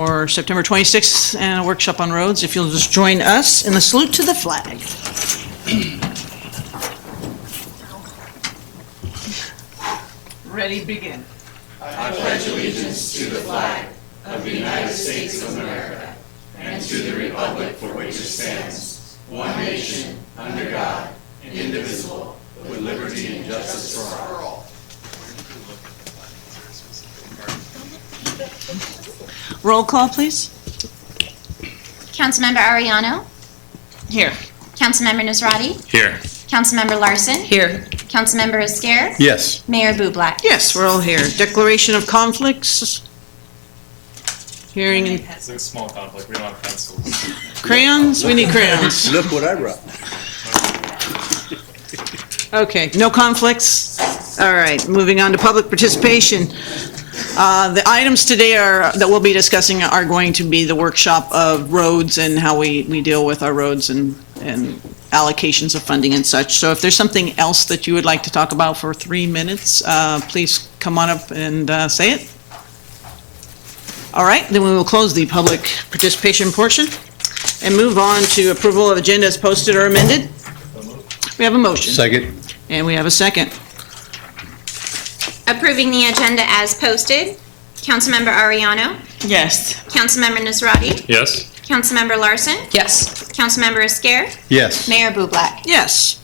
or September 26th, and a workshop on roads. If you'll just join us in the salute to the flag. Ready, begin. I pledge allegiance to the flag of the United States of America and to the republic for which it stands, one nation, under God, indivisible, with liberty and justice for all. Roll call, please. Councilmember Ariano. Here. Councilmember Nasrati. Here. Councilmember Larson. Here. Councilmember Esquer. Yes. Mayor Bublak. Yes, we're all here. Declaration of conflicts. Hearing and It's a small conflict. We don't have pencils. crayons. We need crayons. Look what I brought. Okay, no conflicts. All right, moving on to public participation. The items today that we'll be discussing are going to be the workshop of roads and how we deal with our roads and allocations of funding and such. So if there's something else that you would like to talk about for 3 minutes, please come on up and say it. All right, then we will close the public participation portion and move on to approval of agenda as posted or amended. We have a motion. Second. And we have a second. Approving the agenda as posted. Councilmember Ariano. Yes. Councilmember Nasrati. Yes. Councilmember Larson. Yes. Councilmember Esquer. Yes. Mayor Bublak. Yes.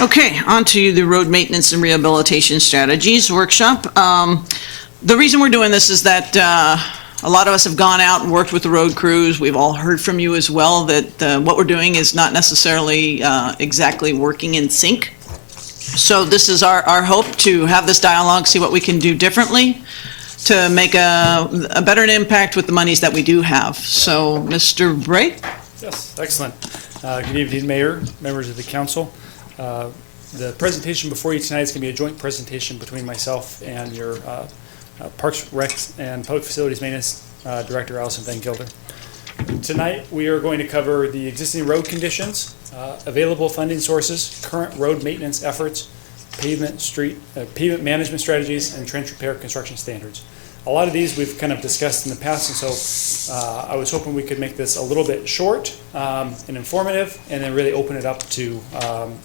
Okay, on to the road maintenance and rehabilitation strategies workshop. The reason we're doing this is that a lot of us have gone out and worked with the road crews. We've all heard from you as well that what we're doing is not necessarily exactly working in sync. So this is our hope to have this dialogue, see what we can do differently to make a better impact with the monies that we do have. So, Mr. Bray? Yes, excellent. Good evening, Mayor, members of the council. The presentation before you tonight is going to be a joint presentation between myself and your Parks, Recs, and Public Facilities Maintenance Director, Allison Van Gilder. Tonight, we are going to cover the existing road conditions, available funding sources, current road maintenance efforts, pavement management strategies, and trench repair construction standards. A lot of these we've kind of discussed in the past, and so I was hoping we could make this a little bit short and informative, and then really open it up to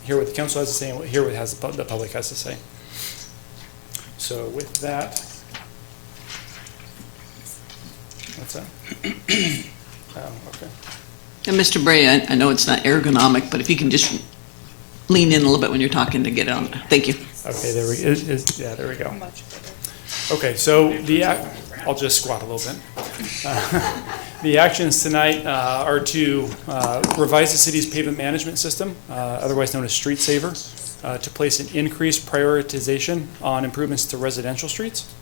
hear what the council has to say and hear what the public has to say. So with that, what's that? Okay. And Mr. Bray, I know it's not ergonomic, but if you can just lean in a little bit when you're talking to get it on. Thank you. Okay, there we yeah, there we go. Okay, so I'll just squat a little bit. The actions tonight are to revise the city's pavement management system, otherwise known as Street Saver, to place an increased prioritization on improvements to residential streets,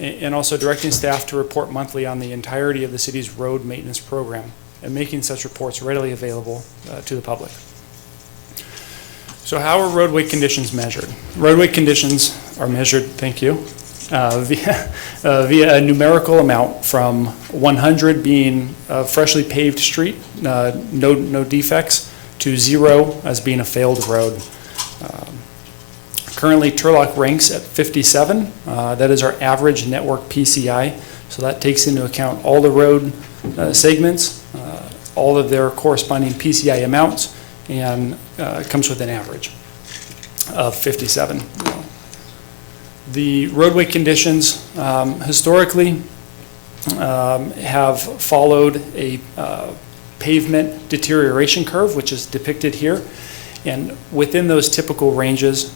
and also directing staff to report monthly on the entirety of the city's road maintenance program and making such reports readily available to the public. So how are roadway conditions measured? Roadway conditions are measured, thank you, via a numerical amount from 100 being a freshly paved street, no defects, to 0 as being a failed road. Currently, Turlock ranks at 57. That is our average network PCI. So that takes into account all the road segments, all of their corresponding PCI amounts, and comes with an average of 57. The roadway conditions historically have followed a pavement deterioration curve, which is depicted here. And within those typical ranges,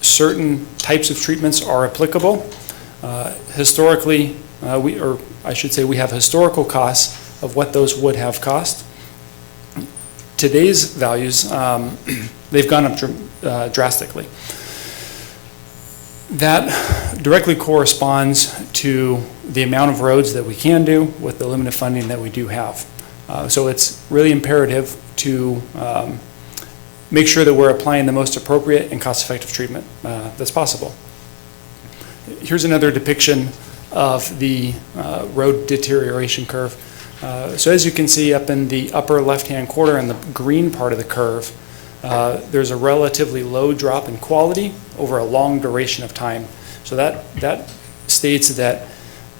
certain types of treatments are applicable. Historically, we have historical costs of what those would have cost. Today's values, they've gone up drastically. That directly corresponds to the amount of roads that we can do with the limited funding that we do have. So it's really imperative to make sure that we're applying the most appropriate and cost-effective treatment that's possible. Here's another depiction of the road deterioration curve. So as you can see up in the upper left-hand corner in the green part of the curve, there's a relatively low drop in quality over a long duration of time. So that states that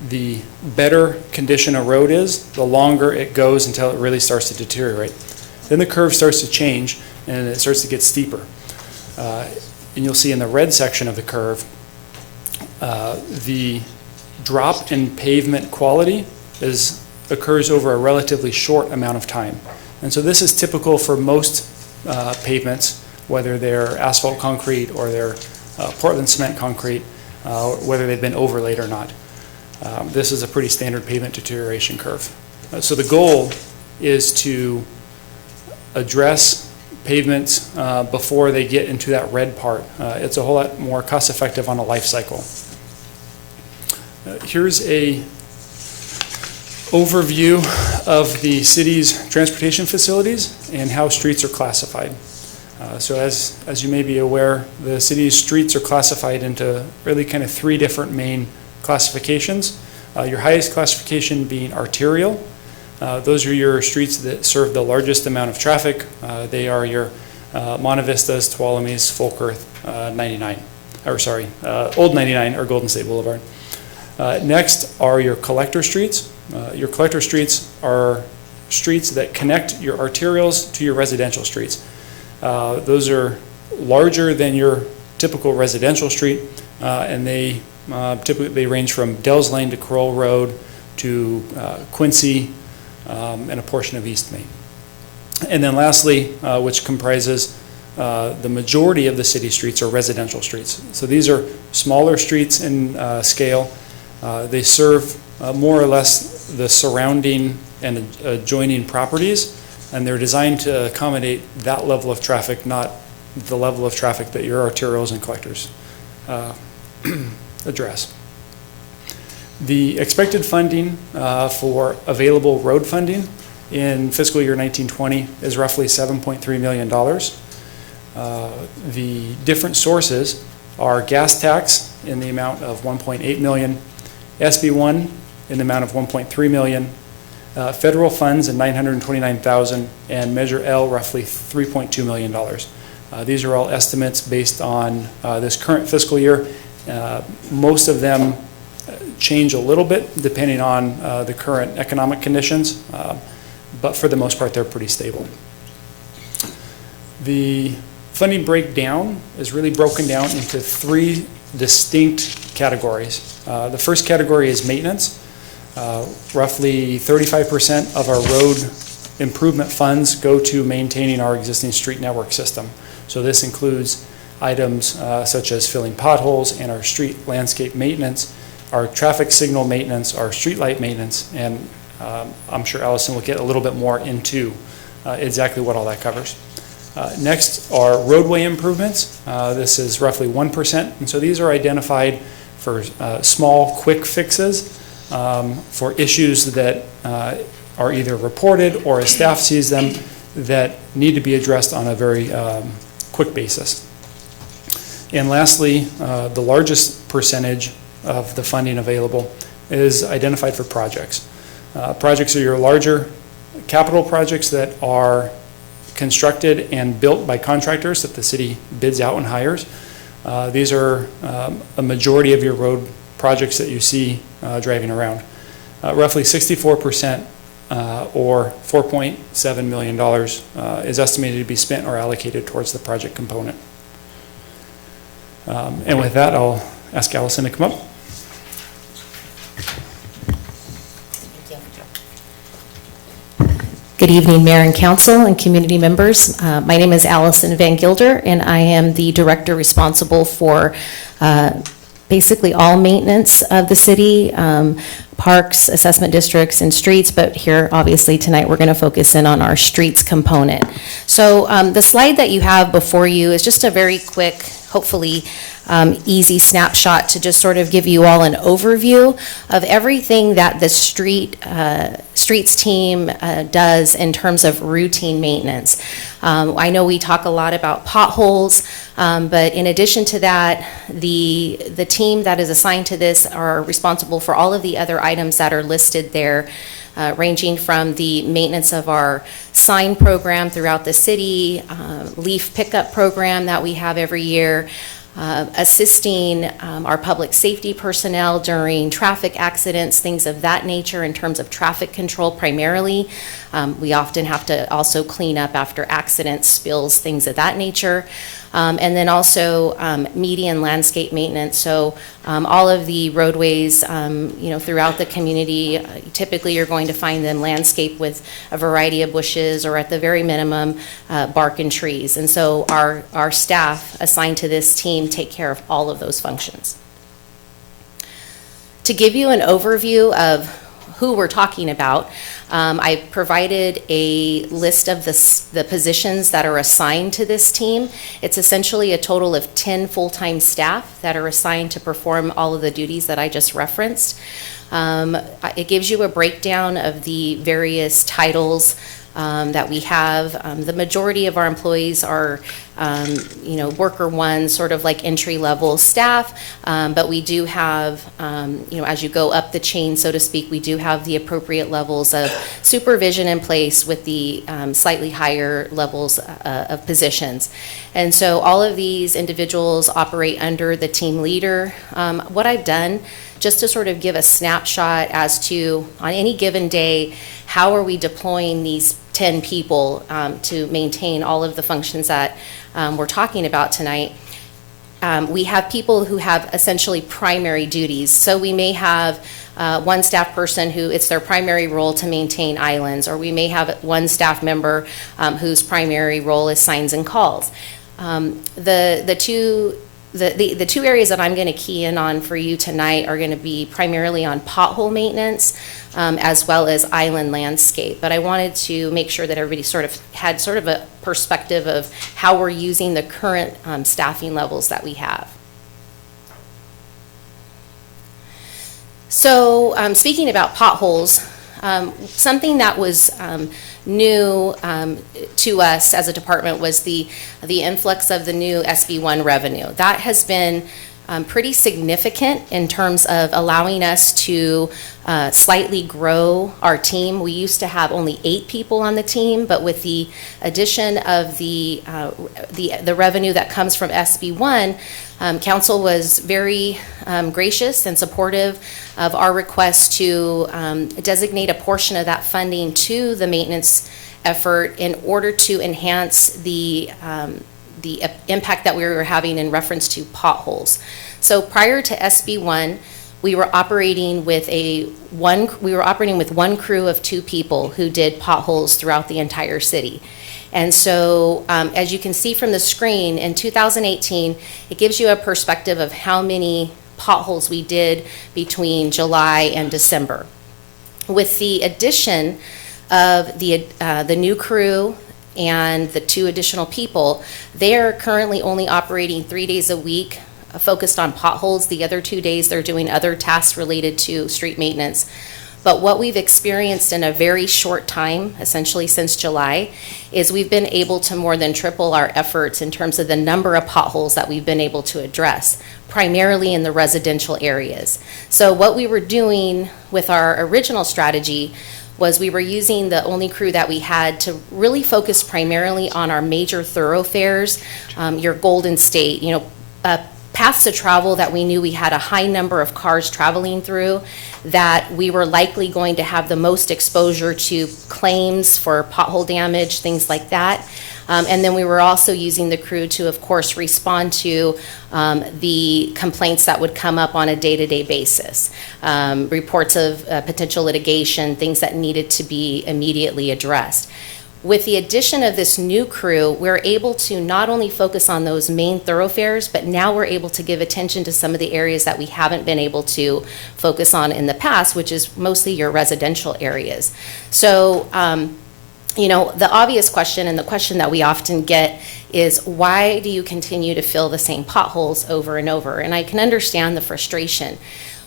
the better condition a road is, the longer it goes until it really starts to deteriorate. Then the curve starts to change and it starts to get steeper. And you'll see in the red section of the curve, the drop in pavement quality occurs over a relatively short amount of time. And so this is typical for most pavements, whether they're asphalt concrete or they're Portland cement concrete, whether they've been overlaid or not. This is a pretty standard pavement deterioration curve. So the goal is to address pavements before they get into that red part. It's a whole lot more cost effective on a life cycle. Here's a overview of the city's transportation facilities and how streets are classified. So as you may be aware, the city's streets are classified into really kind of three different main classifications. Your highest classification being arterial. Those are your streets that serve the largest amount of traffic. They are your Monte Vistas, Tuolamis, Folkerth, 99, or sorry, Old 99 or Golden State Boulevard. Next are your collector streets. Your collector streets are streets that connect your arterials to your residential streets. Those are larger than your typical residential street, and they typically range from Dells Lane to Crowell Road to Quincy and a portion of East Main. And then lastly, which comprises the majority of the city streets, are residential streets. So these are smaller streets in scale. They serve more or less the surrounding and adjoining properties, and they're designed to accommodate that level of traffic, not the level of traffic that your arterials and collectors address. The expected funding for available road funding in fiscal year 1920 is roughly $7.3 million. The different sources are gas tax in the amount of $1.8 million, SB1 in the amount of $1.3 million, federal funds in $929,000, and Measure L roughly $3.2 million. These are all estimates based on this current fiscal year. Most of them change a little bit depending on the current economic conditions, but for the most part they're pretty stable. The funding breakdown is really broken down into three distinct categories. The first category is maintenance. Roughly 35% of our road improvement funds go to maintaining our existing street network system. So this includes items such as filling potholes and our street landscape maintenance, our traffic signal maintenance, our street light maintenance, and I'm sure Allison will get a little bit more into exactly what all that covers. Next are roadway improvements. This is roughly 1%, and so these are identified for small, quick fixes for issues that are either reported or as staff sees them that need to be addressed on a very quick basis. And lastly, the largest percentage of the funding available is identified for projects. Projects are your larger capital projects that are constructed and built by contractors that the city bids out and hires. These are a majority of your road projects that you see driving around. Roughly 64% or $4.7 million is estimated to be spent or allocated towards the project component. And with that, I'll ask Allison to come up. Good evening, Mayor and Council and community members. My name is Allison Van Gilder, and I am the director responsible for basically all maintenance of the city, parks, assessment districts, and streets, but here, obviously, tonight we're going to focus in on our streets component. So the slide that you have before you is just a very quick, hopefully, easy snapshot to just sort of give you all an overview of everything that the streets team does in terms of routine maintenance. I know we talk a lot about potholes, but in addition to that, the team that is assigned to this are responsible for all of the other items that are listed there, ranging from the maintenance of our sign program throughout the city, leaf pickup program that we have every year, assisting our public safety personnel during traffic accidents, things of that nature in terms of traffic control primarily. We often have to also clean up after accidents, spills, things of that nature. And then also median landscape maintenance. So all of the roadways, throughout the community, typically you're going to find them landscaped with a variety of bushes or at the very minimum, bark and trees. And so our staff assigned to this team take care of all of those functions. To give you an overview of who we're talking about, I provided a list of the positions that are assigned to this team. It's essentially a total of 10 full-time staff that are assigned to perform all of the duties that I just referenced. It gives you a breakdown of the various titles that we have. The majority of our employees are, worker one, sort of like entry-level staff, but we do have, as you go up the chain, so to speak, we do have the appropriate levels of supervision in place with the slightly higher levels of positions. And so all of these individuals operate under the team leader. What I've done, just to sort of give a snapshot as to, on any given day, how are we deploying these 10 people to maintain all of the functions that we're talking about tonight. We have people who have essentially primary duties. So we may have one staff person who it's their primary role to maintain islands, or we may have one staff member whose primary role is signs and calls. The two areas that I'm going to key in on for you tonight are going to be primarily on pothole maintenance, as well as island landscape. But I wanted to make sure that everybody had a perspective of how we're using the current staffing levels that we have. So speaking about potholes, something that was new to us as a department was the influx of the new SB1 revenue. That has been pretty significant in terms of allowing us to slightly grow our team. We used to have only 8 people on the team, but with the addition of the revenue that comes from SB1, Council was very gracious and supportive of our request to designate a portion of that funding to the maintenance effort in order to enhance the impact that we were having in reference to potholes. So prior to SB1, we were operating with one crew of 2 people who did potholes throughout the entire city. And so, as you can see from the screen, in 2018, it gives you a perspective of how many potholes we did between July and December. With the addition of the new crew and the 2 additional people, they are currently only operating 3 days a week, focused on potholes. The other 2 days, they're doing other tasks related to street maintenance. But what we've experienced in a very short time, essentially since July, is we've been able to more than triple our efforts in terms of the number of potholes that we've been able to address, primarily in the residential areas. So what we were doing with our original strategy was we were using the only crew that we had to really focus primarily on our major thoroughfares, your Golden State, paths to travel that we knew we had a high number of cars traveling through, that we were likely going to have the most exposure to claims for pothole damage, things like that. And then we were also using the crew to, of course, respond to the complaints that would come up on a day-to-day basis. Reports of potential litigation, things that needed to be immediately addressed. With the addition of this new crew, we're able to not only focus on those main thoroughfares, but now we're able to give attention to some of the areas that we haven't been able to focus on in the past, which is mostly your residential areas. So, the obvious question, and the question that we often get, is why do you continue to fill the same potholes over and over? And I can understand the frustration.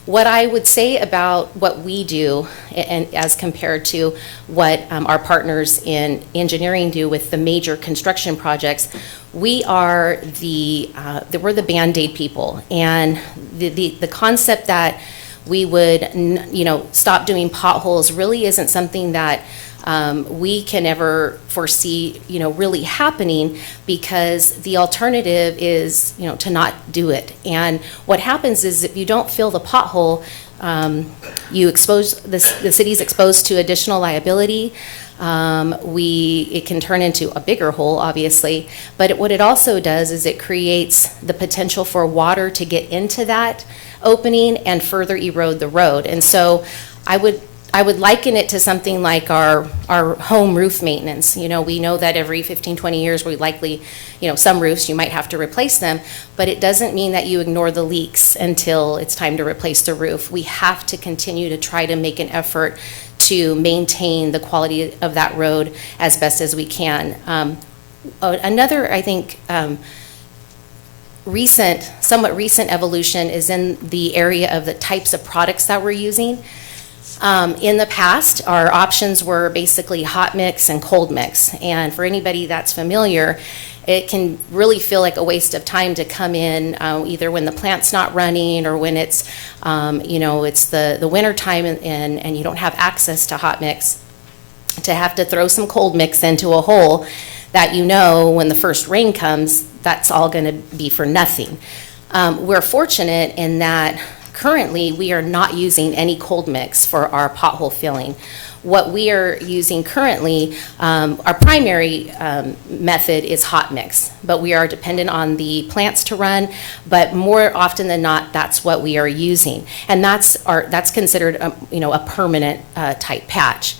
What I would say about what we do, and as compared to what our partners in engineering do with the major construction projects, we are we're the Band-Aid people. And the concept that we would, stop doing potholes really isn't something that we can ever foresee, really happening, because the alternative is, to not do it. And what happens is if you don't fill the pothole, the city's exposed to additional liability. It can turn into a bigger hole, obviously, but what it also does is it creates the potential for water to get into that opening and further erode the road. And so I would liken it to something like our home roof maintenance. We know that every 15, 20 years, we likely, some roofs, you might have to replace them, but it doesn't mean that you ignore the leaks until it's time to replace the roof. We have to continue to try to make an effort to maintain the quality of that road as best as we can. Another, I think, somewhat recent evolution is in the area of the types of products that we're using. In the past, our options were basically hot mix and cold mix. And for anybody that's familiar, it can really feel like a waste of time to come in either when the plant's not running or when it's, it's the winter time and you don't have access to hot mix, to have to throw some cold mix into a hole that when the first rain comes, that's all going to be for nothing. We're fortunate in that currently we are not using any cold mix for our pothole filling. What we are using currently, our primary method is hot mix, but we are dependent on the plants to run, but more often than not, that's what we are using. And that's considered a permanent type patch.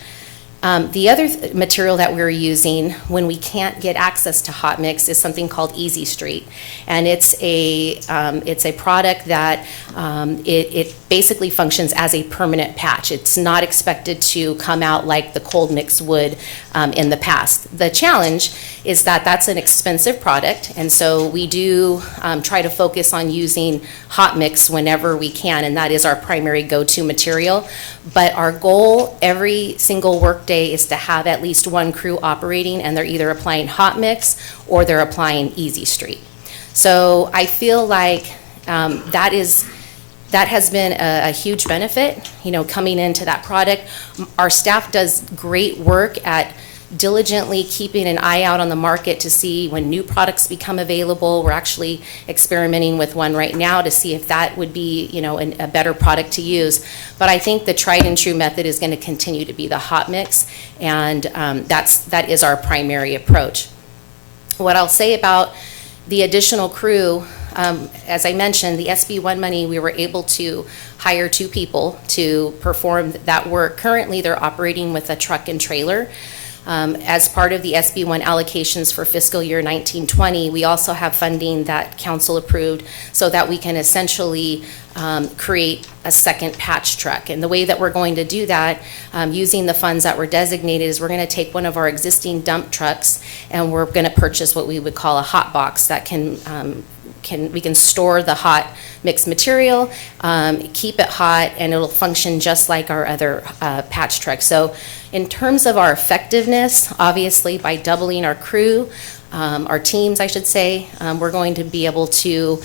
The other material that we're using when we can't get access to hot mix is something called Easy Street, and it's a product that it basically functions as a permanent patch. It's not expected to come out like the cold mix would in the past. The challenge is that that's an expensive product, and so we do try to focus on using hot mix whenever we can, and that is our primary go-to material. But our goal every single workday is to have at least one crew operating, and they're either applying hot mix or they're applying Easy Street. So I feel like that has been a huge benefit, coming into that product. Our staff does great work at diligently keeping an eye out on the market to see when new products become available. We're actually experimenting with one right now to see if that would be, a better product to use. But I think the tried and true method is going to continue to be the hot mix, and that is our primary approach. What I'll say about the additional crew, as I mentioned, the SB1 money, we were able to hire 2 people to perform that work. Currently, they're operating with a truck and trailer. As part of the SB1 allocations for fiscal year 1920, we also have funding that council approved so that we can essentially create a second patch truck. And the way that we're going to do that, using the funds that were designated, is we're going to take one of our existing dump trucks and we're going to purchase what we would call a hot box that we can store the hot mixed material, keep it hot, and it'll function just like our other patch trucks. So in terms of our effectiveness, obviously by doubling our crew, our teams, I should say, we're going to be able to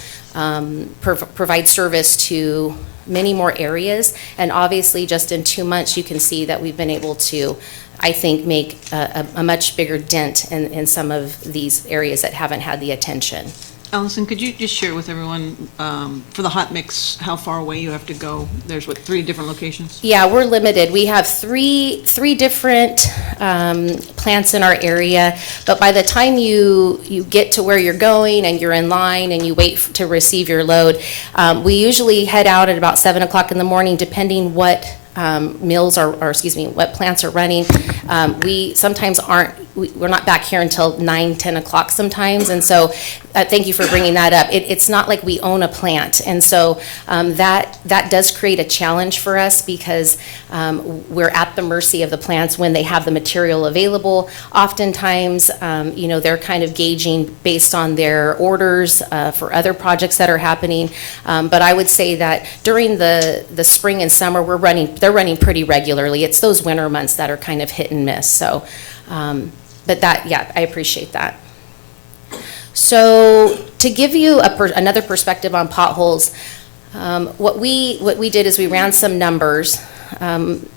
provide service to many more areas. And obviously just in 2 months, you can see that we've been able to, I think, make a much bigger dent in some of these areas that haven't had the attention. Allison, could you just share with everyone, for the hot mix, how far away you have to go? There's 3 different locations? Yeah, we're limited. We have three different plants in our area, but by the time you get to where you're going and you're in line and you wait to receive your load, we usually head out at about 7 o'clock in the morning, depending what what plants are running. We sometimes we're not back here until 9, 10 o'clock sometimes. And so thank you for bringing that up. It's not like we own a plant. And so that does create a challenge for us because we're at the mercy of the plants when they have the material available. Oftentimes, they're kind of gauging based on their orders for other projects that are happening. But I would say that during the spring and summer, they're running pretty regularly. It's those winter months that are kind of hit and miss. So, I appreciate that. So to give you another perspective on potholes, What we did is we ran some numbers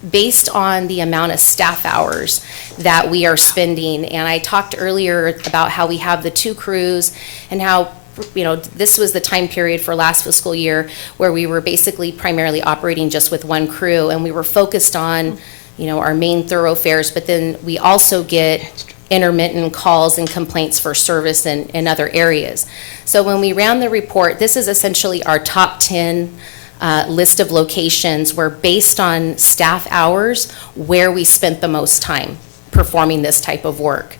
based on the amount of staff hours that we are spending. And I talked earlier about how we have the 2 crews and how, this was the time period for last fiscal year where we were basically primarily operating just with 1 crew, and we were focused on, our main thoroughfares, but then we also get intermittent calls and complaints for service in other areas. So when we ran the report, this is essentially our top 10 list of locations where, based on staff hours, where we spent the most time performing this type of work.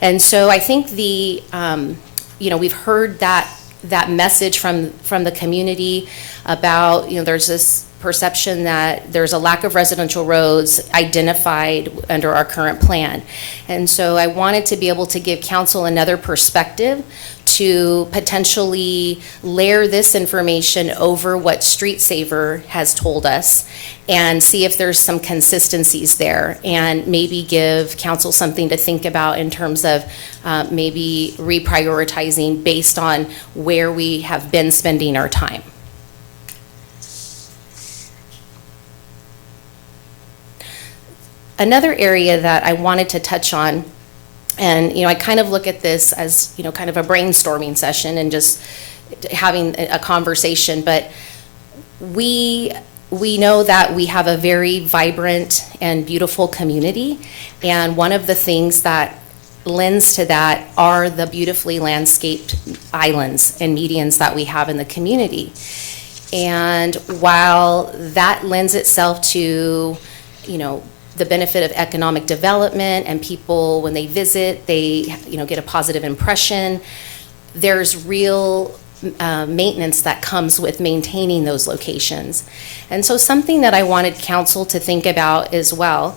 And so I think we've heard that message from the community about, there's this perception that there's a lack of residential roads identified under our current plan. And so I wanted to be able to give council another perspective to potentially layer this information over what Street Saver has told us and see if there's some consistencies there, and maybe give council something to think about in terms of maybe reprioritizing based on where we have been spending our time. Another area that I wanted to touch on, and I kind of look at this as kind of a brainstorming session and just having a conversation, but we know that we have a very vibrant and beautiful community, and one of the things that lends to that are the beautifully landscaped islands and medians that we have in the community. And while that lends itself to the benefit of economic development, and people, when they visit, they get a positive impression, there's real maintenance that comes with maintaining those locations. And so something that I wanted council to think about as well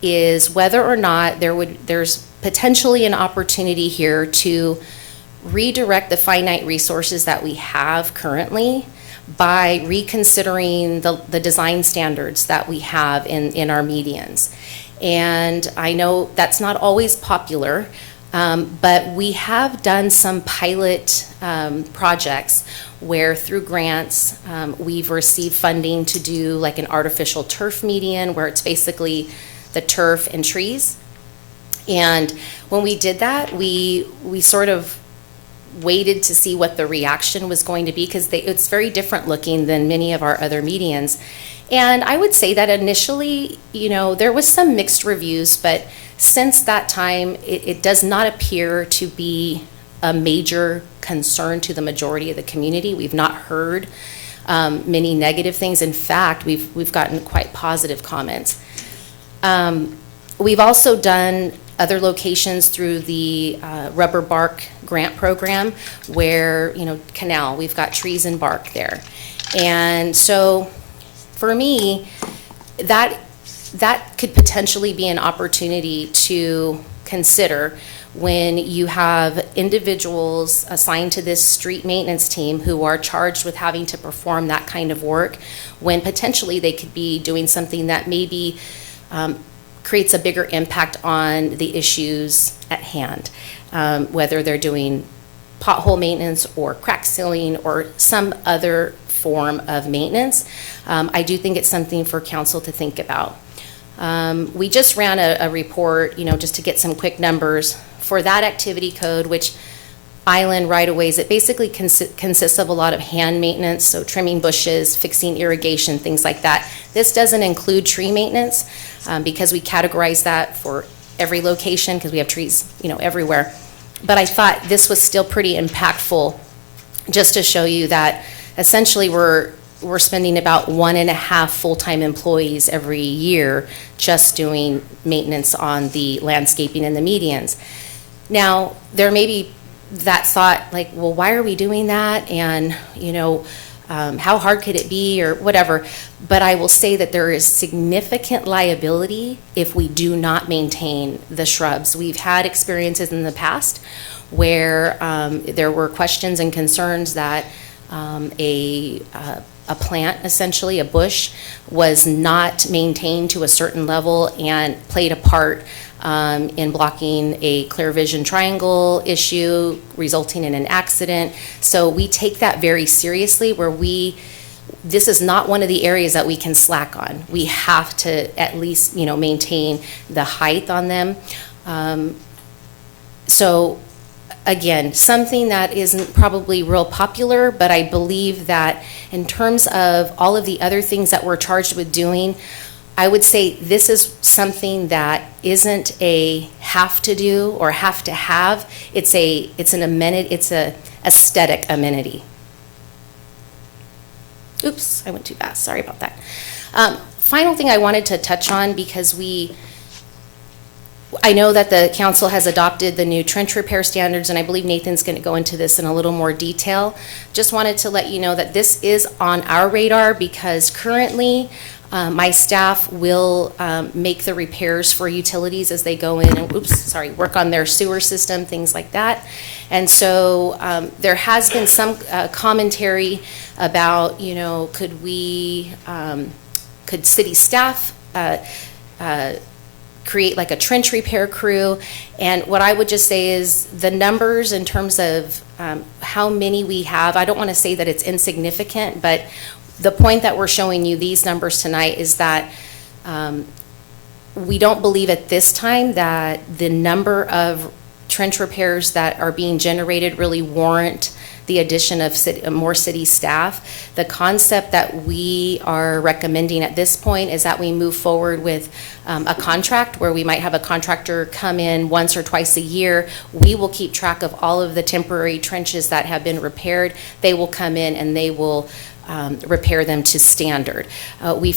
is whether or not there's potentially an opportunity here to redirect the finite resources that we have currently by reconsidering the design standards that we have in our medians. And I know that's not always popular, but we have done some pilot projects where, through grants, we've received funding to do like an artificial turf median, where it's basically the turf and trees. And when we did that, we sort of waited to see what the reaction was going to be, because it's very different looking than many of our other medians. And I would say that initially, there was some mixed reviews, but since that time, it does not appear to be a major concern to the majority of the community. We've not heard many negative things. In fact, we've gotten quite positive comments. We've also done other locations through the rubber bark grant program, where, canal, we've got trees and bark there. And so for me, that could potentially be an opportunity to consider when you have individuals assigned to this street maintenance team who are charged with having to perform that kind of work, when potentially they could be doing something that maybe creates a bigger impact on the issues at hand, whether they're doing pothole maintenance or crack sealing or some other form of maintenance. I do think it's something for council to think about. We just ran a report, just to get some quick numbers for that activity code, which island right-of-ways, it basically consists of a lot of hand maintenance, so trimming bushes, fixing irrigation, things like that. This doesn't include tree maintenance, because we categorize that for every location, because we have trees, everywhere. But I thought this was still pretty impactful, just to show you that essentially we're spending about 1.5 full-time employees every year just doing maintenance on the landscaping and the medians. Now, there may be that thought, like, well, why are we doing that? And, how hard could it be, or whatever. But I will say that there is significant liability if we do not maintain the shrubs. We've had experiences in the past where there were questions and concerns that a plant, essentially a bush, was not maintained to a certain level and played a part in blocking a clear vision triangle issue, resulting in an accident. So we take that very seriously, where we this is not one of the areas that we can slack on. We have to at least, maintain the height on them. So again, something that isn't probably real popular, but I believe that in terms of all of the other things that we're charged with doing, I would say this is something that isn't a have to do or have to have. It's an amenity, it's a aesthetic amenity. Oops, I went too fast, sorry about that. Final thing I wanted to touch on, because I know that the council has adopted the new trench repair standards, and I believe Nathan's going to go into this in a little more detail. Just wanted to let you know that this is on our radar, because currently my staff will make the repairs for utilities as they go in and, work on their sewer system, things like that. And so there has been some commentary about, could city staff create like a trench repair crew? And what I would just say is the numbers in terms of how many we have, I don't want to say that it's insignificant, but the point that we're showing you these numbers tonight is that we don't believe at this time that the number of trench repairs that are being generated really warrant the addition of more city staff. The concept that we are recommending at this point is that we move forward with a contract where we might have a contractor come in once or twice a year. We will keep track of all of the temporary trenches that have been repaired. They will come in and they will repair them to standard. We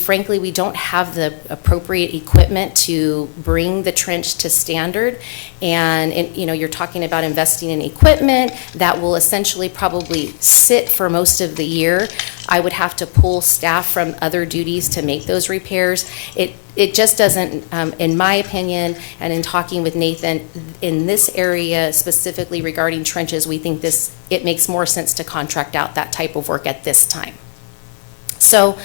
don't have the appropriate equipment to bring the trench to standard, and you're talking about investing in equipment that will essentially probably sit for most of the year. I would have to pull staff from other duties to make those repairs. It just doesn't, in my opinion, and in talking with Nathan, in this area specifically regarding trenches, we think it makes more sense to contract out that type of work at this time. So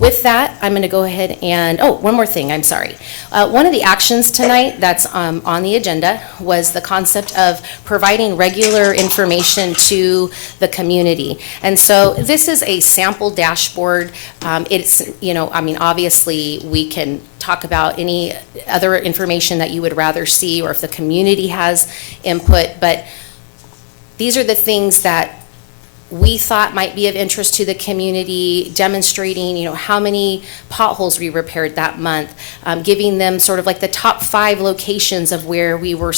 with that, I'm going to go ahead and, one more thing, I'm sorry. One of the actions tonight that's on the agenda was the concept of providing regular information to the community. And so this is a sample dashboard. It's, obviously we can talk about any other information that you would rather see, or if the community has input, but these are the things that we thought might be of interest to the community, demonstrating, how many potholes we repaired that month, giving them sort of like the top 5 locations of where we were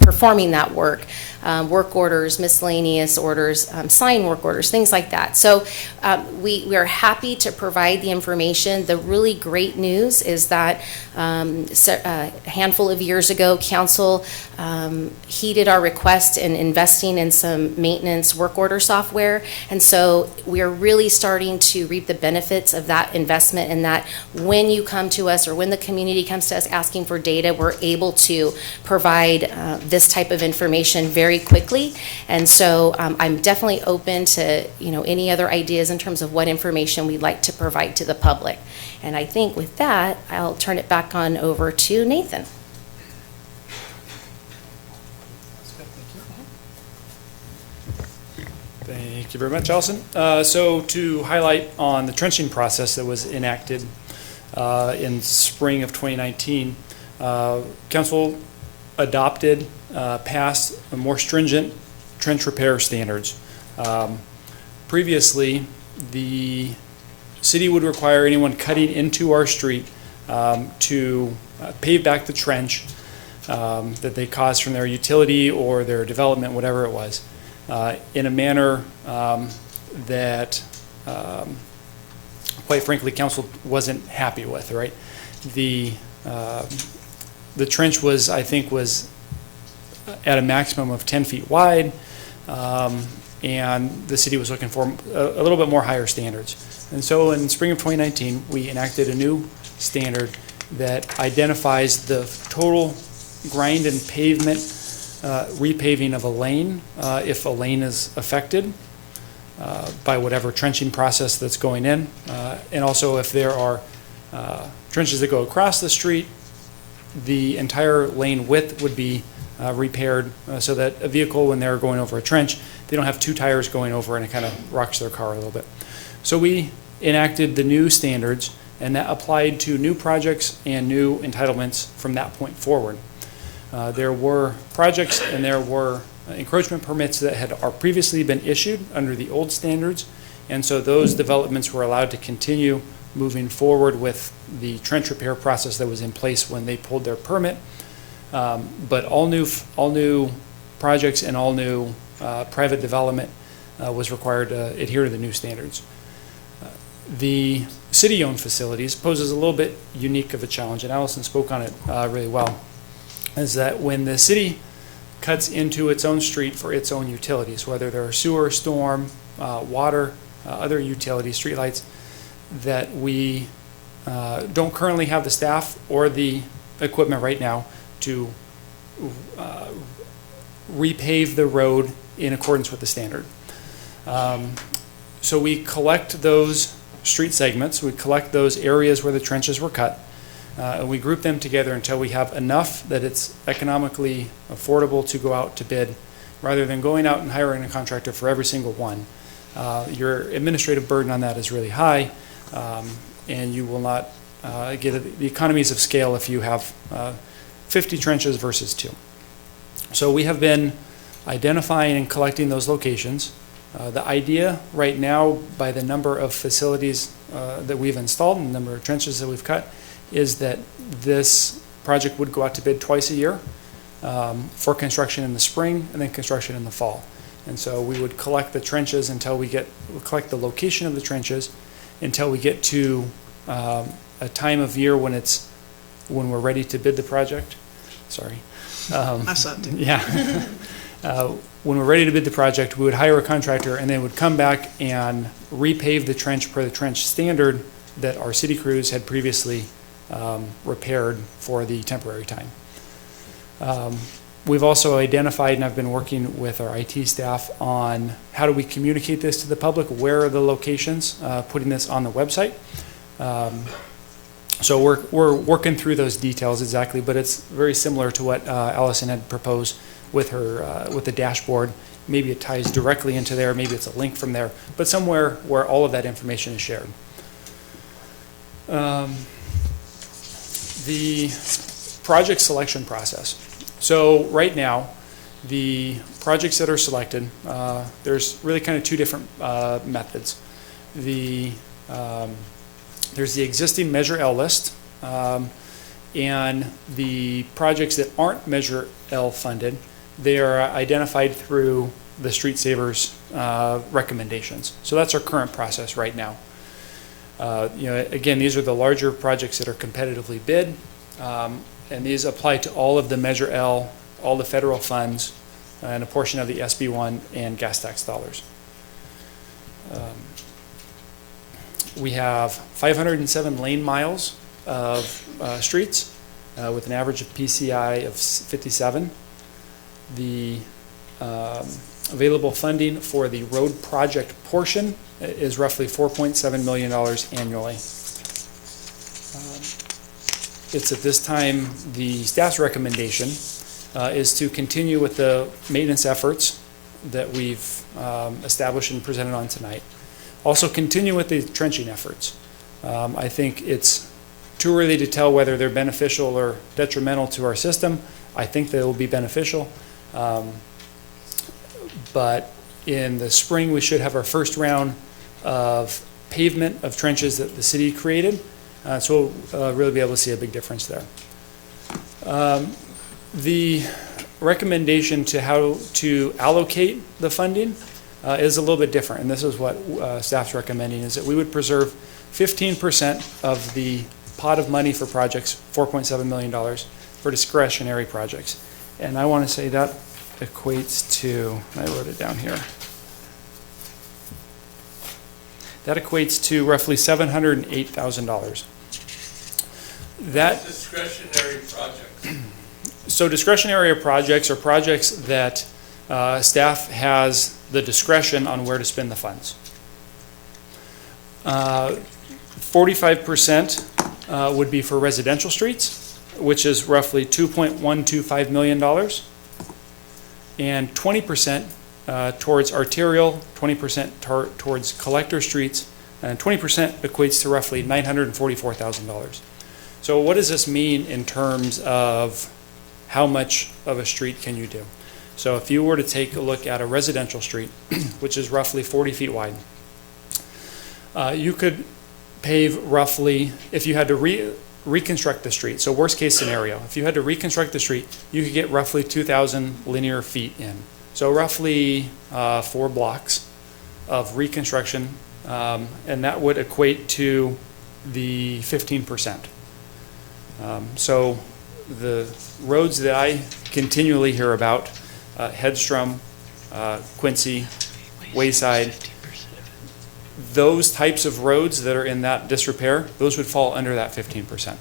performing that work. Work orders, miscellaneous orders, sign work orders, things like that. So we are happy to provide the information. The really great news is that a handful of years ago, council heeded our request in investing in some maintenance work order software. And so we are really starting to reap the benefits of that investment, and that when you come to us, or when the community comes to us asking for data, we're able to provide this type of information very quickly. And so I'm definitely open to any other ideas in terms of what information we'd like to provide to the public. And I think with that, I'll turn it back on over to Nathan. Thank you very much, Allison. So to highlight on the trenching process that was enacted in spring of 2019, council adopted, passed more stringent trench repair standards. Previously, the city would require anyone cutting into our street to pave back the trench that they caused from their utility or their development, whatever it was, in a manner that, quite frankly, council wasn't happy with, right? The trench was, I think, was at a maximum of 10 feet wide, and the city was looking for a little bit more higher standards. And so in spring of 2019, we enacted a new standard that identifies the total grind and pavement repaving of a lane, if a lane is affected by whatever trenching process that's going in, and also if there are trenches that go across the street, the entire lane width would be repaired so that a vehicle, when they're going over a trench, they don't have 2 tires going over and it kind of rocks their car a little bit. So we enacted the new standards, and that applied to new projects and new entitlements from that point forward. There were projects and there were encroachment permits that had previously been issued under the old standards, and so those developments were allowed to continue moving forward with the trench repair process that was in place when they pulled their permit. But all new projects and all new private development was required to adhere to the new standards. The city-owned facilities poses a little bit unique of a challenge, and Allison spoke on it really well, is that when the city cuts into its own street for its own utilities, whether they're sewer, storm, water, other utilities, streetlights, that we don't currently have the staff or the equipment right now to repave the road in accordance with the standard. So we collect those street segments, we collect those areas where the trenches were cut, and we group them together until we have enough that it's economically affordable to go out to bid, rather than going out and hiring a contractor for every single one. Your administrative burden on that is really high, and you will not get the economies of scale if you have 50 trenches versus 2. So we have been identifying and collecting those locations. The idea right now, by the number of facilities that we've installed and the number of trenches that we've cut, is that this project would go out to bid twice a year for construction in the spring and then construction in the fall. And so we would collect the trenches until collect the location of the trenches until we get to a time of year when we're ready to bid the project. Sorry. I saw it too. Yeah. When we're ready to bid the project, we would hire a contractor and then would come back and repave the trench per the trench standard that our city crews had previously repaired for the temporary time. We've also identified, and I've been working with our IT staff on how do we communicate this to the public, where are the locations, putting this on the website. So we're working through those details exactly, but it's very similar to what Allison had proposed with her with the dashboard. Maybe it ties directly into there, maybe it's a link from there, but somewhere where all of that information is shared. The project selection process. So right now, the projects that are selected, there's really kind of two different methods. There's the existing Measure L list, and the projects that aren't Measure L funded, they are identified through the Street Savers recommendations. So that's our current process right now. Again, these are the larger projects that are competitively bid, and these apply to all of the Measure L, all the federal funds, and a portion of the SB1 and gas tax dollars. We have 507 lane miles of streets with an average of PCI of 57. The available funding for the road project portion is roughly $4.7 million annually. It's at this time the staff's recommendation is to continue with the maintenance efforts that we've established and presented on tonight. Also continue with the trenching efforts. I think it's too early to tell whether they're beneficial or detrimental to our system. I think they will be beneficial. But in the spring, we should have our first round of pavement of trenches that the city created. So we'll really be able to see a big difference there. The recommendation to how to allocate the funding is a little bit different, and this is what staff's recommending, is that we would preserve 15% of the pot of money for projects, $4.7 million, for discretionary projects. And I want to say that equates to, I wrote it down here, that equates to roughly $708,000. That Discretionary projects. So discretionary projects are projects that staff has the discretion on where to spend the funds. 45% would be for residential streets, which is roughly $2.125 million, and 20% towards arterial, 20% towards collector streets, and 20% equates to roughly $944,000. So what does this mean in terms of how much of a street can you do? So if you were to take a look at a residential street, which is roughly 40 feet wide, you could pave roughly, if you had to reconstruct the street, so worst case scenario, if you had to reconstruct the street, you could get roughly 2,000 linear feet in. So roughly 4 blocks of reconstruction, and that would equate to the 15%. So the roads that I continually hear about, Hedstrom, Quincy, Wayside, those types of roads that are in that disrepair, those would fall under that 15%.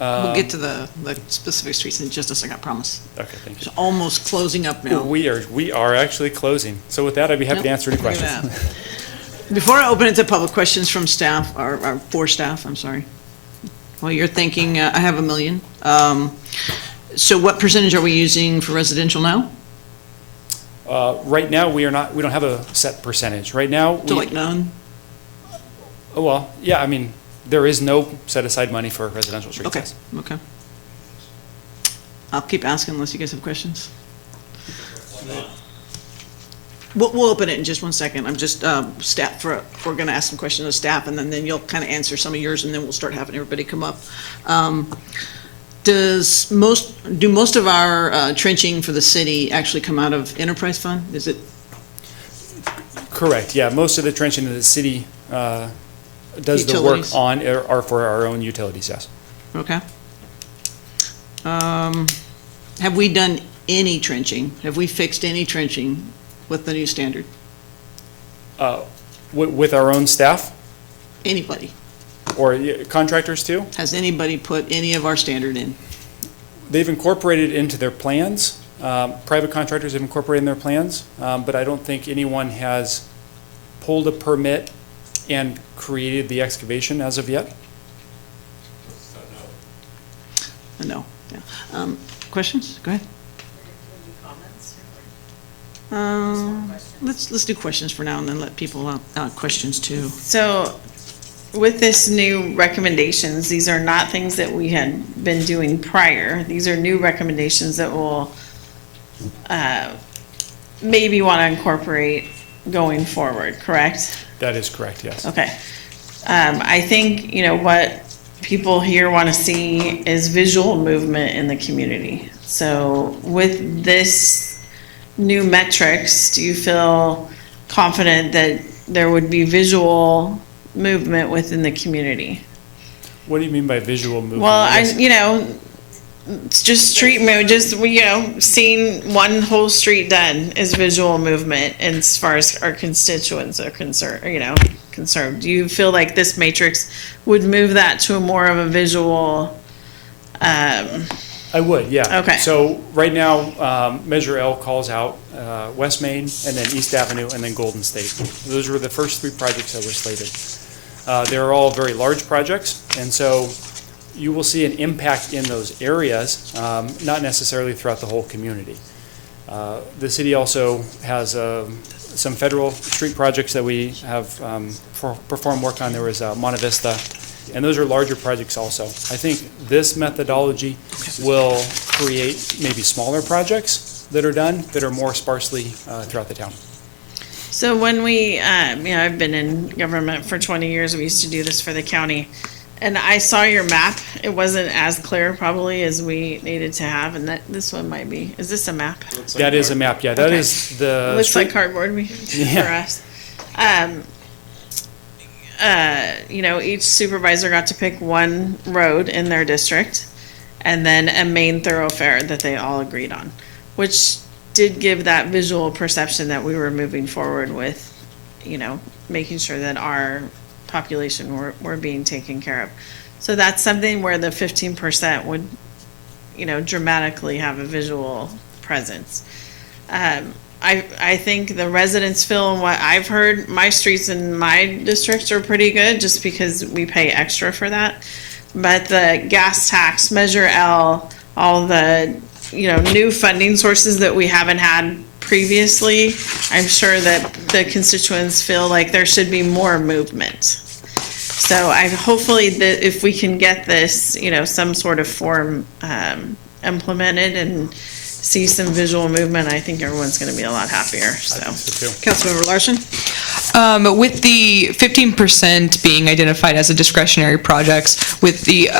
We'll get to the specific streets in just a second, I promise. Okay, thank you. It's almost closing up now. We are actually closing. So with that, I'd be happy to answer any Look at questions. that. Before I open it to public questions from staff, or for staff, I'm sorry. Well, you're thinking, I have $1 million. So what percentage are we using for residential now? Right now, we don't have a set percentage. Right now, To like none? well, yeah, I mean, there is no set aside money for residential streets. Okay, yes. okay. I'll keep asking unless you guys have questions. We'll open it in just 1 second. I'm just, staff, we're gonna ask some questions of staff, and then you'll kind of answer some of yours, and then we'll start having everybody come up. Do most of our trenching for the city actually come out of enterprise fund? Is it, Correct, yeah. Most of the trenching that the city does the work Utilities. on are for our own utilities, yes. okay? Have we done any trenching? Have we fixed any trenching with the new standard? With our own staff Anybody? or contractors too? Has anybody put any of our standard in? They've incorporated it into their plans. Private contractors have incorporated in their plans, but I don't think anyone has pulled a permit and created the excavation as of yet. No, yeah. Questions? Go ahead. Let's do questions for now and then let people questions too. So with this new recommendations, these are not things that we had been doing prior. These are new recommendations that we'll maybe want to incorporate going forward, correct? That is correct, yes. Okay. I think, what people here want to see is visual movement in the community. So with this new metrics, do you feel confident that there would be visual movement within the community? What do you mean by visual movement? Well, guess- it's just street move, seeing one whole street done is visual movement as far as our constituents are concerned. Do you feel like this matrix would move that to a more of a visual, I would, yeah. Okay. So right now, Measure L calls out West Main, and then East Avenue, and then Golden State. Those were the first 3 projects that were slated. They're all very large projects, and so you will see an impact in those areas, not necessarily throughout the whole community. The city also has some federal street projects that we have performed work on. There was Monte Vista, and those are larger projects also. I think this methodology will create maybe smaller projects that are done that are more sparsely throughout the town. so when we, I've been in government for 20 years, we used to do this for the county. And I saw your map. It wasn't as clear probably as we needed to have, and this one might be. Is this a map? That is a map, yeah. That Okay. is the Looks like street. cardboard for Yeah. us. Each supervisor got to pick one road in their district and then a main thoroughfare that they all agreed on, which did give that visual perception that we were moving forward with, making sure that our population were being taken care of. So that's something where the 15% would, dramatically have a visual presence. I think the residents feel, and what I've heard, my streets in my districts are pretty good just because we pay extra for that. But the gas tax, Measure L, all the, new funding sources that we haven't had previously, I'm sure that the constituents feel like there should be more movement. So hopefully that if we can get this, some sort of form implemented and see some visual movement, I think everyone's going to be a lot happier, so. Councilmember Larson? With the 15% being identified as a discretionary projects, with the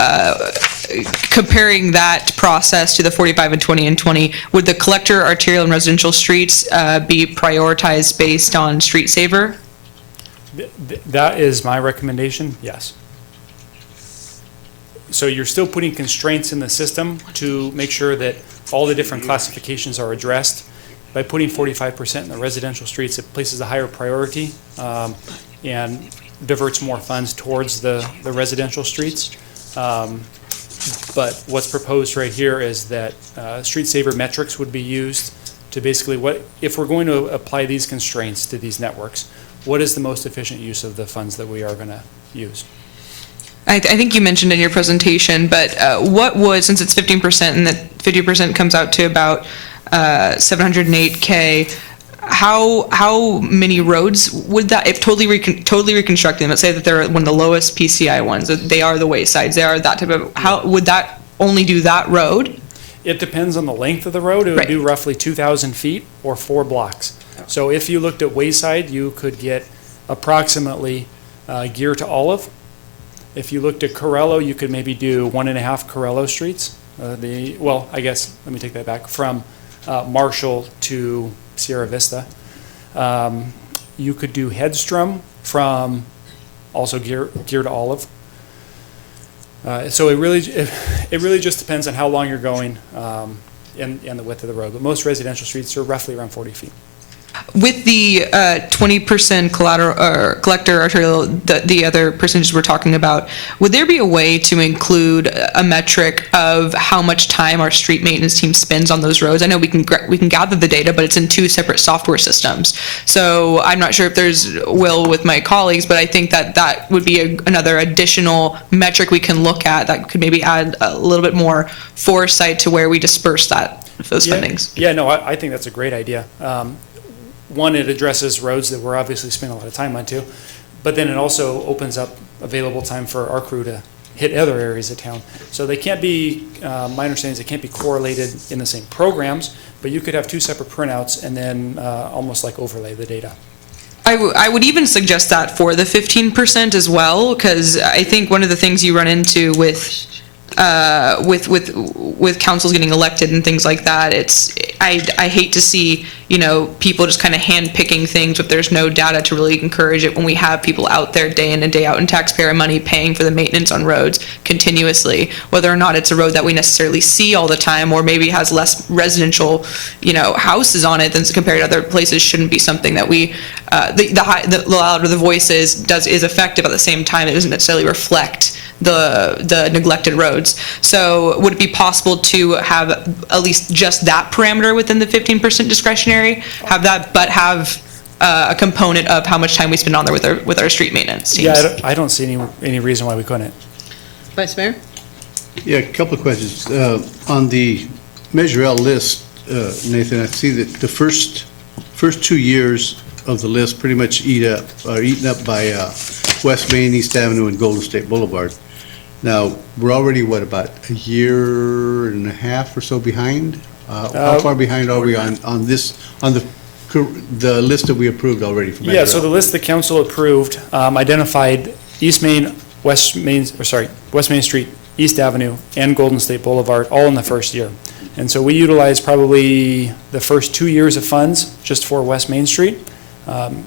comparing that process to the 45 and 20 and 20, would the collector, arterial, and residential streets be prioritized based on street saver? That is my recommendation, yes. So you're still putting constraints in the system to make sure that all the different classifications are addressed. By putting 45% in the residential streets, it places a higher priority and diverts more funds towards the residential streets. But what's proposed right here is that street saver metrics would be used to basically if we're going to apply these constraints to these networks, what is the most efficient use of the funds that we are going to use? I think you mentioned in your presentation, but what would, since it's 15% and that 50% comes out to about 708K, how many roads would that, if totally reconstructing, let's say that they're one of the lowest PCI ones, that they are the waysides, they are that type of, how would that only do that road? It depends on the length of the road. It would Right. do roughly 2,000 feet or 4 blocks. So if you looked at Wayside, you could get approximately Gear to Olive. If you looked at Corello, you could maybe do 1.5 Corello streets. I guess, let me take that back, from Marshall to Sierra Vista. You could do Headstrom from also Gear to Olive. So it really just depends on how long you're going and the width of the road. But most residential streets are roughly around 40 feet. With the 20% collector arterial, the other percentages we're talking about, would there be a way to include a metric of how much time our street maintenance team spends on those roads? I know we can gather the data, but it's in 2 separate software systems. So I'm not sure if there's will with my colleagues, but I think that would be another additional metric we can look at that could maybe add a little bit more foresight to where we disperse those spendings. Yeah, no, I think that's a great idea. One, it addresses roads that we're obviously spending a lot of time on too, but then it also opens up available time for our crew to hit other areas of town. So they can't be, my understanding is they can't be correlated in the same programs, but you could have 2 separate printouts and then almost like overlay the data. I would even suggest that for the 15% as well, because I think one of the things you run into with councils getting elected and things like that, I hate to see, people just kind of hand picking things if there's no data to really encourage it when we have people out there day in and day out in taxpayer money paying for the maintenance on roads continuously, whether or not it's a road that we necessarily see all the time or maybe has less residential, houses on it than compared to other places shouldn't be something that we, the louder the voice is effective. At the same time, it doesn't necessarily reflect the neglected roads. So would it be possible to have at least just that parameter within the 15% discretionary, have a component of how much time we spend on there with our street maintenance teams? Yeah, I don't see any reason why we couldn't. Vice Mayor? Yeah, a couple of questions. On the Measure L list, Nathan, I see that the first 2 years of the list pretty much are eaten up by West Main, East Avenue, and Golden State Boulevard. Now, we're already, about a year and a half or so behind? How far behind are we on the list that we approved already for Measure L? Yeah, so the list the council approved identified West Main Street, East Avenue, and Golden State Boulevard all in the first year. And so we utilized probably the first 2 years of funds just for West Main Street.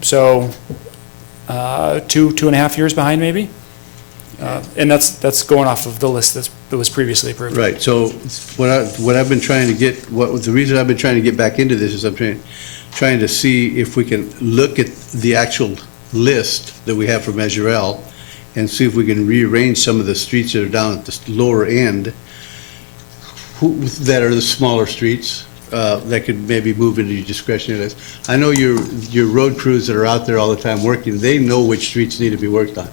So 2.5 years behind maybe. And that's going off of the list that was previously approved. Right, so what I've been trying to get, the reason I've been trying to get back into this is I'm trying to see if we can look at the actual list that we have for Measure L and see if we can rearrange some of the streets that are down at the lower end that are the smaller streets that could maybe move into your discretionary list. I know your road crews that are out there all the time working, they know which streets need to be worked on.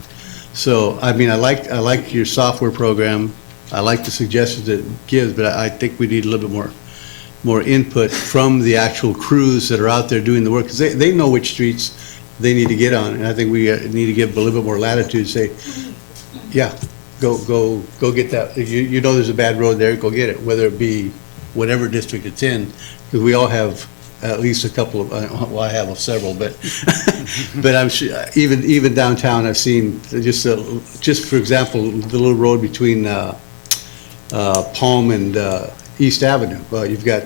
So, I mean, I like your software program. I like the suggestions it gives, but I think we need a little bit more more input from the actual crews that are out there doing the work, because they know which streets they need to get on, and I think we need to give a little bit more latitude, say, yeah, go get that. If you know there's a bad road there, go get it, whether it be whatever district it's in, because we all have at least a couple of, well, I have several, but but I'm sure, even downtown, I've seen just for example, the little road between Palm and East Avenue. Well, you've got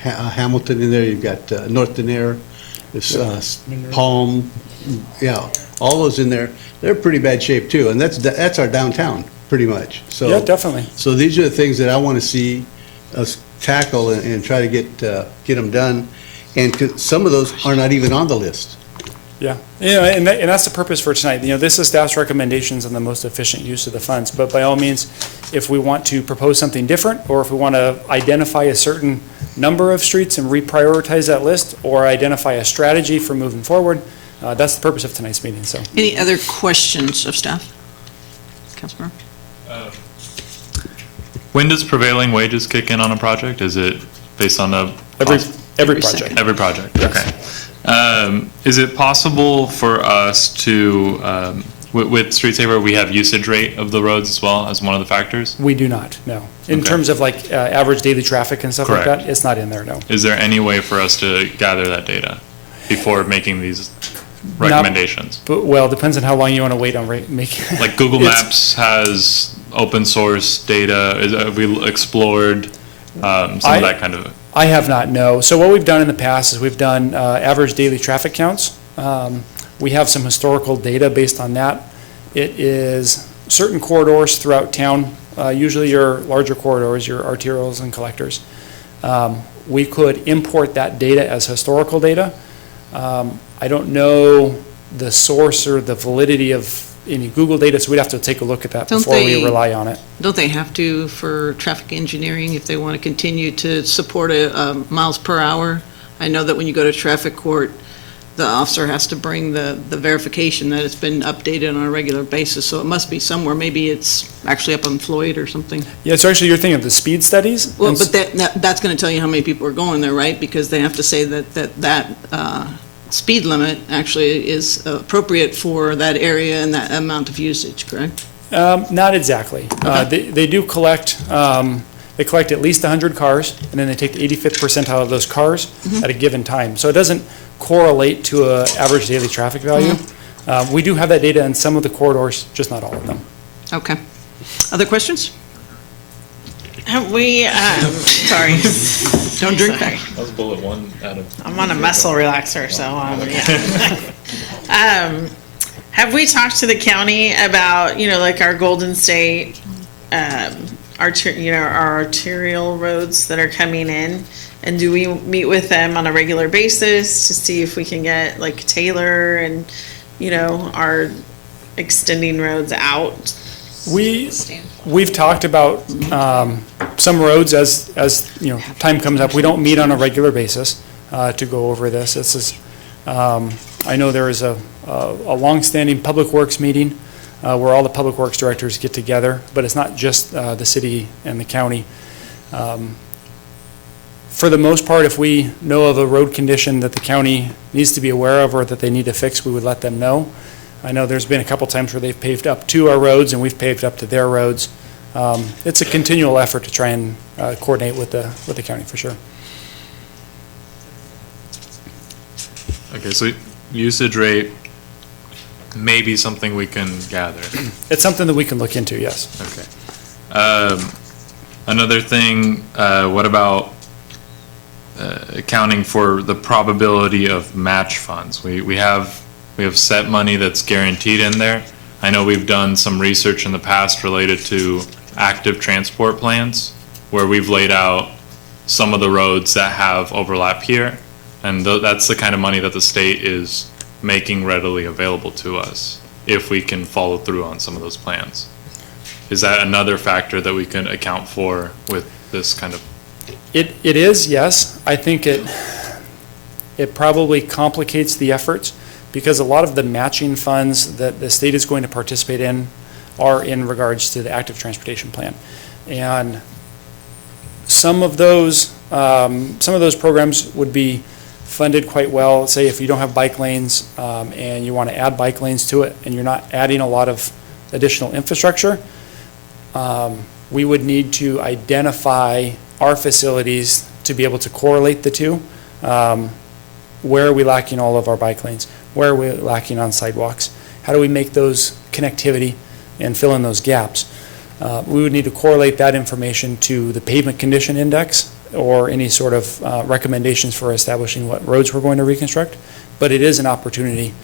Hamilton in there, you've got North Denaire, there's Palm, yeah, all those in there. They're pretty bad shape too, and that's our downtown pretty much. So Yeah, definitely. So these are the things that I want to see us tackle and try to get them done. And 'cause some of those are not even on the list. Yeah, and that's the purpose for tonight. This is staff's recommendations on the most efficient use of the funds, but by all means, if we want to propose something different, or if we want to identify a certain number of streets and reprioritize that list, or identify a strategy for moving forward, that's the purpose of tonight's meeting, so. Any other questions of staff? Councilmember? When does prevailing wages kick in on a project? Is it based on a? Every Every project. second. Every project, okay. Is it possible for us to, with Street Saver, we have usage rate of the roads as well as one of the factors? We do not, no. In Okay. terms of like average daily traffic and stuff like Correct. that, it's not in there, no. Is there any way for us to gather that data before making these recommendations? But, well, depends on how long you want to wait on making. Like Google It's- Maps has open source data, have we explored some I- of that kind of? I have not, no. So what we've done in the past is we've done average daily traffic counts. We have some historical data based on that. It is certain corridors throughout town, usually your larger corridors, your arterials and collectors. We could import that data as historical data. I don't know the source or the validity of any Google data, so we'd have to take a look at that Don't before we they- rely on it. Don't they have to for traffic engineering if they want to continue to support a miles per hour? I know that when you go to traffic court, the officer has to bring the verification that it's been updated on a regular basis, so it must be somewhere. Maybe it's actually up on Floyd or something. Yeah, so actually you're thinking of the speed studies? Well, And but that's going to tell you how many people are going there, right? Because they have to say that speed limit actually is appropriate for that area and that amount of usage, correct? Not exactly. They do collect, they collect at least 100 cars, and then they take the 85th percentile of those cars at a given time. So it doesn't correlate to a average daily traffic value. We do have that data in some of the corridors, just not all of them. Okay. Other questions? Have we, sorry. Don't drink Sorry. that. That was bullet one out of. I'm on a muscle relaxer, so, yeah. Have we talked to the county about, like our Golden State, our arterial roads that are coming in? And do we meet with them on a regular basis to see if we can get like Taylor and, our extending roads out? We've talked about some roads as time comes up. We don't meet on a regular basis to go over this. This is, I know there is a longstanding Public Works meeting where all the Public Works directors get together, but it's not just the city and the county. For the most part, if we know of a road condition that the county needs to be aware of or that they need to fix, we would let them know. I know there's been a couple times where they've paved up to our roads and we've paved up to their roads. It's a continual effort to try and coordinate with the county, for sure. Okay, so usage rate may be something we can gather. It's something that we can look into, yes. Okay. Another thing, what about accounting for the probability of match funds? We have set money that's guaranteed in there. I know we've done some research in the past related to active transport plans, where we've laid out some of the roads that have overlap here, and that's the kind of money that the state is making readily available to us if we can follow through on some of those plans. Is that another factor that we can account for with this kind of? It is, yes. I think it probably complicates the efforts because a lot of the matching funds that the state is going to participate in are in regards to the active transportation plan. And some of those programs would be funded quite well. Say if you don't have bike lanes and you want to add bike lanes to it and you're not adding a lot of additional infrastructure, we would need to identify our facilities to be able to correlate the two. Where are we lacking all of our bike lanes? Where are we lacking on sidewalks? How do we make those connectivity and fill in those gaps? We would need to correlate that information to the pavement condition index or any sort of recommendations for establishing what roads we're going to reconstruct, but it is an opportunity.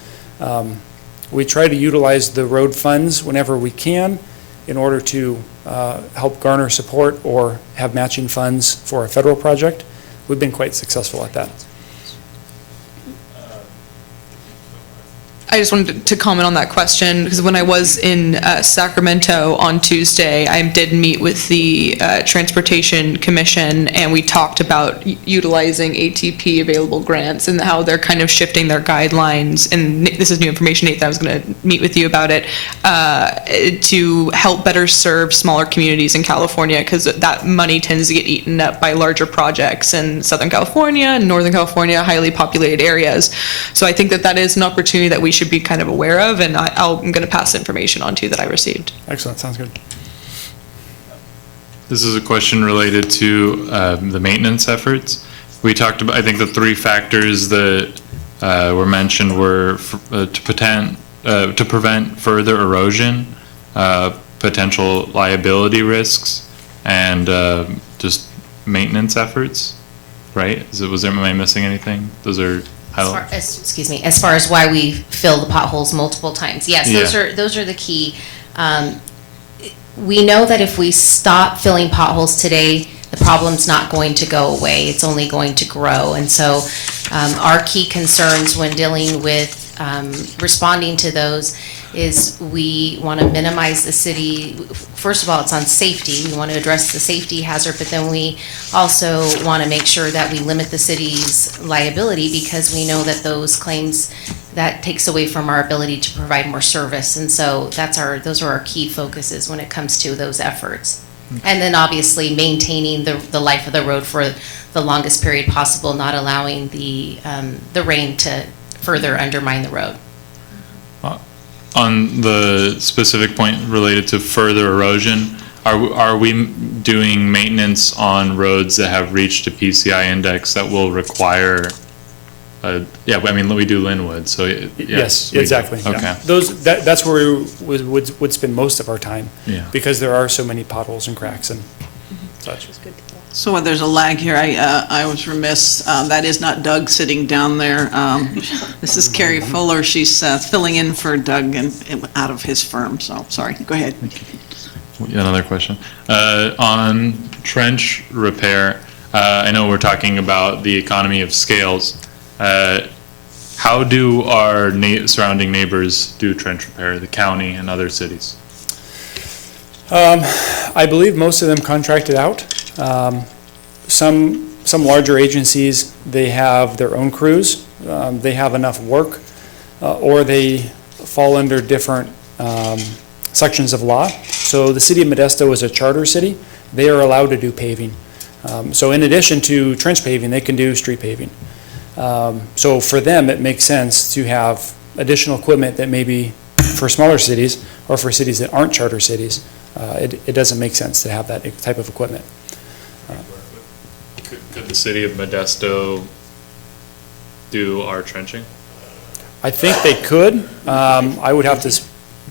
We try to utilize the road funds whenever we can in order to help garner support or have matching funds for a federal project. We've been quite successful at that. I just wanted to comment on that question, because when I was in Sacramento on Tuesday, I did meet with the Transportation Commission, and we talked about utilizing ATP available grants and how they're kind of shifting their guidelines. And this is new information, Nathan, I was going to meet with you about it, to help better serve smaller communities in California, because that money tends to get eaten up by larger projects in Southern California and Northern California, highly populated areas. So I think that that is an opportunity that we should be kind of aware of, and I'm going to pass information on to you that I received. Excellent, sounds good. This is a question related to the maintenance efforts. We talked about, I think the three factors that were mentioned were to prevent further erosion, potential liability risks, and just maintenance efforts, right? Am I missing anything? Those are As far as why we fill the potholes multiple times. Yes, those are the key. We know that if we stop filling potholes today, the problem's not going to go away. It's only going to grow. And so our key concerns when dealing with responding to those is we want to minimize the city. First of all, it's on safety. We want to address the safety hazard, but then we also want to make sure that we limit the city's liability, because we know that those claims, that takes away from our ability to provide more service. And so those are our key focuses when it comes to those efforts. And then obviously maintaining the life of the road for the longest period possible, not allowing the rain to further undermine the road. On the specific point related to further erosion, are we doing maintenance on roads that have reached a PCI index that will require? We do Linwood, so Yes, exactly. Okay. Yeah. That's where we would spend most of our time. Yeah. Because there are so many potholes and cracks and such. So there's a lag here. I was remiss. That is not Doug sitting down there. This is Carrie Fuller. She's filling in for Doug and out of his firm. So sorry. Go ahead. Another question. On trench repair, I know we're talking about the economy of scales. How do our surrounding neighbors do trench repair, the county and other cities? I believe most of them contract it out. Some larger agencies, they have their own crews. They have enough work, or they fall under different sections of law. So the city of Modesto is a charter city. They are allowed to do paving. So in addition to trench paving, they can do street paving. So for them, it makes sense to have additional equipment that maybe for smaller cities or for cities that aren't charter cities, it doesn't make sense to have that type of equipment. Could the city of Modesto do our trenching? I think they could. I would have to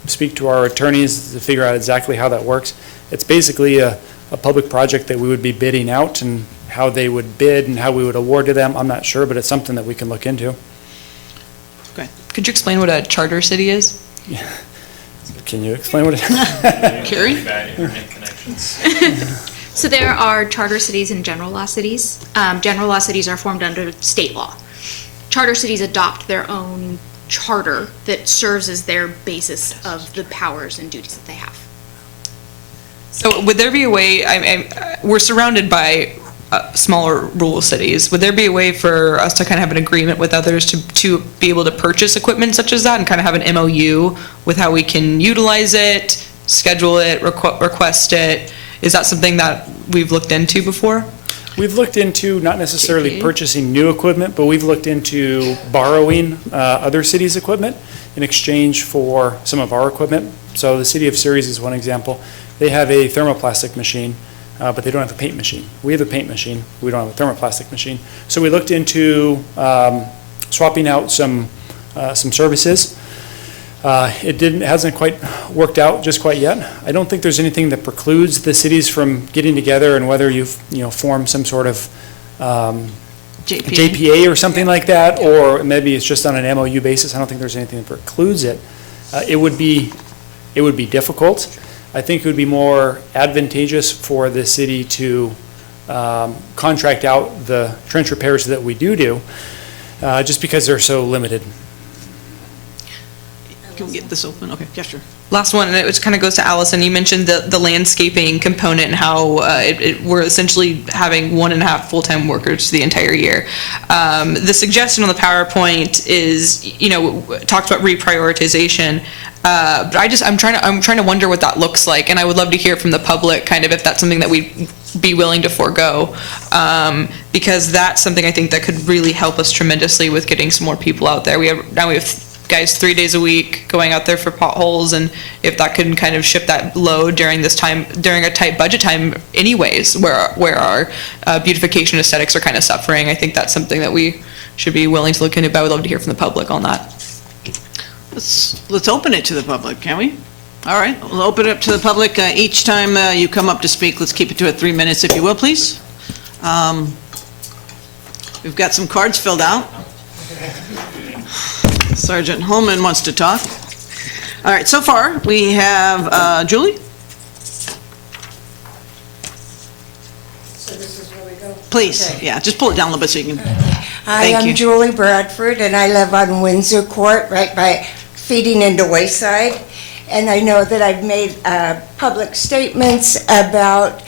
speak to our attorneys to figure out exactly how that works. It's basically a public project that we would be bidding out, and how they would bid and how we would award to them, I'm not sure, but it's something that we can look into. Okay. Could you explain what a charter city is? Yeah. Can you explain what it is? Carrie? Bad internet connections. So there are charter cities and general law cities. General law cities are formed under state law. Charter cities adopt their own charter that serves as their basis of the powers and duties that they have. So would there be a way, we're surrounded by smaller rural cities. Would there be a way for us to kind of have an agreement with others to be able to purchase equipment such as that and kind of have an MOU with how we can utilize it, schedule it, request it? Is that something that we've looked into before? We've looked into not necessarily JPA? purchasing new equipment, but we've looked into borrowing other cities' equipment in exchange for some of our equipment. So the city of Ceres is one example. They have a thermoplastic machine, but they don't have a paint machine. We have a paint machine. We don't have a thermoplastic machine. So we looked into swapping out some services. It hasn't quite worked out just quite yet. I don't think there's anything that precludes the cities from getting together, and whether form some sort of JPA or something like that, or maybe it's just on an MOU basis. I don't think there's anything that precludes it. It would be difficult. I think it would be more advantageous for the city to contract out the trench repairs that we do, just because they're so limited. Can we get this open? Okay, yeah, sure. Last one, and it kind of goes to Allison. You mentioned the landscaping component and how we're essentially having 1.5 full-time workers the entire year. The suggestion on the PowerPoint is, talks about reprioritization. But I'm trying to wonder what that looks like, and I would love to hear from the public, kind of, if that's something that we'd be willing to forego, because that's something I think that could really help us tremendously with getting some more people out there. We have guys 3 days a week going out there for potholes, and if that could kind of shift that load during this time, during a tight budget time anyways, where our beautification aesthetics are kind of suffering, I think that's something that we should be willing to look into, but I would love to hear from the public on that. Let's open it to the public, can we? All right, we'll open it up to the public. Each time you come up to speak, let's keep it to 3 minutes, if you will, please. We've got some cards filled out. Sergeant Holman wants to talk. All right, so far, we have Julie? So this is where we go? Please, Okay. yeah, just pull it down a little bit so you can, Hi, Thank you. I'm Julie Bradford, and I live on Windsor Court, right by feeding into Wayside. And I know that I've made public statements about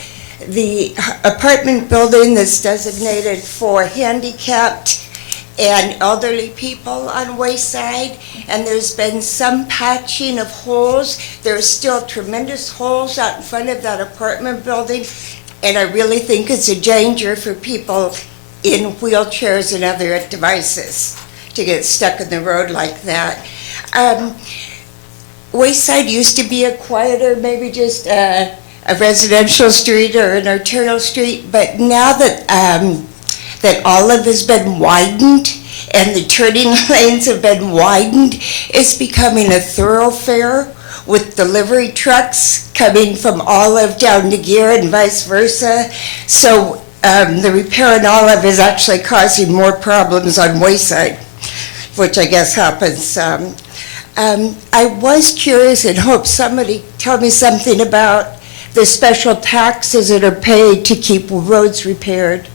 the apartment building that's designated for handicapped and elderly people on Wayside, and there's been some patching of holes. There's still tremendous holes out in front of that apartment building, and I really think it's a danger for people in wheelchairs and other devices to get stuck in the road like that. Wayside used to be a quieter, maybe just a residential street or an arterial street, but now that that Olive has been widened and the turning lanes have been widened, it's becoming a thoroughfare with delivery trucks coming from Olive down to Gear and vice versa. So the repair in Olive is actually causing more problems on Wayside, which I guess happens. I was curious and hope somebody tell me something about the special taxes that are paid to keep roads repaired.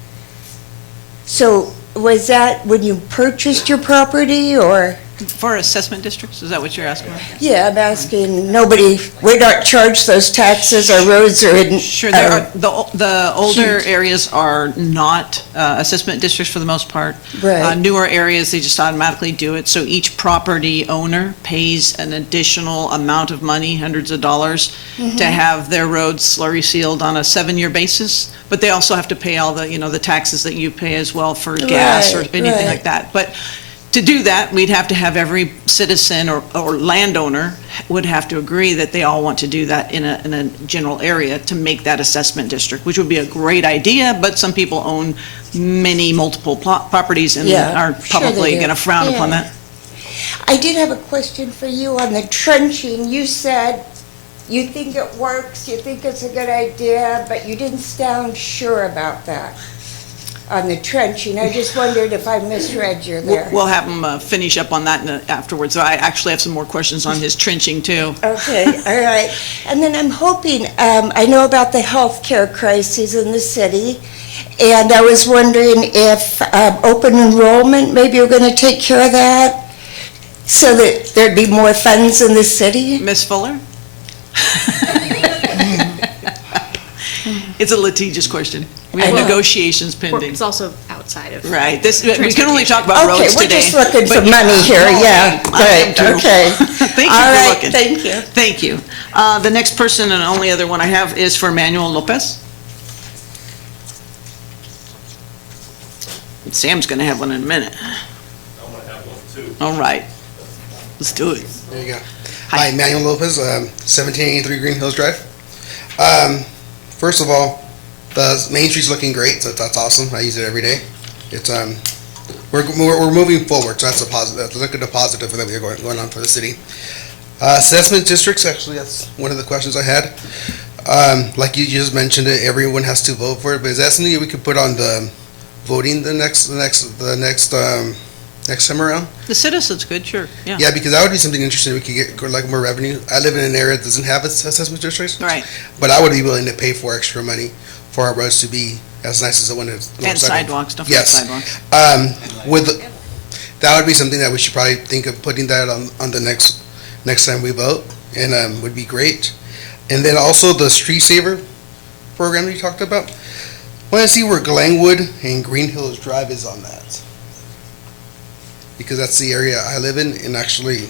So was that when you purchased your property, or? for assessment districts, is that what you're asking? Yeah, I'm asking, we're not charged those taxes, our roads are in. Sure, there are, the older areas are not assessment districts for the most part. Right. Newer areas, they just automatically do it, so each property owner pays an additional amount of money, hundreds of dollars, to have their roads slurry sealed on a 7-year basis, but they also have to pay all the, the taxes that you pay as well for gas or Right, anything right. like that. But to do that, we'd have to have every citizen or landowner would have to agree that they all want to do that in a general area to make that assessment district, which would be a great idea, but some people own multiple properties and Yeah, are sure they probably do. going to frown upon Yeah. that. I did have a question for you on the trenching. You said you think it works, you think it's a good idea, but you didn't sound sure about that on the trenching. I just wondered if I misread you there. We'll have him finish up on that afterwards. So I actually have some more questions on his trenching too. Okay, all right. And then I'm hoping, I know about the healthcare crises in the city, and I was wondering if open enrollment, maybe you're going to take care of that so that there'd be more funds in the city? Ms. Fuller? It's a litigious question. We have I know. negotiations pending. It's also outside of. Right, we can only talk about Okay, roads we're today. just looking for but- money here, Oh, yeah. I am Good, too. okay. Thank you All for right, looking. thank you. Thank you. The next person and only other one I have is for Manuel Lopez. Sam's gonna have one in a minute. I'm gonna have one too. All right. Let's do it. There you go. Hi. Hi, Manuel Lopez, 1783 Green Hills Drive. First of all, the Main Street's looking great, so that's awesome. I use it every day. It's we're moving forward, so that's a positive. That's look at the positive that we are going on for the city. Assessment districts, actually, that's one of the questions I had. Like you just mentioned it, everyone has to vote for it, but is that something that we could put on the voting the next time around? The citizens could, sure, yeah. Yeah, because that would be something interesting. We could get like more revenue. I live in an area that doesn't have assessment districts. Right. But I would be willing to pay for extra money for our roads to be as nice as the one that's. And sidewalks, don't forget Yes. sidewalks. That would be something that we should probably think of putting that on the next time we vote, and would be great. And then also the Street Saver program that you talked about. Want to see where Glenwood and Green Hills Drive is on that, because that's the area I live in, and actually,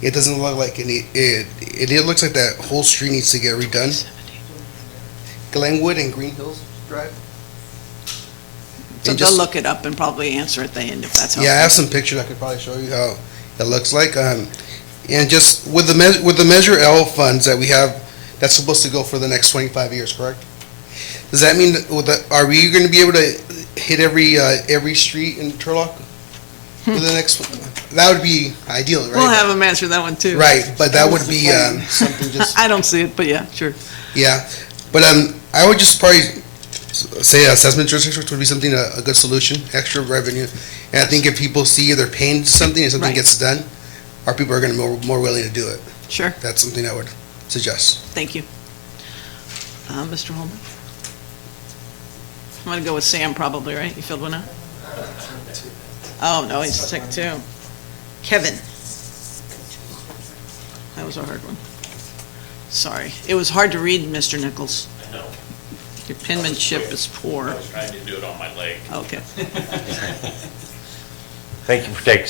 it doesn't look like it looks like that whole street needs to get redone. Glenwood and Green Hills Drive. So And they'll just- look it up and probably answer at the end if that's helpful. Yeah, I have some pictures I could probably show you how it looks like. And just with the Measure L funds that we have, that's supposed to go for the next 25 years, correct? Does that mean are we going to be able to hit every street in Turlock for the next? That would be ideal, right? We'll have them answer that one too. Right, but that would be something just. I don't see it, but yeah, sure. Yeah, but I would just probably say assessment districts would be something, a good solution, extra revenue. And I think if people see they're paying something and something Right. gets done, our people are going to be more willing to do it. Sure, That's something I would suggest. thank you. Mr. Holman? I'm gonna go with Sam probably, right? You filled one out? Oh, no, he's sick too. Kevin? That was a hard one. Sorry. It was hard to read, Mr. Nichols. I know. Your penmanship is poor. I was trying to do it on my leg. Okay. Thank you for taking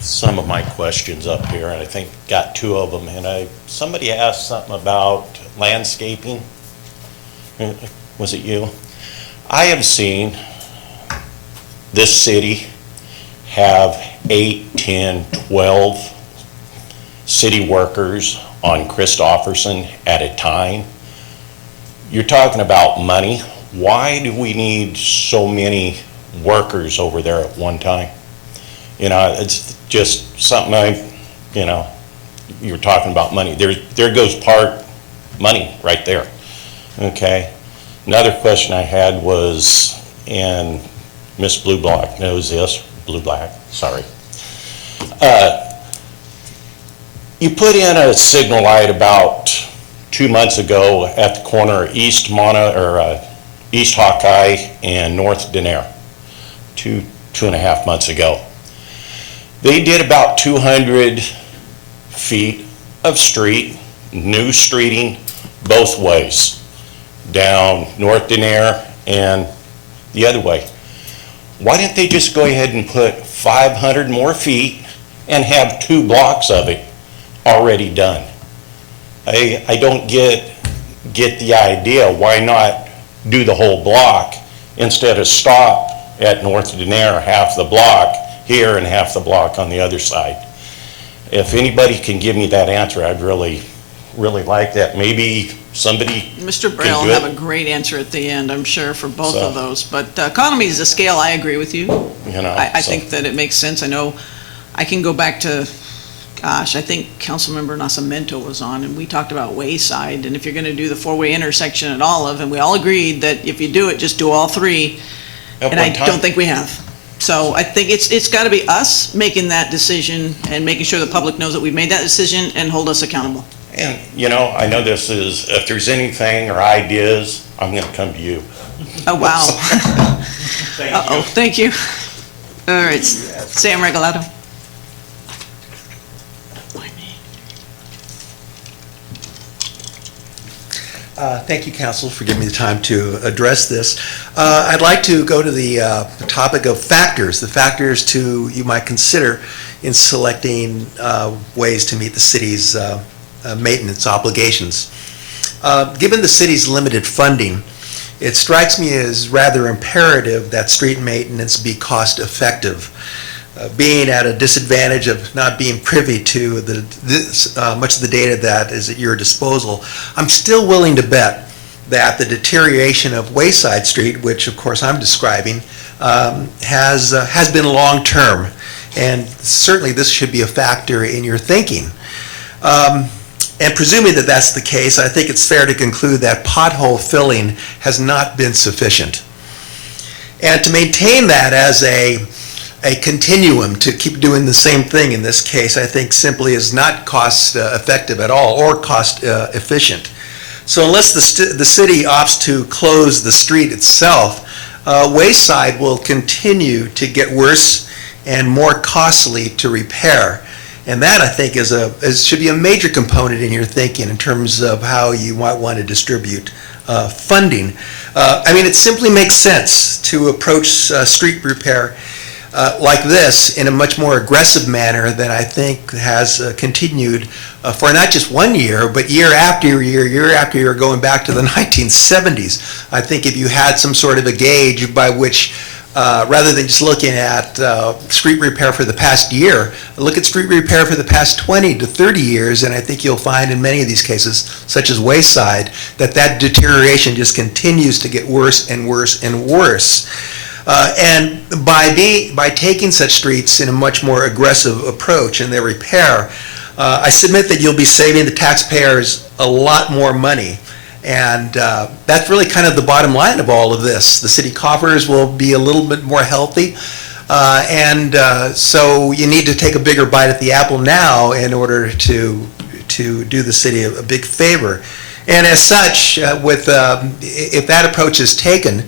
some of my questions up here, and I think got two of them. And somebody asked something about landscaping. Was it you? I have seen this city have 8, 10, 12 city workers on Christopherson at a time. You're talking about money. Why do we need so many workers over there at one time? You know, it's just something you're talking about money. There goes part money right there, okay? Another question I had was, and Miss Blue Black knows this, Blue Black, sorry. You put in a signal light about 2 months ago at the corner of East Hawkeye and North Denaire, 2.5 months ago. They did about 200 feet of street, new streeting both ways, down North Denaire and the other way. Why didn't they just go ahead and put 500 more feet and have 2 blocks of it already done? I don't get the idea. Why not do the whole block instead of stop at North Denaire, half the block here and half the block on the other side? If anybody can give me that answer, I'd really like that. Maybe somebody Mr. can Braille will do have it. a great answer at the end, I'm sure, for both So- of those. But economies of scale, I agree with you. You know, I so- think that it makes sense. I know, I can go back to, gosh, I think Councilmember Nascimento was on, and we talked about Wayside, and if you're gonna do the 4-way intersection at Olive, and we all agreed that if you do it, just do all 3, At and I one time. don't think we have. So I think it's gotta be us making that decision and making sure the public knows that we've made that decision and hold us accountable. And, I know this is, if there's anything or ideas, I'm gonna come to you. Oh, wow. Thank Uh-oh, thank you. All right, Sam Regalado. Thank you, Council, for giving me the time to address this. I'd like to go to the topic of factors, the factors you might consider in selecting ways to meet the city's maintenance obligations. Given the city's limited funding, it strikes me as rather imperative that street maintenance be cost-effective. Being at a disadvantage of not being privy to much of the data that is at your disposal, I'm still willing to bet that the deterioration of Wayside Street, which of course I'm describing, has been long-term, and certainly this should be a factor in your thinking. And presuming that that's the case, I think it's fair to conclude that pothole filling has not been sufficient. And to maintain that as a continuum, to keep doing the same thing in this case, I think simply is not cost effective at all, or cost efficient. So unless the city opts to close the street itself, Wayside will continue to get worse and more costly to repair. And that, I think, should be a major component in your thinking in terms of how you might want to distribute funding. I mean, it simply makes sense to approach street repair like this in a much more aggressive manner than I think has continued for not just 1 year, but year after year, going back to the 1970s. I think if you had some sort of a gauge by which, rather than just looking at street repair for the past year, look at street repair for the past 20 to 30 years, and I think you'll find in many of these cases, such as Wayside, that deterioration just continues to get worse and worse and worse. And by taking such streets in a much more aggressive approach in their repair, I submit that you'll be saving the taxpayers a lot more money. And that's really kind of the bottom line of all of this. The city coffers will be a little bit more healthy. So you need to take a bigger bite at the apple now in order to do the city a big favor. And as such, if that approach is taken,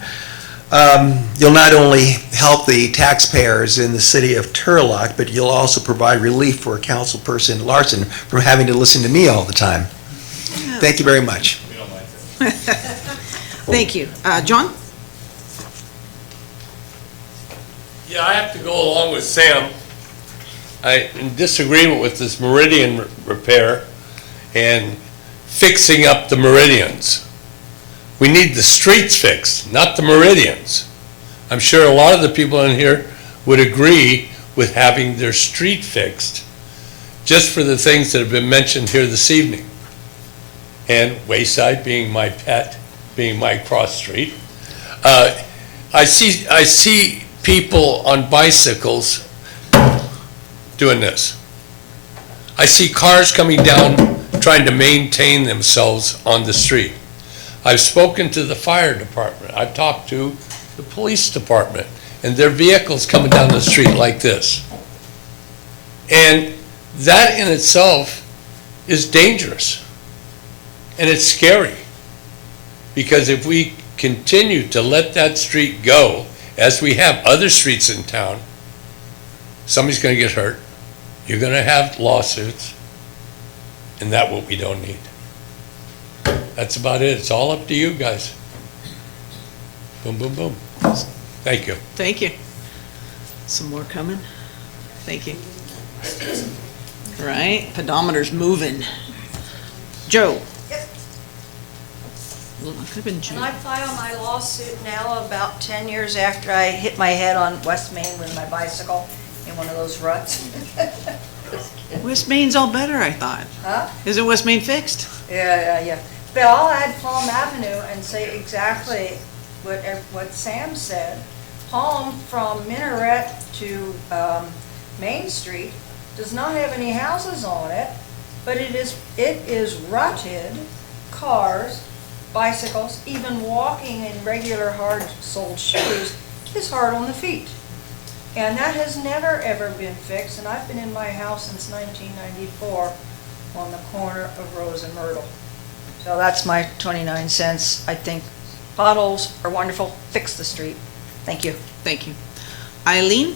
you'll not only help the taxpayers in the city of Turlock, but you'll also provide relief for Councilperson Larson from having to listen to me all the time. Thank you very much. Thank you. John? Yeah, I have to go along with Sam. In disagreement with this meridian repair and fixing up the meridians. We need the streets fixed, not the meridians. I'm sure a lot of the people in here would agree with having their street fixed, just for the things that have been mentioned here this evening. And Wayside being my pet, being my cross street. I see people on bicycles doing this. I see cars coming down trying to maintain themselves on the street. I've spoken to the fire department. I've talked to the police department, and their vehicles coming down the street like this. And that in itself is dangerous. And it's scary. Because if we continue to let that street go, as we have other streets in town, somebody's going to get hurt. You're going to have lawsuits. And that's what we don't need. That's about it. It's all up to you guys. Boom, boom, boom. Thank you. Thank you. Some more coming? Thank you. Right, pedometer's moving. Joe? Well, it could've been June. Can I file my lawsuit now about 10 years after I hit my head on West Main with my bicycle in one of those ruts? West Main's all better, I thought. Huh? Isn't West Main fixed? Yeah. But I'll add Palm Avenue and say exactly what Sam said. Palm from Minaret to Main Street does not have any houses on it, but it is rutted. Cars, bicycles, even walking in regular hard-soled shoes is hard on the feet. And that has never, ever been fixed, and I've been in my house since 1994 on the corner of Rose and Myrtle. So that's my 29 cents. I think potholes are wonderful. Fix the street. Thank you. Thank you. Eileen?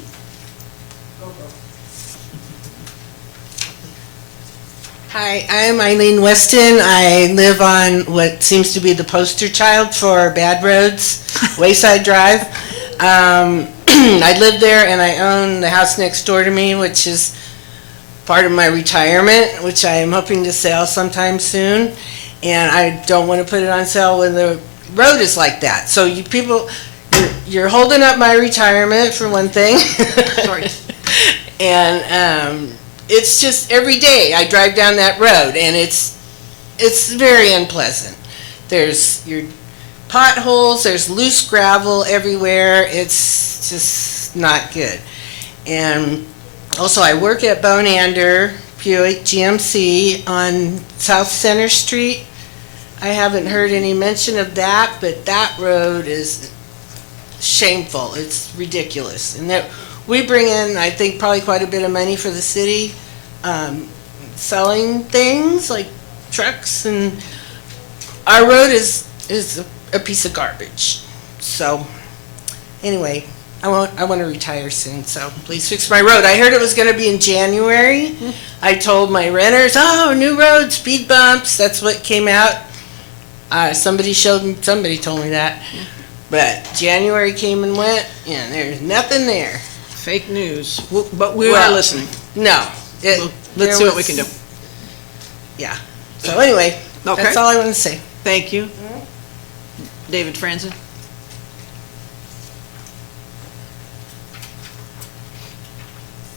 Hi, I'm Eileen Weston. I live on what seems to be the poster child for bad roads, Wayside Drive. I live there and I own the house next door to me, which is part of my retirement, which I am hoping to sell sometime soon. And I don't want to put it on sale when the road is like that. So you people, you're holding up my retirement for one thing. Sorry. And it's just every day I drive down that road, and it's very unpleasant. There's your potholes, there's loose gravel everywhere. It's just not good. And also, I work at Bonander Buick GMC on South Center Street. I haven't heard any mention of that, but that road is shameful. It's ridiculous. And that we bring in, I think, probably quite a bit of money for the city, selling things like trucks, and our road is a piece of garbage. So, anyway, I want to retire soon, so please fix my road. I heard it was going to be in January. I told my renters, oh, new road, speed bumps. That's what came out. Somebody told me that. But January came and went, and there's nothing there. Fake news, but we are listening. No. Let's see what we can do. Yeah. So anyway, Okay. that's all I want to say. Thank you. David Franzen?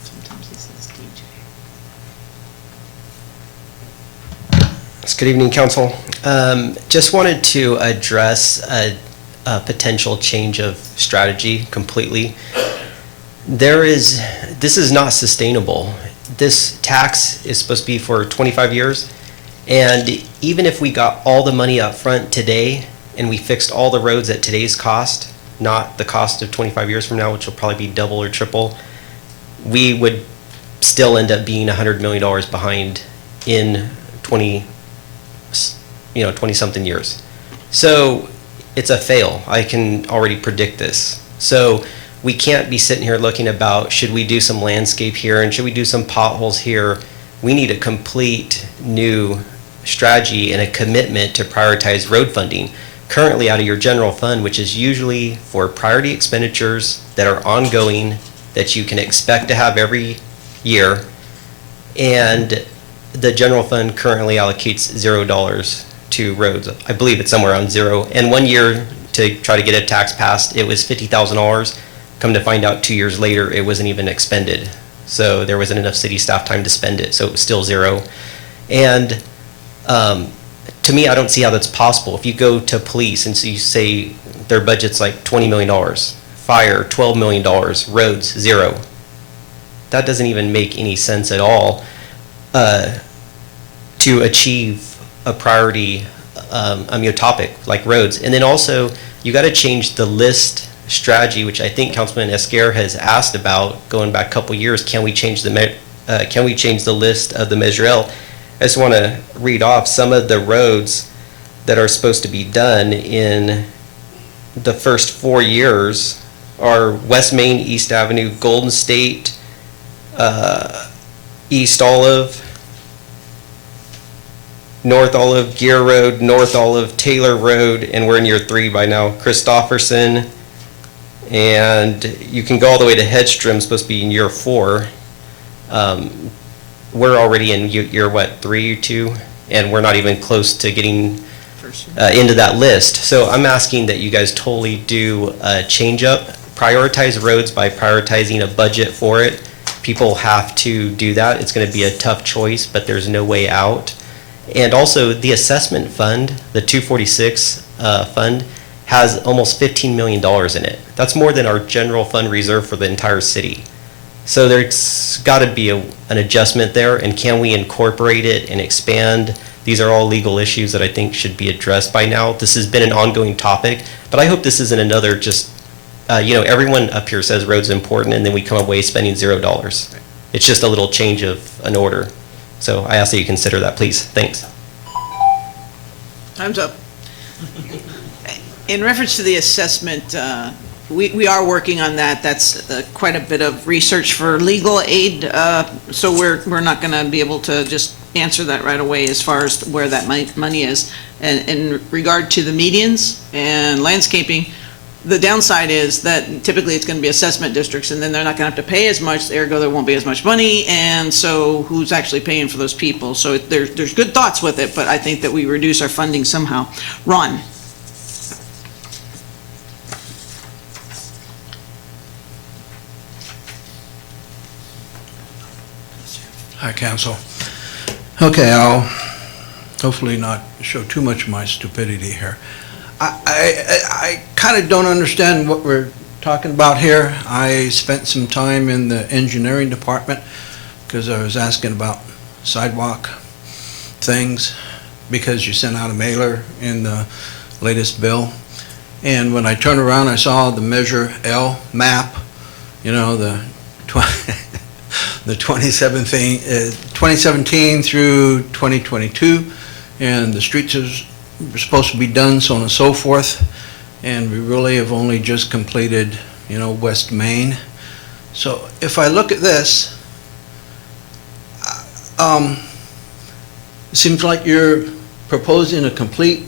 Sometimes he says DJ. Good evening, Council. Just wanted to address a potential change of strategy completely. This is not sustainable. This tax is supposed to be for 25 years, and even if we got all the money up front today and we fixed all the roads at today's cost, not the cost of 25 years from now, which will probably be double or triple, we would still end up being $100 million behind in 20-something years. So it's a fail. I can already predict this. So we can't be sitting here looking about, should we do some landscape here and should we do some potholes here? We need a complete new strategy and a commitment to prioritize road funding. Currently out of your general fund, which is usually for priority expenditures that are ongoing, that you can expect to have every year, and the general fund currently allocates $0 to roads. I believe it's somewhere around zero. And 1 year to try to get a tax passed, it was $50,000. Come to find out 2 years later, it wasn't even expended. So there wasn't enough city staff time to spend it, so it was still zero. And to me, I don't see how that's possible. If you go to police and so you say their budget's like $20 million, fire, $12 million, roads, zero. That doesn't even make any sense at all to achieve a priority topic like roads. And then also, you got to change the list strategy, which I think Councilman Esquer has asked about going back a couple years. Can we change the list of the Measure L? I just want to read off some of the roads that are supposed to be done in the first 4 years are West Main, East Avenue, Golden State, East Olive, North Olive, Gear Road, North Olive, Taylor Road, and we're in year 3 by now, Christofferson, and you can go all the way to Hedstrom, supposed to be in year 4. We're already in year what, 3 or 2, and we're not even close to getting into that list. So I'm asking that you guys totally do a change up, prioritize roads by prioritizing a budget for it. People have to do that. It's going to be a tough choice, but there's no way out. And also the assessment fund, the 246 fund, has almost $15 million in it. That's more than our general fund reserve for the entire city. So there's got to be an adjustment there, and can we incorporate it and expand? These are all legal issues that I think should be addressed by now. This has been an ongoing topic, but I hope this isn't another just, everyone up here says roads important, and then we come away spending $0. It's just a little change of an order. So I ask that you consider that, please. Thanks. Time's up. In reference to the assessment, we are working on that. That's quite a bit of research for legal aid, so we're not going to be able to just answer that right away as far as where that money is. And in regard to the medians and landscaping, the downside is that typically it's going to be assessment districts, and then they're not going to have to pay as much, ergo there won't be as much money, and so who's actually paying for those people? So there's good thoughts with it, but I think that we reduce our funding somehow. Ron? Hi, Council. Okay, I'll hopefully not show too much of my stupidity here. I kind of don't understand what we're talking about here. I spent some time in the engineering department because I was asking about sidewalk things because you sent out a mailer in the latest bill. And when I turned around, I saw the Measure L map, you know, the 2017 through 2022, and the streets are supposed to be done, so on and so forth. And we really have only just completed, you know, West Main. So if I look at this, it seems like you're proposing a complete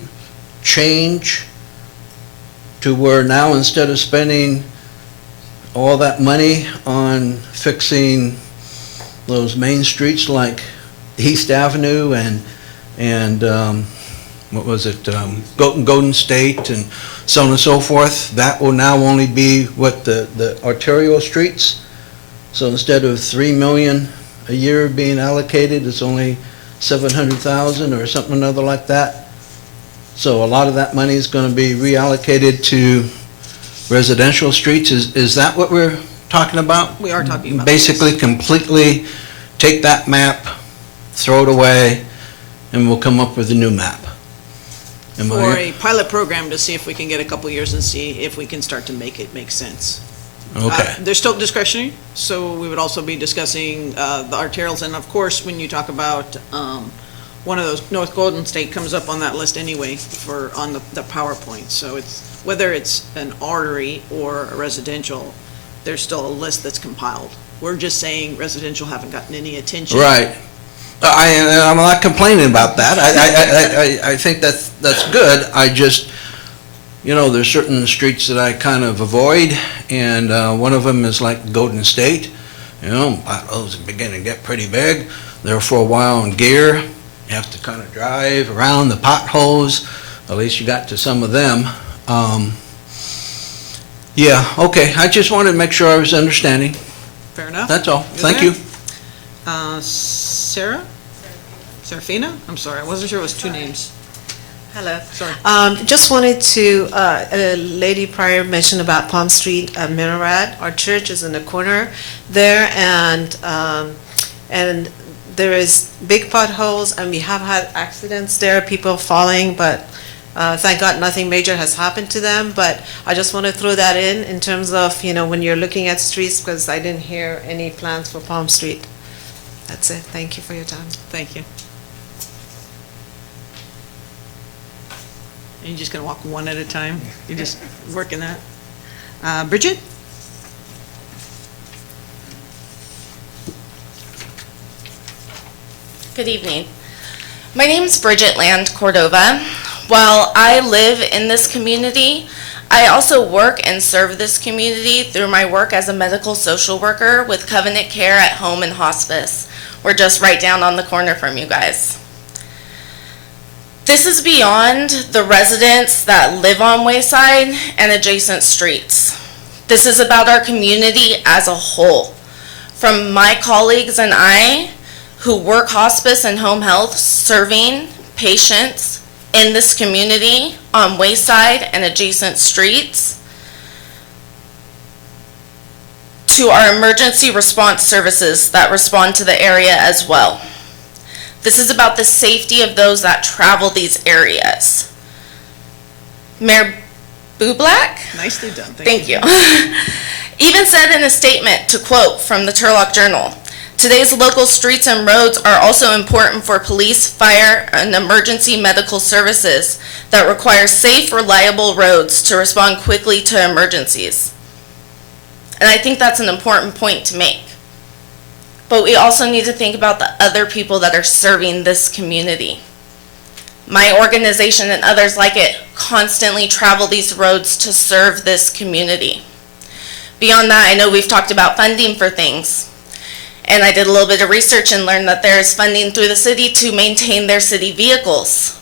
change to where now instead of spending all that money on fixing those main streets like East Avenue and what was it, Golden State and so on and so forth, that will now only be what the arterial streets. So instead of 3 million a year being allocated, it's only 700,000 or something another like that. So a lot of that money is going to be reallocated to residential streets. Is that what we're talking about? We are talking about Basically, completely take that map, throw it away, and we'll come up with a new map. Am For I? a pilot program to see if we can get a couple years and see if we can start to make it make sense. Okay. They're still discretionary, so we would also be discussing the arterials, and of course, when you talk about one of those, North Golden State comes up on that list anyway on the PowerPoint, so it's, whether it's an artery or a residential, there's still a list that's compiled. We're just saying residential haven't gotten any attention. Right. I'm not complaining about that. I think that's good. I just, you know, there's certain streets that I kind of avoid, and one of them is like Golden State. You know, potholes are beginning to get pretty big. They're for a while in gear. You have to kind of drive around the potholes. At least you got to some of them. Yeah, okay. I just wanted to make sure I was understanding. Fair enough. That's all. Good Thank there. you. Sarah? Serafina? I'm sorry, I wasn't sure it was two names. Hello. Sorry. Just wanted to, a lady prior mentioned about Palm Street, Minaret. Our church is in the corner there, and there is big potholes, and we have had accidents there, people falling, but thank God nothing major has happened to them. But I just want to throw that in terms of, you know, when you're looking at streets, because I didn't hear any plans for Palm Street. That's it. Thank you for your time. Thank you. Are you just gonna walk one at a time? You're just working that? Bridget? Good evening. My name is Bridget Land Cordova. While I live in this community, I also work and serve this community through my work as a medical social worker with Covenant Care at Home and Hospice. We're just right down on the corner from you guys. This is beyond the residents that live on Wayside and adjacent streets. This is about our community as a whole. From my colleagues and I, who work hospice and home health, serving patients in this community on Wayside and adjacent streets, to our emergency response services that respond to the area as well. This is about the safety of those that travel these areas. Mayor Bublak? Nicely done, Thank you. Even said in a statement, to quote from the Turlock Journal, "Today's local streets and roads are also important for police, fire, and emergency medical services that require safe, reliable roads to respond quickly to emergencies." And I think that's an important point to make. But we also need to think about the other people that are serving this community. My organization and others like it constantly travel these roads to serve this community. Beyond that, I know we've talked about funding for things. And I did a little bit of research and learned that there is funding through the city to maintain their city vehicles.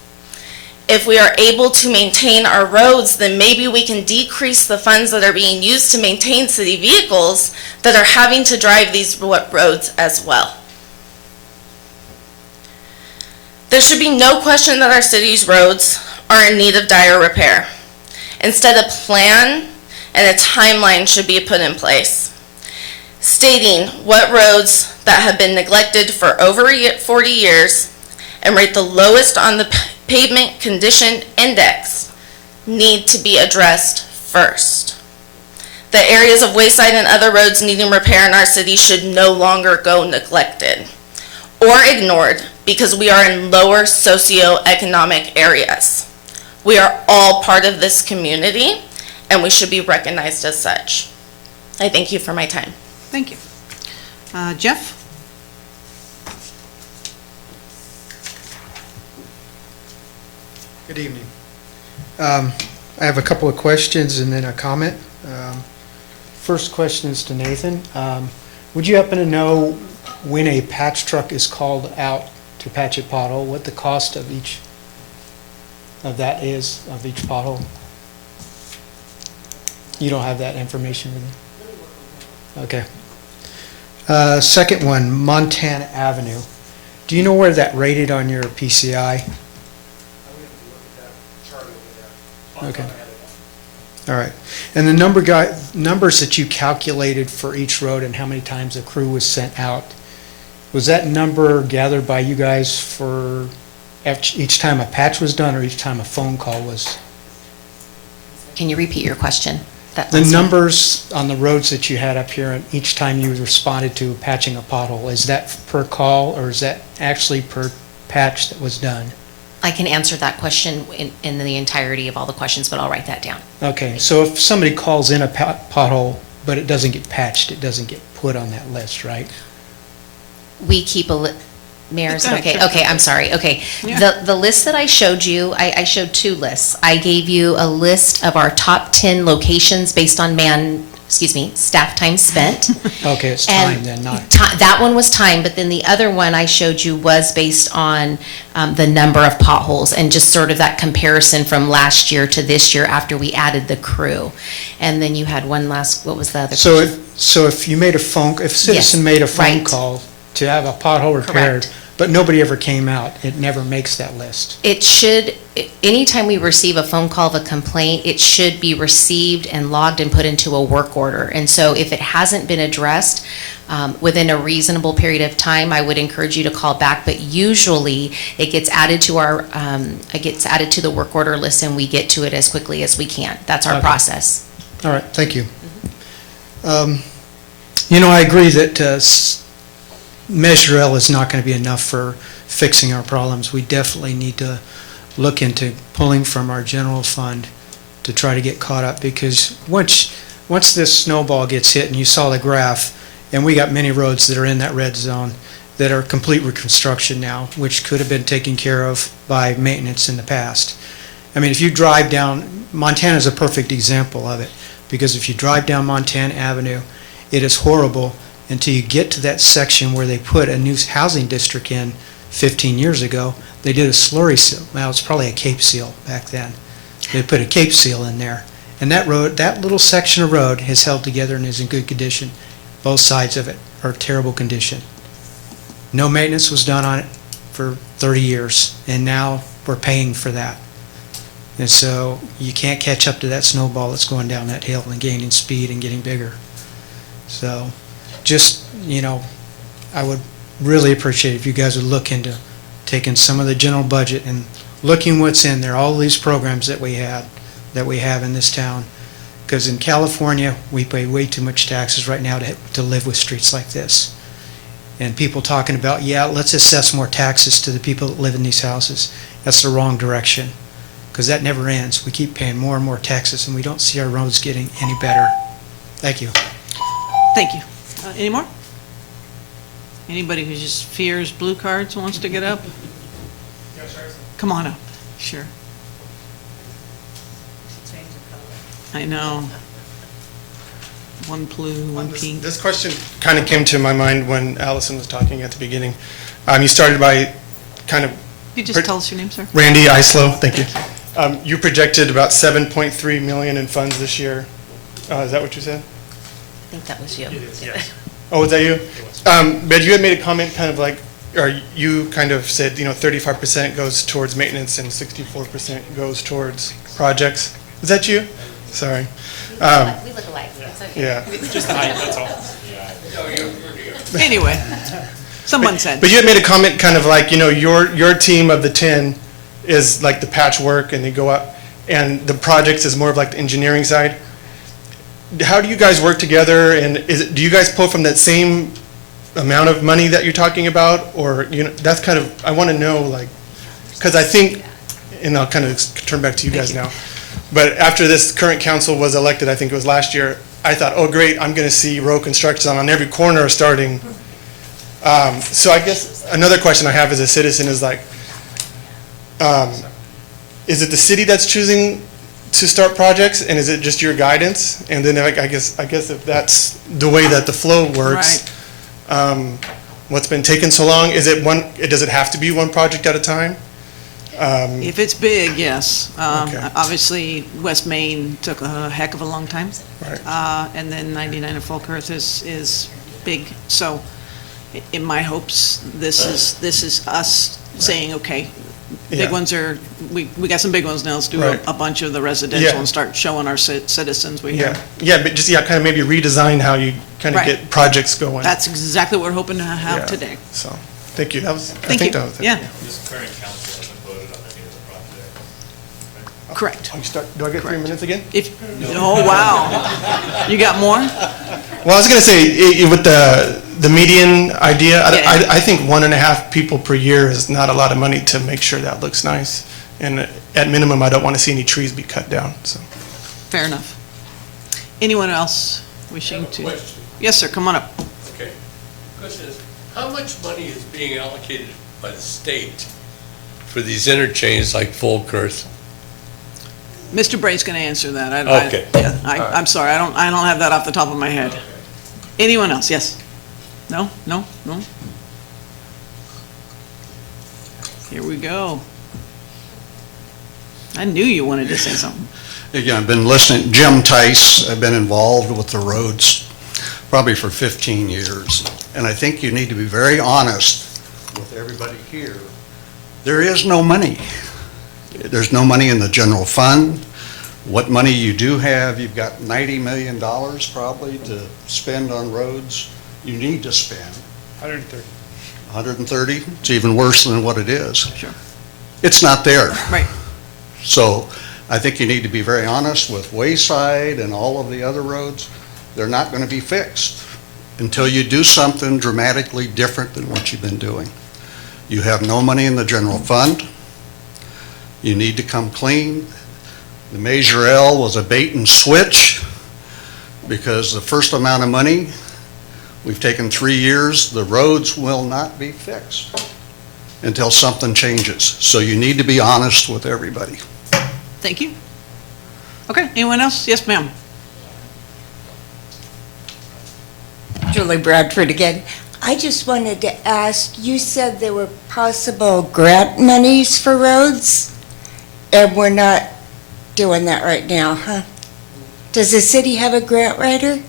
If we are able to maintain our roads, then maybe we can decrease the funds that are being used to maintain city vehicles that are having to drive these roads as well. There should be no question that our city's roads are in need of dire repair. Instead, a plan and a timeline should be put in place, stating what roads that have been neglected for over 40 years and rate the lowest on the pavement condition index need to be addressed first. The areas of wayside and other roads needing repair in our city should no longer go neglected or ignored because we are in lower socioeconomic areas. We are all part of this community and we should be recognized as such. I thank you for my time. Thank you. Jeff? Good evening. I have a couple of questions and then a comment. First question is to Nathan. Would you happen to know when a patch truck is called out to patch a pothole, what the cost of each of that is, of each pothole? You don't have that information with you? Okay. Second one, Montana Avenue. Do you know where that rated on your PCI? Okay. All right. And the numbers that you calculated for each road and how many times a crew was sent out, was that number gathered by you guys for each time a patch was done or each time a phone call was? Can you repeat your question? The numbers on the roads that you had up here and each time you responded to patching a pothole, is that per call or is that actually per patch that was done? I can answer that question in the entirety of all the questions, but I'll write that down. Okay, so if somebody calls in a pothole, but it doesn't get patched, it doesn't get put on that list, right? We keep Mayor, is it Go ahead, okay? Okay, I'm sorry, okay. Yeah. The list that I showed you, I showed two lists. I gave you a list of our top 10 locations based on staff time spent. Okay, it's And time then, not. That one was time, but then the other one I showed you was based on the number of potholes and just sort of that comparison from last year to this year after we added the crew. And then you had one last, what was the other question? So if you made a phone, if a citizen made a phone right. call to have a pothole repaired, Correct. but nobody ever came out, it never makes that list. It should, anytime we receive a phone call of a complaint, it should be received and logged and put into a work order. And so if it hasn't been addressed within a reasonable period of time, I would encourage you to call back. But usually it gets added to the work order list and we get to it as quickly as we can. That's our process. All right, thank you. I agree that Measure L is not going to be enough for fixing our problems. We definitely need to look into pulling from our general fund to try to get caught up, because once this snowball gets hit, and you saw the graph, and we got many roads that are in that red zone that are complete reconstruction now, which could have been taken care of by maintenance in the past. I mean, if you drive down, Montana is a perfect example of it, because if you drive down Montana Avenue, it is horrible until you get to that section where they put a new housing district in 15 years ago. They did a slurry seal. Well, it's probably a cape seal back then. They put a cape seal in there. And that road, that little section of road is held together and is in good condition. Both sides of it are terrible condition. No maintenance was done on it for 30 years, and now we're paying for that. And so you can't catch up to that snowball that's going down that hill and gaining speed and getting bigger. So just, I would really appreciate if you guys would look into taking some of the general budget and looking what's in there, all these programs that we have in this town. Because in California, we pay way too much taxes right now to live with streets like this. And people talking about, let's assess more taxes to the people that live in these houses. That's the wrong direction, because that never ends. We keep paying more and more taxes, and we don't see our roads getting any better. Thank you. Thank you. Any more? Anybody who just fears blue cards wants to get up? Come on up. Sure. I know. One blue, one pink. This question kind of came to my mind when Allison was talking at the beginning. You started by kind of... Could you just tell us your name, sir? Randy Islow, thank you. You projected about 7.3 million in funds this year. Is that what you said? I think that was you. It is, yes. Oh, was that you? But you had made a comment kind of like or you kind of said, 35% goes towards maintenance and 64% goes towards projects. Is that you? Sorry. We look alike. It's okay. Yeah. Just the height, that's all. Anyway, someone said. But you had made a comment kind of like, your team of the 10 is like the patchwork and they go up, and the projects is more of like the engineering side. How do you guys work together, and do you guys pull from that same amount of money that you're talking about? Or, that's kind of, I want to know, like, because I think, and I'll kind of turn back to you guys now, but after this current council was elected, I think it was last year, I thought, oh, great, I'm going to see road construction on every corner starting. So I guess another question I have as a citizen is like, is it the city that's choosing to start projects, and is it just your guidance? And then I guess if that's the way that the flow works, what's been taking so long? Does it have to be one project at a time? If it's big, yes. Okay. Obviously, West Main took a heck of a long time. Right. And then 99 and Falkirk is big. So in my hopes, this is us saying, okay, big Yeah. ones are, we got some big ones now, let's do Right. a bunch of the residential Yeah. and start showing our citizens we Yeah, have. yeah, but just, kind of maybe redesign how you kind of Right. get projects going. That's exactly what we're hoping to have Yeah. today. So, thank you. I Thank think you. that was it. Yeah. This current council hasn't voted on any of the projects. Correct. Do I get 3 minutes again? Oh, wow. You got more? Well, I was going to say, with the median idea, Yeah. I think 1.5 people per year is not a lot of money to make sure that looks nice. And at minimum, I don't want to see any trees be cut down, so. Fair enough. Anyone else wishing to? Question. Yes, sir, come on up. Okay. Question is, how much money is being allocated by the state for these interchanges like Falkirk? Mr. Bray's going to answer that. Okay. I'm sorry, I don't have that off the top of my head. Anyone else? Yes? No? No? No? Here we go. I knew you wanted to say something. Again, I've been listening, Jim Tice, I've been involved with the roads probably for 15 years. And I think you need to be very honest with everybody here. There is no money. There's no money in the general fund. What money you do have, you've got $90 million probably to spend on roads. You need to spend 130. 130. It's even worse than what it is. Sure. It's not there. Right. So I think you need to be very honest with Wayside and all of the other roads. They're not going to be fixed until you do something dramatically different than what you've been doing. You have no money in the general fund. You need to come clean. The Measure L was a bait and switch because the first amount of money, we've taken 3 years, the roads will not be fixed until something changes. So you need to be honest with everybody. Thank you. Okay, anyone else? Yes, ma'am. Julie Bradford again. I just wanted to ask, you said there were possible grant monies for roads, and we're not doing that right now, huh? Does the city have a grant writer?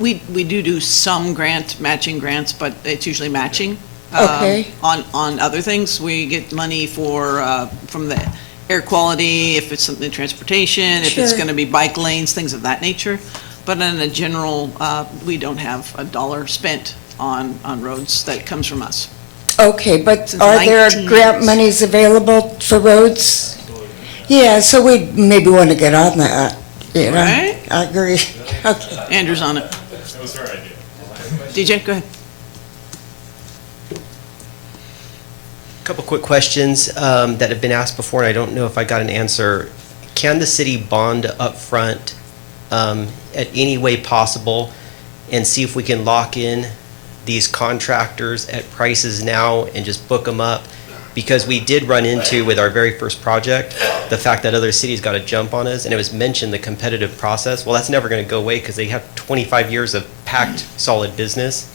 We do some matching grants, but it's usually matching. Okay. On other things, we get money from the air quality, if it's something transportation, if it's Sure. going to be bike lanes, things of that nature. But in a general, we don't have a dollar spent on roads that comes from us. Okay, but Since are there 19 grant years. monies available for roads? Yeah, so we maybe want to get on that, you know? Right? I agree. Okay. Andrew's on it. That was her idea. DJ, go ahead. Couple quick questions that have been asked before, and I don't know if I got an answer. Can the city bond upfront at any way possible and see if we can lock in these contractors at prices now and just book them up? Because we did run into, with our very first project, the fact that other cities got a jump on us, and it was mentioned the competitive process. Well, that's never going to go away because they have 25 years of packed, solid business.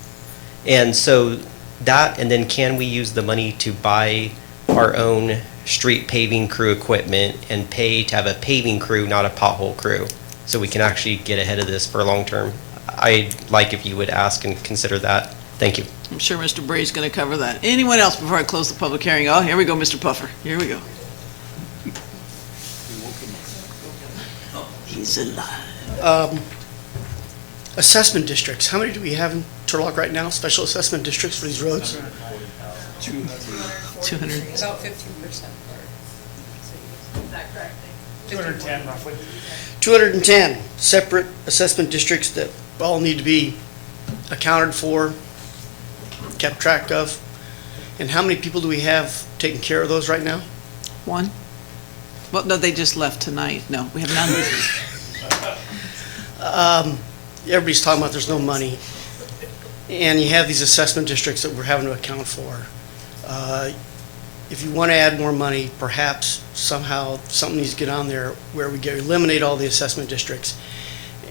And so that, and then can we use the money to buy our own street paving crew equipment and pay to have a paving crew, not a pothole crew, so we can actually get ahead of this for long term? I'd like if you would ask and consider that. Thank you. I'm sure Mr. Bray's going to cover that. Anyone else before I close the public hearing? Oh, here we go, Mr. Puffer. Here we go. He's alive. Assessment districts, how many do we have in Turlock right now, special assessment districts for these roads? 200. About 15%. 210 roughly. 210 separate assessment districts that all need to be accounted for, kept track of. And how many people do we have taking care of those right now? One? Well, no, they just left tonight. No, we have none. Everybody's talking about there's no money. And you have these assessment districts that we're having to account for. If you want to add more money, perhaps somehow something needs to get on there where we eliminate all the assessment districts.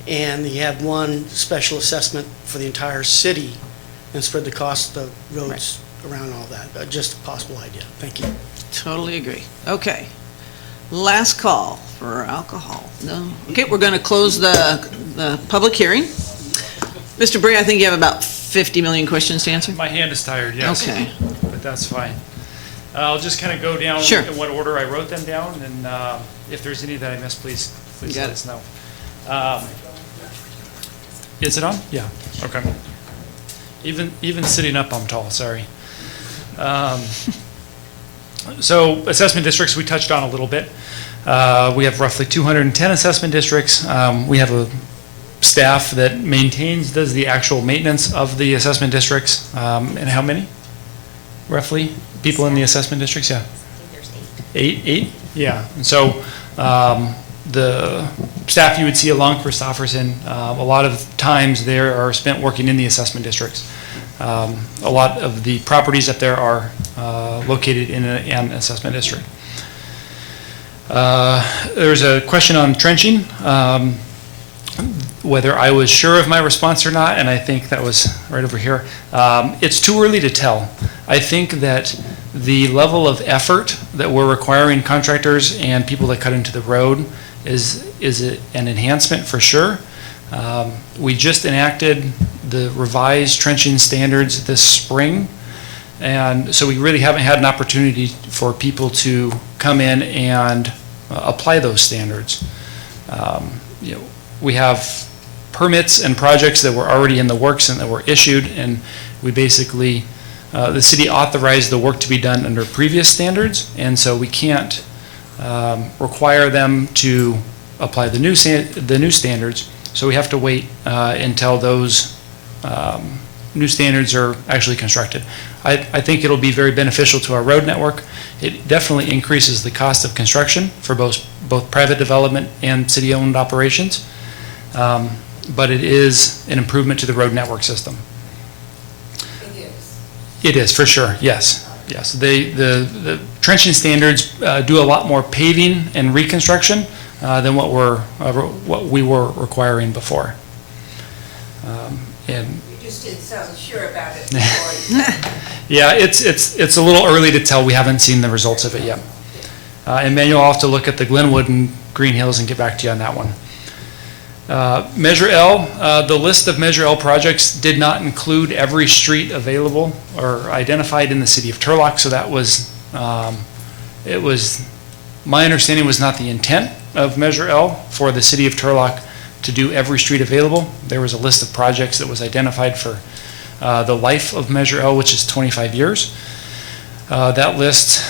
And you have one special assessment for the entire city and spread the cost of the roads around all that. Just a possible idea. Thank you. Totally agree. Okay. Last call for alcohol. No? Okay, we're going to close the public hearing. Mr. Bray, I think you have about 50 million questions to answer? My hand is tired, yes. Okay. But that's fine. I'll just kind of go down Sure. in what order I wrote them down, and if there's any that I missed, please Got let it. us know. Is it on? Yeah, okay. Even sitting up, I'm tall, sorry. So assessment districts, we touched on a little bit. We have roughly 210 assessment districts. We have a staff that does the actual maintenance of the assessment districts. And how many, roughly, people in the assessment districts? Yeah. Eight? Yeah. And so the staff you would see along Christofferson, a lot of times they are spent working in the assessment districts. A lot of the properties up there are located in an assessment district. There's a question on trenching, whether I was sure of my response or not, and I think that was right over here. It's too early to tell. I think that the level of effort that we're requiring contractors and people that cut into the road is an enhancement for sure. We just enacted the revised trenching standards this spring, and so we really haven't had an opportunity for people to come in and apply those standards. We have permits and projects that were already in the works and that were issued, and we basically, the city authorized the work to be done under previous standards, and so we can't require them to apply the new standards, so we have to wait until those new standards are actually constructed. I think it'll be very beneficial to our road network. It definitely increases the cost of construction for both private development and city-owned operations, but it is an improvement to the road network system. It is, for sure, yes. Yes, the trenching standards do a lot more paving and reconstruction than what we were requiring before. And You just didn't sound sure about it before. yeah, it's a little early to tell. We haven't seen the results of it yet. And Manuel, I'll have to look at the Glenwood and Green Hills and get back to you on that one. Measure L, the list of Measure L projects did not include every street available or identified in the city of Turlock, so that was, my understanding was not the intent of Measure L for the city of Turlock to do every street available. There was a list of projects that was identified for the life of Measure L, which is 25 years. That list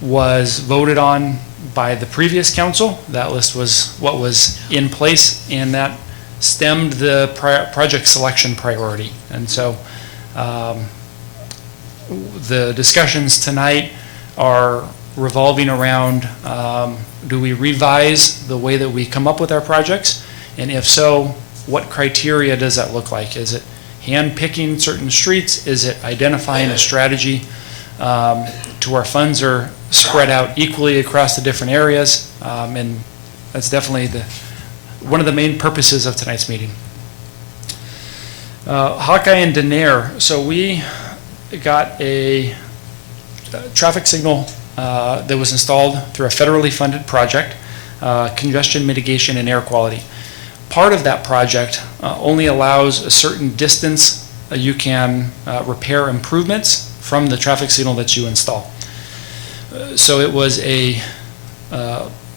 was voted on by the previous council. That list was what was in place, and that stemmed the project selection priority. And so the discussions tonight are revolving around, do we revise the way that we come up with our projects? And if so, what criteria does that look like? Is it hand-picking certain streets? Is it identifying a strategy to where funds are spread out equally across the different areas? And that's definitely one of the main purposes of tonight's meeting. Hawkeye and Denair. So we got a traffic signal that was installed through a federally funded project, congestion mitigation and air quality. Part of that project only allows a certain distance you can repair improvements from the traffic signal that you install. So it was a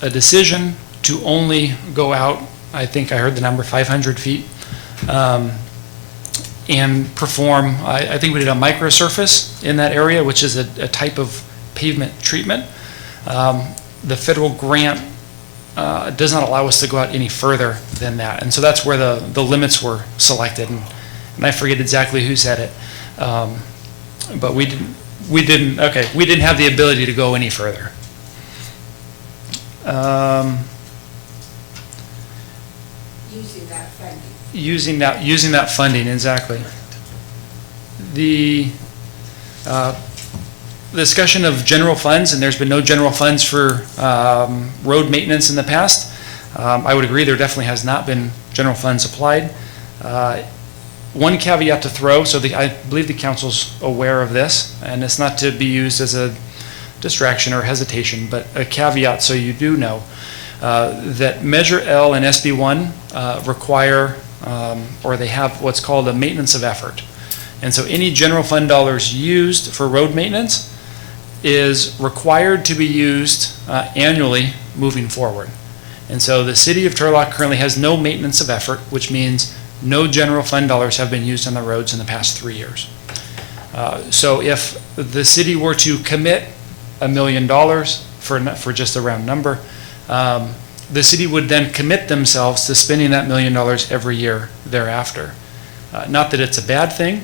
decision to only go out, I think I heard the number 500 feet, and perform, I think we did a microsurface in that area, which is a type of pavement treatment. The federal grant does not allow us to go out any further than that. And so that's where the limits were selected. And I forget exactly who said it. But we didn't have the ability to go any further. Using that funding. Using that funding, exactly. The discussion of general funds, and there's been no general funds for road maintenance in the past. I would agree there definitely has not been general funds applied. One caveat to throw, so I believe the council's aware of this, and it's not to be used as a distraction or hesitation, but a caveat so you do know that Measure L and SB1 require, or they have what's called a maintenance of effort. And so any general fund dollars used for road maintenance is required to be used annually moving forward. And so the city of Turlock currently has no maintenance of effort, which means no general fund dollars have been used on the roads in the past 3 years. So if the city were to commit $1 million for just a round number, the city would then commit themselves to spending that $1 million every year thereafter. Not that it's a bad thing,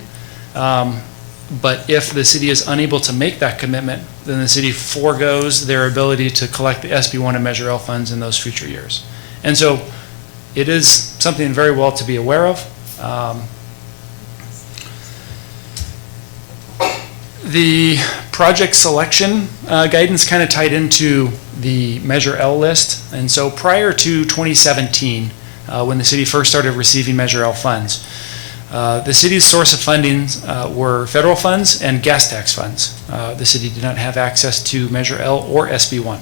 but if the city is unable to make that commitment, then the city forgoes their ability to collect the SB1 and Measure L funds in those future years. And so it is something very well to be aware of. The project selection guidance kind of tied into the Measure L list. And so prior to 2017, when the city first started receiving Measure L funds, the city's source of funding were federal funds and gas tax funds. The city did not have access to Measure L or SB1.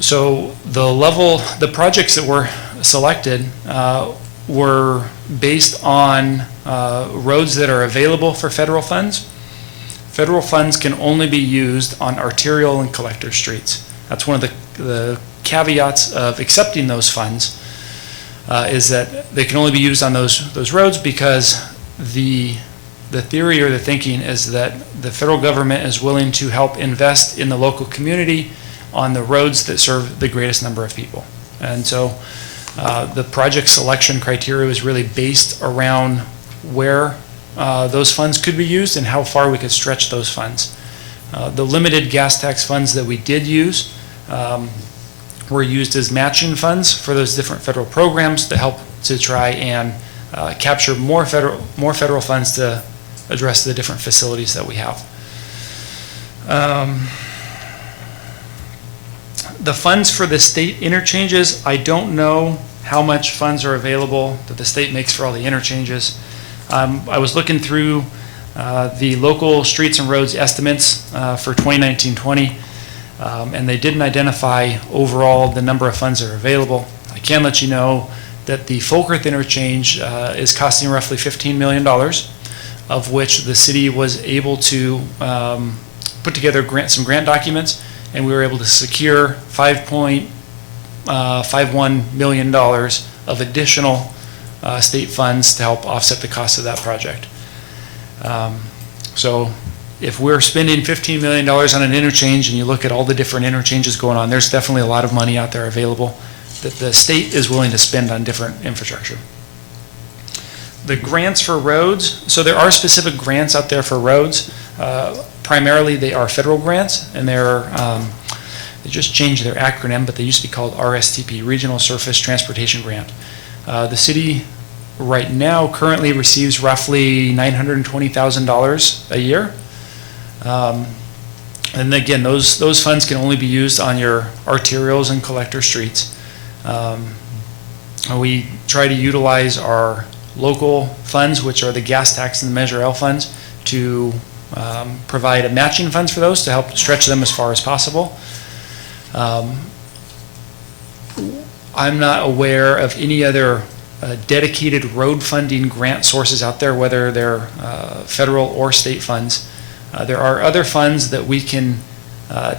So the projects that were selected were based on roads that are available for federal funds. Federal funds can only be used on arterial and collector streets. That's one of the caveats of accepting those funds, is that they can only be used on those roads because the theory or the thinking is that the federal government is willing to help invest in the local community on the roads that serve the greatest number of people. And so the project selection criteria is really based around where those funds could be used and how far we could stretch those funds. The limited gas tax funds that we did use were used as matching funds for those different federal programs to help to try and capture more federal funds to address the different facilities that we have. The funds for the state interchanges, I don't know how much funds are available that the state makes for all the interchanges. I was looking through the local streets and roads estimates for 2019-20, and they didn't identify overall the number of funds that are available. I can let you know that the Folkerth interchange is costing roughly $15 million, of which the city was able to put together some grant documents, and we were able to secure $5.51 million of additional state funds to help offset the cost of that project. So if we're spending $15 million on an interchange and you look at all the different interchanges going on, there's definitely a lot of money out there available that the state is willing to spend on different infrastructure. The grants for roads, so there are specific grants out there for roads. Primarily they are federal grants, and they just changed their acronym, but they used to be called RSTP, Regional Surface Transportation Grant. The city right now currently receives roughly $920,000 a year. And again, those funds can only be used on your arterials and collector streets. We try to utilize our local funds, which are the gas tax and the Measure L funds, to provide matching funds for those to help stretch them as far as possible. I'm not aware of any other dedicated road funding grant sources out there, whether they're federal or state funds. There are other funds that we can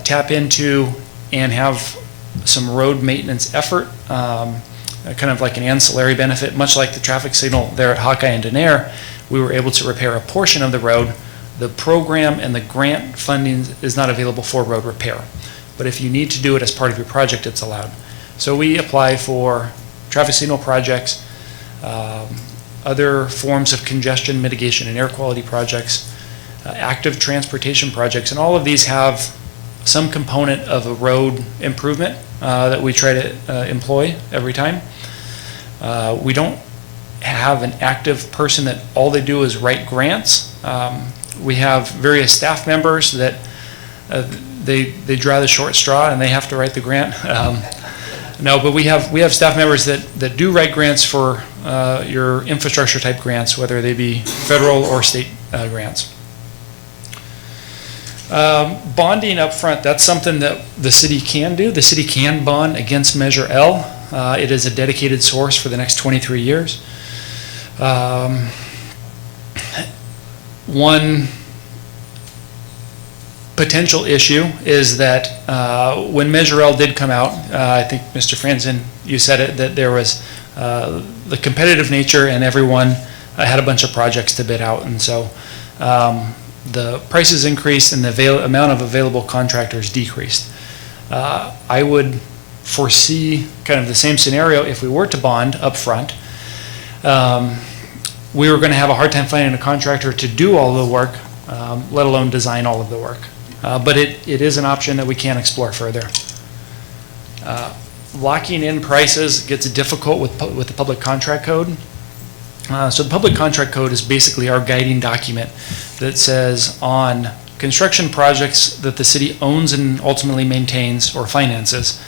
tap into and have some road maintenance effort, kind of like an ancillary benefit, much like the traffic signal there at Hawkeye and Denair. We were able to repair a portion of the road. The program and the grant funding is not available for road repair. But if you need to do it as part of your project, it's allowed. So we apply for traffic signal projects, other forms of congestion mitigation and air quality projects, active transportation projects, and all of these have some component of a road improvement that we try to employ every time. We don't have an active person that all they do is write grants. We have various staff members that they draw the short straw and they have to write the grant. No, but we have staff members that do write grants for your infrastructure type grants, whether they be federal or state grants. Bonding up front, that's something that the city can do. The city can bond against Measure L. It is a dedicated source for the next 23 years. One potential issue is that when Measure L did come out, I think Mr. Franzen, you said it, that there was the competitive nature and everyone had a bunch of projects to bid out, and so the prices increased and the amount of available contractors decreased. I would foresee kind of the same scenario if we were to bond up front. We were going to have a hard time finding a contractor to do all the work, let alone design all of the work. But it is an option that we can explore further. Locking in prices gets difficult with the public contract code. So the public contract code is basically our guiding document that says on construction projects that the city owns and ultimately maintains or finances,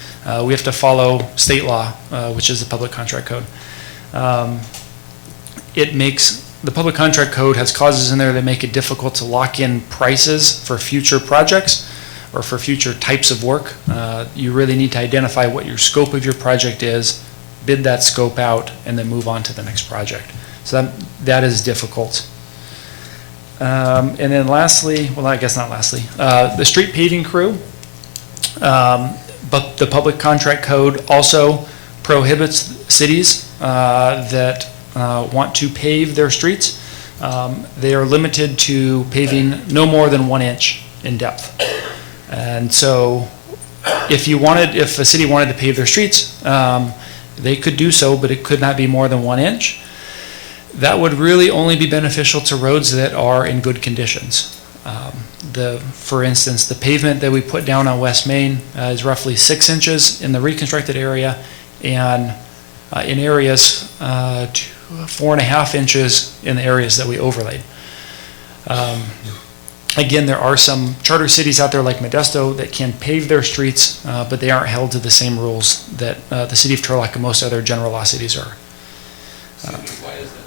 we have to follow state law, which is the public contract code. The public contract code has clauses in there that make it difficult to lock in prices for future projects or for future types of work. You really need to identify what your scope of your project is, bid that scope out, and then move on to the next project. So that is difficult. And then lastly, well, I guess not lastly, the street paving crew. But the public contract code also prohibits cities that want to pave their streets. They are limited to paving no more than 1 inch in depth. And so if a city wanted to pave their streets, they could do so, but it could not be more than 1 inch. That would really only be beneficial to roads that are in good conditions. For instance, the pavement that we put down on West Main is roughly 6 inches in the reconstructed area, and in areas 4.5 inches in the areas that we overlaid. Again, there are some charter cities out there like Modesto that can pave their streets, but they aren't held to the same rules that the city of Turlock and most other general law cities are. Why is that?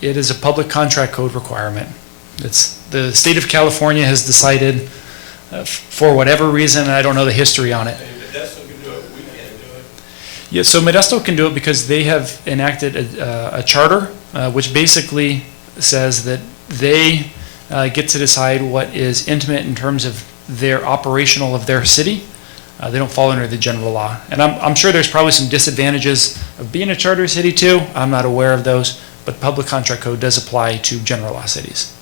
It is a public contract code requirement. The state of California has decided, for whatever reason, and I don't know the history on it. Modesto can do it, we can't do it. Yeah, so Modesto can do it because they have enacted a charter, which basically says that they get to decide what is intimate in terms of their operational of their city. They don't fall under the general law. And I'm sure there's probably some disadvantages of being a charter city too. I'm not aware of those, but public contract code does apply to general law cities.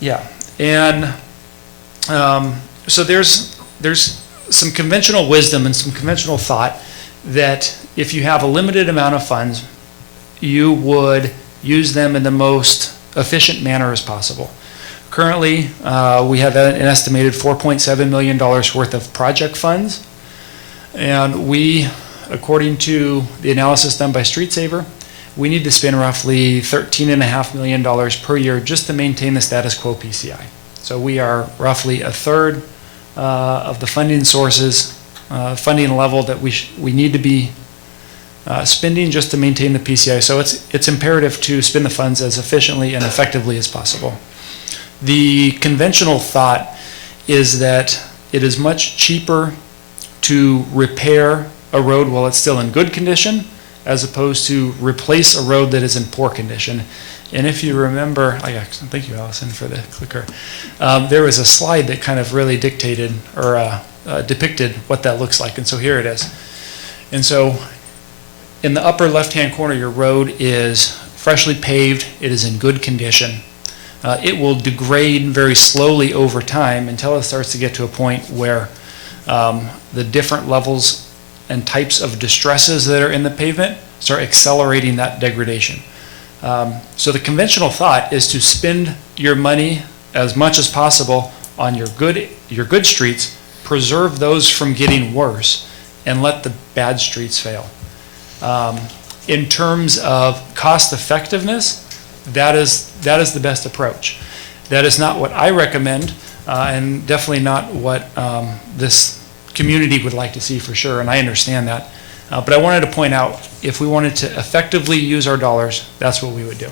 Yeah, and so there's some conventional wisdom and some conventional thought that if you have a limited amount of funds, you would use them in the most efficient manner as possible. Currently, we have an estimated $4.7 million worth of project funds, and we, according to the analysis done by StreetSaver, we need to spend roughly $13.5 million per year just to maintain the status quo PCI. So we are roughly a third of the funding sources, funding level that we need to be spending just to maintain the PCI. So it's imperative to spend the funds as efficiently and effectively as possible. The conventional thought is that it is much cheaper to repair a road while it's still in good condition as opposed to replace a road that is in poor condition. And if you remember, thank you, Allison, for the clicker. There was a slide that kind of really dictated or depicted what that looks like, and so here it is. And so in the upper left-hand corner, your road is freshly paved. It is in good condition. It will degrade very slowly over time until it starts to get to a point where the different levels and types of distresses that are in the pavement start accelerating that degradation. So the conventional thought is to spend your money as much as possible on your good streets, preserve those from getting worse, and let the bad streets fail. In terms of cost effectiveness, that is the best approach. That is not what I recommend, and definitely not what this community would like to see for sure, and I understand that. But I wanted to point out, if we wanted to effectively use our dollars, that's what we would do.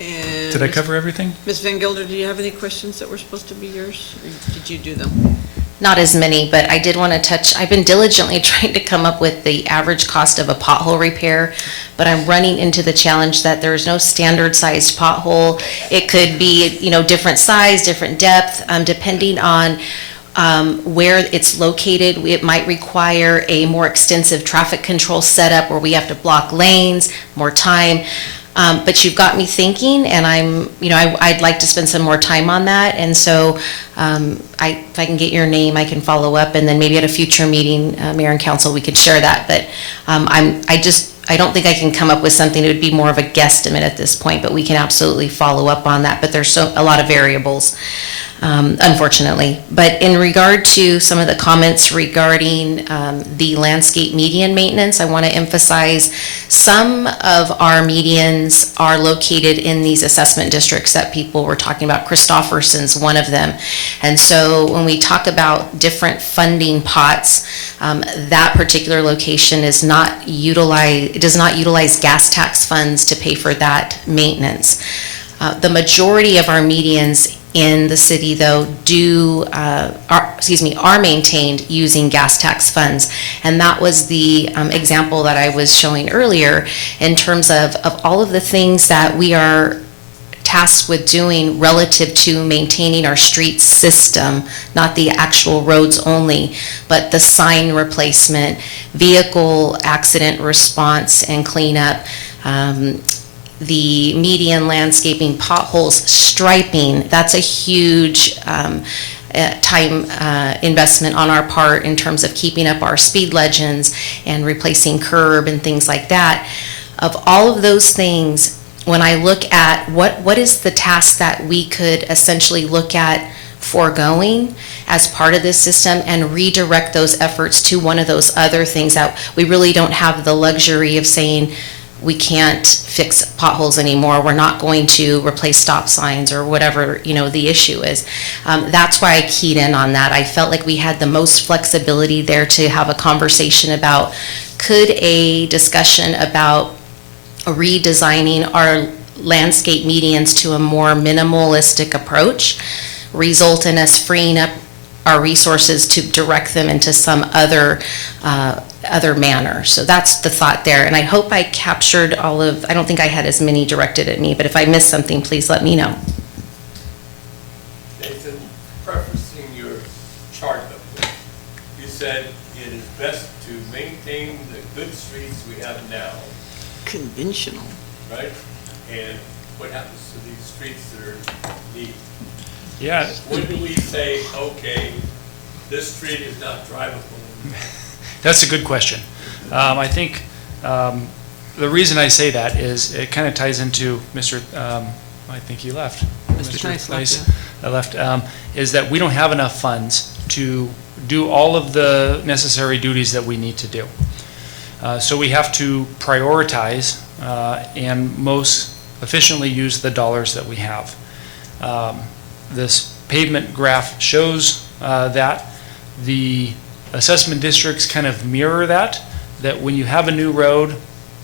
And Did I cover everything? Ms. Van Gilder, do you have any questions that were supposed to be yours? Or did you do them? Not as many, but I did want to touch, I've been diligently trying to come up with the average cost of a pothole repair, but I'm running into the challenge that there's no standard sized pothole. It could be, different size, different depth, depending on where it's located. It might require a more extensive traffic control setup where we have to block lanes, more time. But you've got me thinking, and I'd like to spend some more time on that. And so if I can get your name, I can follow up, and then maybe at a future meeting, Mayor and Council, we could share that. But I don't think I can come up with something that would be more of a guesstimate at this point, but we can absolutely follow up on that. But there's a lot of variables, unfortunately. But in regard to some of the comments regarding the landscape median maintenance, I want to emphasize some of our medians are located in these assessment districts that people were talking about. Christofferson's one of them. And so when we talk about different funding pots, that particular location does not utilize gas tax funds to pay for that maintenance. The majority of our medians in the city, though, are maintained using gas tax funds. And that was the example that I was showing earlier in terms of all of the things that we are tasked with doing relative to maintaining our street system, not the actual roads only, but the sign replacement, vehicle accident response and cleanup, the median landscaping, potholes, striping. That's a huge time investment on our part in terms of keeping up our speed legends and replacing curb and things like that. Of all of those things, when I look at what is the task that we could essentially look at foregoing as part of this system and redirect those efforts to one of those other things that we really don't have the luxury of saying, we can't fix potholes anymore, we're not going to replace stop signs or whatever, the issue is. That's why I keyed in on that. I felt like we had the most flexibility there to have a conversation about, could a discussion about redesigning our landscape medians to a more minimalistic approach result in us freeing up our resources to direct them into some other manner. So that's the thought there. And I hope I captured I don't think I had as many directed at me, but if I missed something, please let me know. Nathan, prefacing your chart up there, you said it is best to maintain the good streets we have now. Conventional. Right? And what happens to these streets that are neat? Yeah. When do we say, okay, this street is not drivable? That's a good question. I think the reason I say that is it kind of ties into Mr. I think he left. Mr. Tice left, is that we don't have enough funds to do all of the necessary duties that we need to do. So we have to prioritize and most efficiently use the dollars that we have. This pavement graph shows that. The assessment districts kind of mirror that when you have a new road,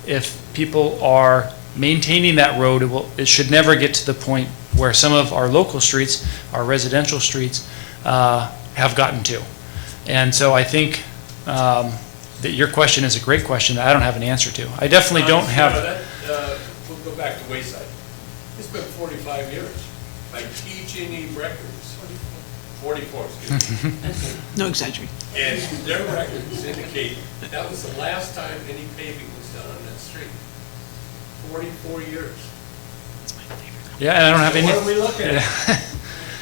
if people are maintaining that road, it should never get to the point where some of our local streets, our residential streets, have gotten to. And so I think that your question is a great question that I don't have an answer to. I definitely don't have. We'll go back to Wayside. It's been 45 years by TG&E records. 44, excuse me. No exaggeration. And their records indicate that was the last time any paving was done on that street. 44 years. Yeah, and I don't have So any. what are we looking at? Yeah.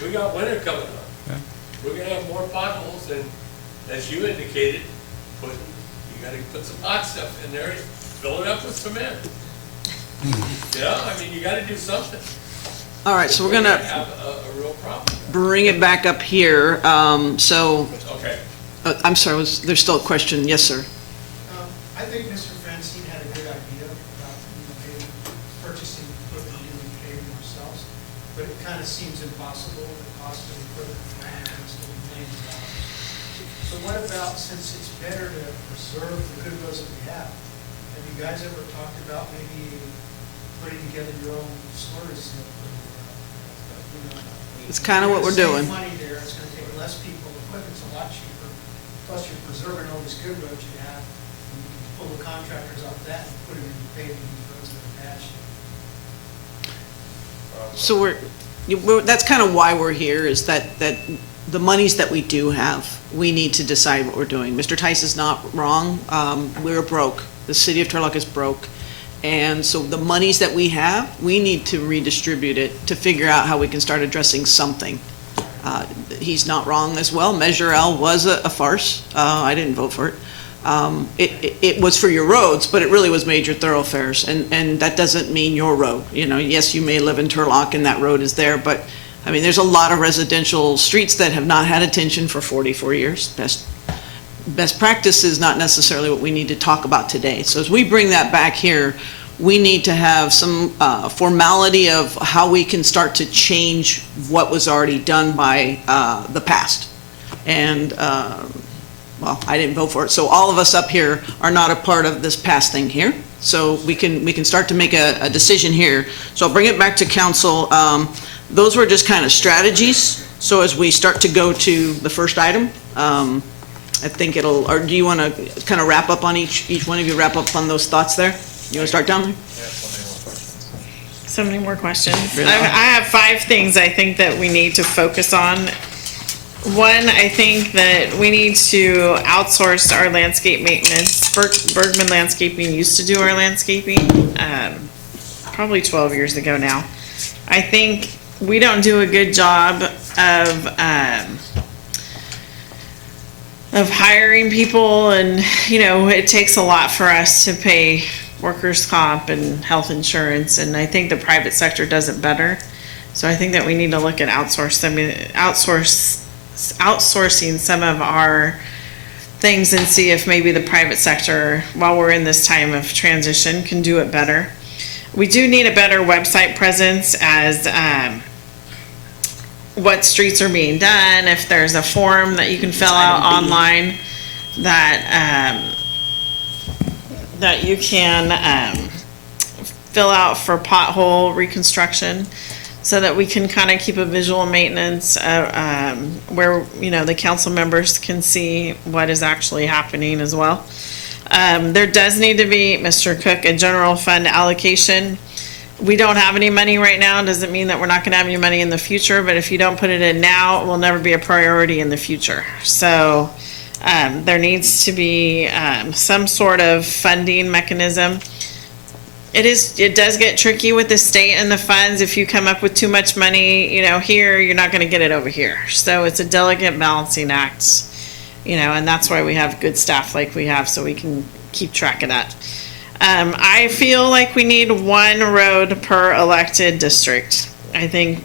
We got winter coming up. Yeah. We're gonna have more potholes, and as you indicated, you gotta put some hot stuff in there, fill it up with cement. I mean, you gotta do something. All right, so we're gonna Have a real problem. bring it back up here. Okay. I'm sorry, there's still a question? Yes, sir. I think Mr. Francine had a good idea about, maybe purchasing equipment and paving ourselves, but it kind of seems impossible, the cost of equipment is going to be millions of dollars. So what about, since it's better to preserve the good roads that we have you guys ever talked about maybe putting together your own slurry seal? It's kind of what we're doing. Save money there, it's going to take less people, equipment's a lot cheaper, plus you're preserving all this good roads you have, and you can pull the contractors off that and put them into paving these roads that are bad shape. So that's kind of why we're here, is that the monies that we do have, we need to decide what we're doing. Mr. Tice is not wrong. We're broke. The city of Turlock is broke. And so the monies that we have, we need to redistribute it to figure out how we can start addressing something. He's not wrong as well. Measure L was a farce. I didn't vote for it. It was for your roads, but it really was major thoroughfares. And that doesn't mean your road. Yes, you may live in Turlock and that road is there, but I mean, there's a lot of residential streets that have not had attention for 44 years. Best practice is not necessarily what we need to talk about today. So as we bring that back here, we need to have some formality of how we can start to change what was already done by the past. And, well, I didn't vote for it. So all of us up here are not a part of this past thing here. So we can start to make a decision here. So I'll bring it back to council. Those were just kind of strategies. So as we start to go to the first item, I think or do you want to kind of wrap up on each one of you, wrap up on those thoughts there? You want to start down there? So many more questions. I have 5 things I think that we need to focus on. One, I think that we need to outsource our landscape maintenance. Bergman Landscaping used to do our landscaping, probably 12 years ago now. I think we don't do a good job of hiring people, and it takes a lot for us to pay workers' comp and health insurance, and I think the private sector does it better. So I think that we need to look at outsourcing some of our things and see if maybe the private sector, while we're in this time of transition, can do it better. We do need a better website presence as what streets are being done, if there's a form that you can fill out online that you can fill out for pothole reconstruction, so that we can kind of keep a visual maintenance where the council members can see what is actually happening as well. There does need to be, Mr. Cook, a general fund allocation. We don't have any money right now. Doesn't mean that we're not going to have any money in the future, but if you don't put it in now, it will never be a priority in the future. So there needs to be some sort of funding mechanism. It does get tricky with the state and the funds. If you come up with too much money, here, you're not going to get it over here. So it's a delicate balancing act, and that's why we have good staff like we have, so we can keep track of that. I feel like we need 1 road per elected district. I think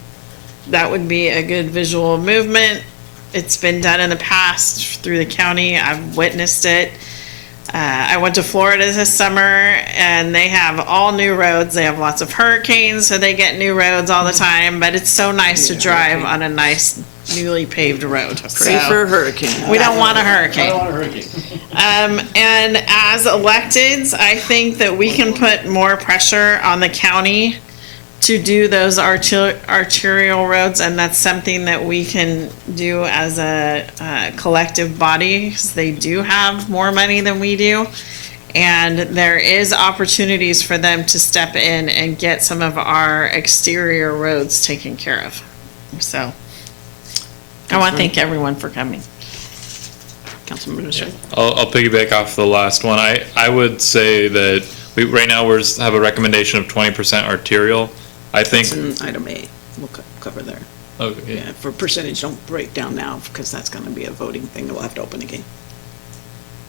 that would be a good visual movement. It's been done in the past through the county. I've witnessed it. I went to Florida this summer, and they have all new roads. They have lots of hurricanes, so they get new roads all the time, but it's so nice to drive on a nice newly paved road. Pray for a hurricane. We don't want a hurricane. I don't want a hurricane. And as electeds, I think that we can put more pressure on the county to do those arterial roads, and that's something that we can do as a collective body, 'cause they do have more money than we do. And there is opportunities for them to step in and get some of our exterior roads taken care of. So I want to thank everyone for coming. Councilman Bishop. I'll piggyback off the last one. I would say that right now we have a recommendation of 20% arterial. I think. It's in item A, we'll cover there. Okay. Yeah, for percentage, don't break down now, because that's gonna be a voting thing that we'll have to open again.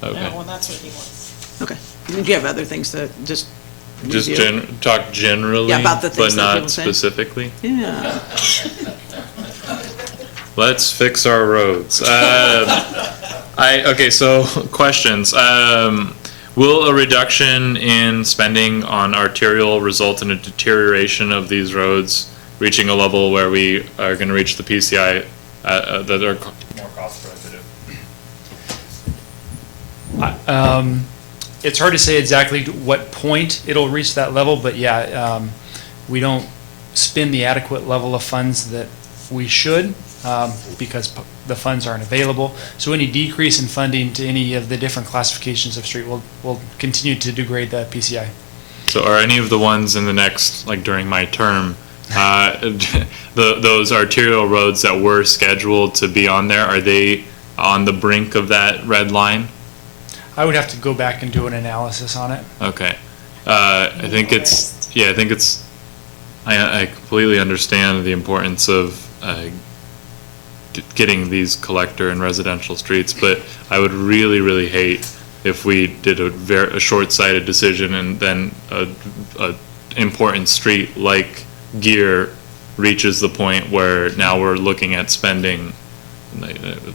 Okay. Yeah, well, that's what he wants. Okay. Do you have other things to just Just review? talk generally, Yeah, about the things but that not people say. specifically. Yeah. Let's fix our roads. Okay, so questions. Will a reduction in spending on arterial result in a deterioration of these roads, reaching a level where we are going to reach the PCI that are more cost prohibitive? It's hard to say exactly what point it'll reach that level, but yeah, we don't spend the adequate level of funds that we should, because the funds aren't available. So any decrease in funding to any of the different classifications of street will continue to degrade the PCI. So are any of the ones in the next, like during my term, those arterial roads that were scheduled to be on there, are they on the brink of that red line? I would have to go back and do an analysis on it. Okay. I think I completely understand the importance of getting these collector and residential streets, but I would really, really hate if we did a short-sighted decision and then a important street like Gear reaches the point where now we're looking at spending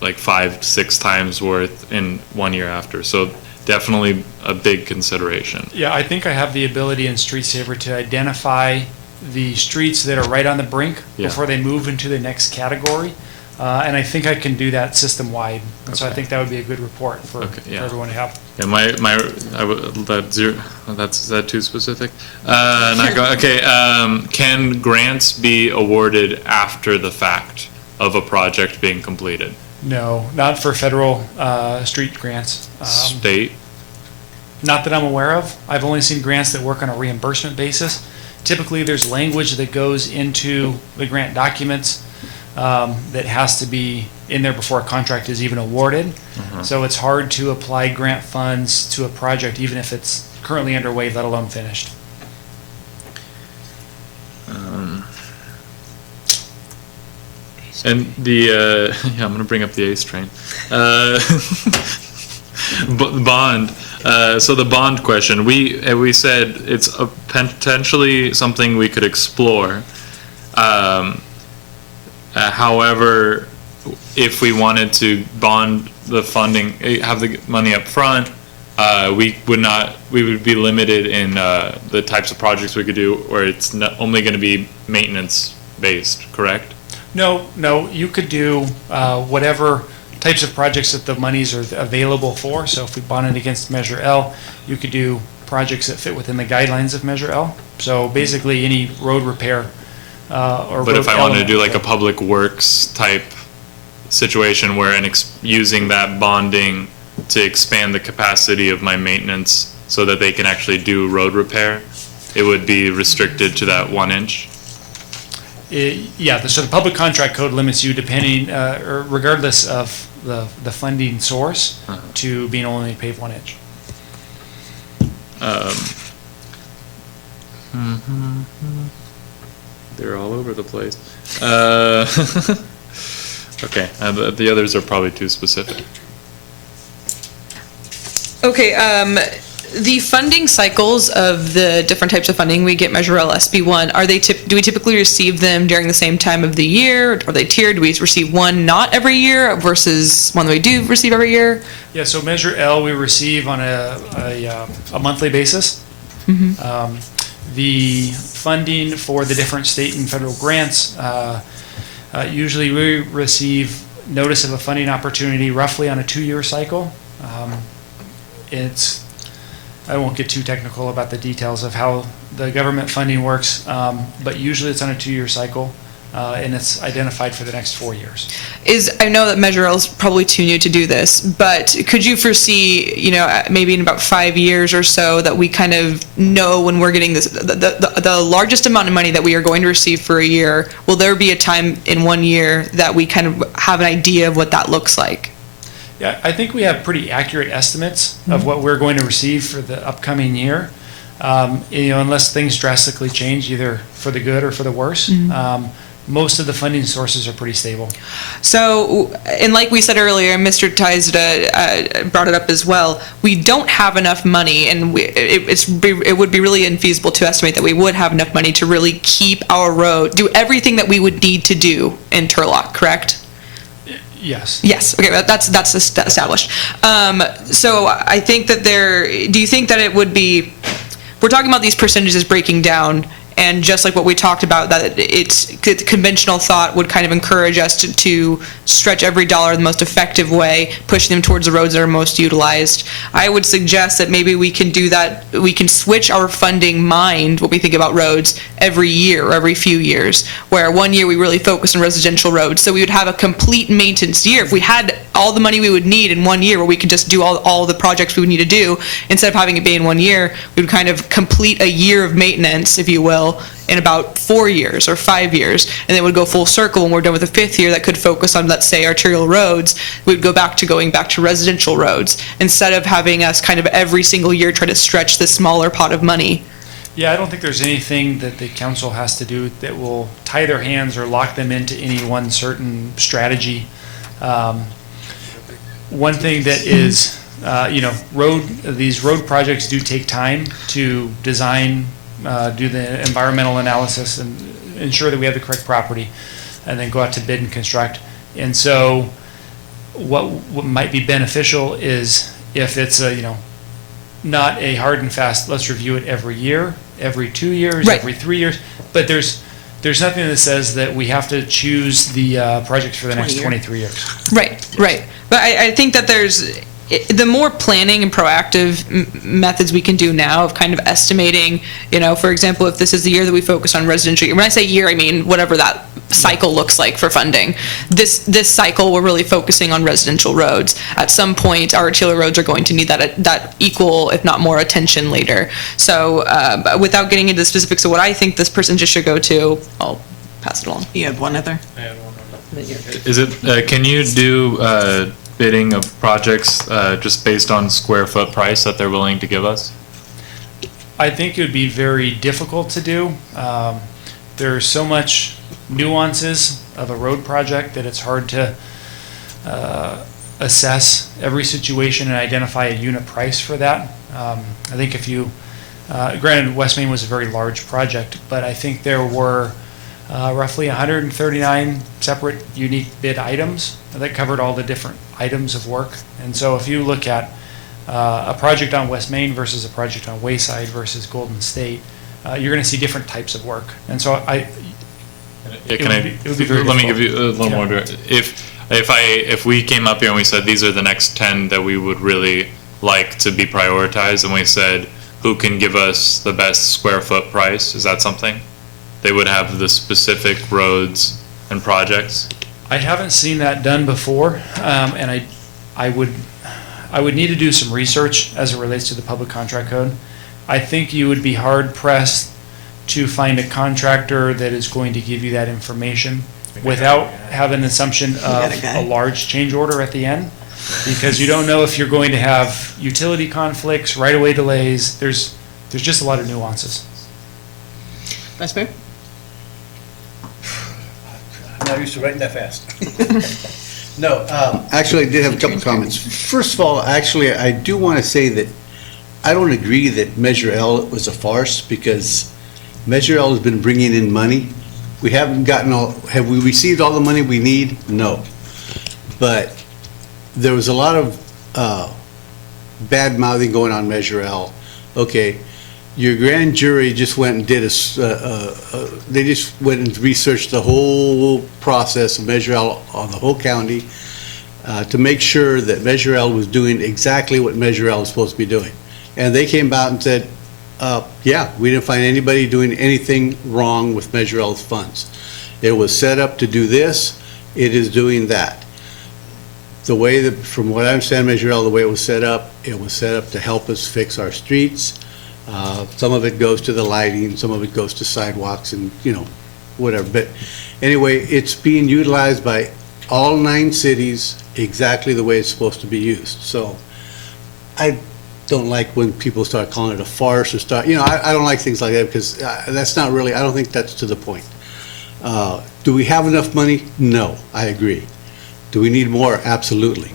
like 5-6 times worth in 1 year after. So definitely a big consideration. Yeah, I think I have the ability in Street Saver to identify the streets that are right on the brink before they move into the next category. And I think I can do that system-wide. And so I think that would be a good report for everyone to have. Yeah, is that too specific? Can grants be awarded after the fact of a project being completed? No, not for federal street grants. State? Not that I'm aware of. I've only seen grants that work on a reimbursement basis. Typically, there's language that goes into the grant documents that has to be in there before a contract is even awarded. So it's hard to apply grant funds to a project even if it's currently underway, let alone finished. And I'm going to bring up the ACE train. Bond. So the bond question, we said it's potentially something we could explore. However, if we wanted to bond the funding, have the money up front, we would be limited in the types of projects we could do, where it's not only going to be maintenance based, correct? No, you could do whatever types of projects that the monies are available for. So if we bonded against Measure L, you could do projects that fit within the guidelines of Measure L. So basically any road repair But if I wanted to do like a public works type situation where using that bonding to expand the capacity of my maintenance so that they can actually do road repair, it would be restricted to that 1 inch? So the public contract code limits you depending, or regardless of the funding source, to being only paid 1 inch. They're all over the place. Okay, the others are probably too specific. Okay, the funding cycles of the different types of funding we get, Measure L, SB1, do we typically receive them during the same time of the year? Are they tiered? Do we receive one not every year versus one that we do receive every year? Yeah, so Measure L we receive on a monthly basis. The funding for the different state and federal grants, usually we receive notice of a funding opportunity roughly on a 2-year cycle. I won't get too technical about the details of how the government funding works, but usually it's on a 2-year cycle, and it's identified for the next 4 years. I know that Measure L is probably too new to do this, but could you foresee, maybe in about 5 years or so, that we kind of know when we're getting this, the largest amount of money that we are going to receive for a year? Will there be a time in 1 year that we kind of have an idea of what that looks like? Yeah, I think we have pretty accurate estimates of what we're going to receive for the upcoming year. Unless things drastically change, either for the good or for the worse. Most of the funding sources are pretty stable. So, and like we said earlier, Mr. Teisda brought it up as well, we don't have enough money, and it would be really infeasible to estimate that we would have enough money to really keep our road, do everything that we would need to do in Turlock, correct? Yes. Yes, okay, that's established. So I think that do you think that it would be, we're talking about these percentages breaking down, and just like what we talked about, that conventional thought would kind of encourage us to stretch every dollar in the most effective way, pushing them towards the roads that are most utilized. I would suggest that maybe we can do that, we can switch our funding mind, what we think about roads, every year or every few years, where 1 year we really focus on residential roads. So we would have a complete maintenance year. If we had all the money we would need in 1 year, where we could just do all the projects we would need to do, instead of having it be in 1 year, we would kind of complete a year of maintenance, if you will, in about 4 years or 5 years, and then it would go full circle when we're done with the 5th year that could focus on, let's say, arterial roads. We'd go back to going back to residential roads, instead of having us kind of every single year try to stretch this smaller pot of money. Yeah, I don't think there's anything that the council has to do that will tie their hands or lock them into any one certain strategy. One thing that is, these road projects do take time to design, do the environmental analysis and ensure that we have the correct property, and then go out to bid and construct. And so what might be beneficial is if it's not a hard and fast, let's review it every year, every 2 years, right, every 3 years, but there's nothing that says that we have to choose the projects for the next 23 years. Right, right. But I think that the more planning and proactive methods we can do now of kind of estimating, for example, if this is the year that we focus on residential, when I say year, I mean whatever that cycle looks like for funding. This cycle, we're really focusing on residential roads. At some point, our arterial roads are going to need that equal, if not more, attention later. So without getting into the specifics of what I think this person just should go to, I'll pass it along. You have one other? Is it, can you do bidding of projects just based on square foot price that they're willing to give us? I think it would be very difficult to do. There's so much nuances of a road project that it's hard to assess every situation and identify a unit price for that. I think if you, granted, West Main was a very large project, but I think there were roughly 139 separate unique bid items that covered all the different items of work. And so if you look at a project on West Main versus a project on Wayside versus Golden State, you're going to see different types of work. And so it would be very let me difficult. give you a little more. If we came up here and we said these are the next 10 that we would really like to be prioritized, and we said who can give us the best square foot price, is that something? They would have the specific roads and projects? I haven't seen that done before, and I would need to do some research as it relates to the public contract code. I think you would be hard pressed to find a contractor that is going to give you that information without having an assumption of a large change order at the end, because you don't know if you're going to have utility conflicts, right-of-way delays. There's just a lot of nuances. Vice Mayor? I'm not used to writing that fast. No, actually, I did have a couple comments. First of all, actually, I do want to say that I don't agree that Measure L was a farce, because Measure L has been bringing in money. We haven't gotten have we received all the money we need? No. But there was a lot of bad mouthing going on Measure L. Okay, your grand jury just went and did they just went and researched the whole process of Measure L on the whole county to make sure that Measure L was doing exactly what Measure L is supposed to be doing. And they came out and said, yeah, we didn't find anybody doing anything wrong with Measure L's funds. It was set up to do this, it is doing that. The way that, from what I understand, Measure L, the way it was set up to help us fix our streets. Some of it goes to the lighting, some of it goes to sidewalks and, whatever. But anyway, it's being utilized by all 9 cities exactly the way it's supposed to be used. So I don't like when people start calling it a farce or I don't like things like that because that's not really, I don't think that's to the point. Do we have enough money? No, I agree. Do we need more? Absolutely.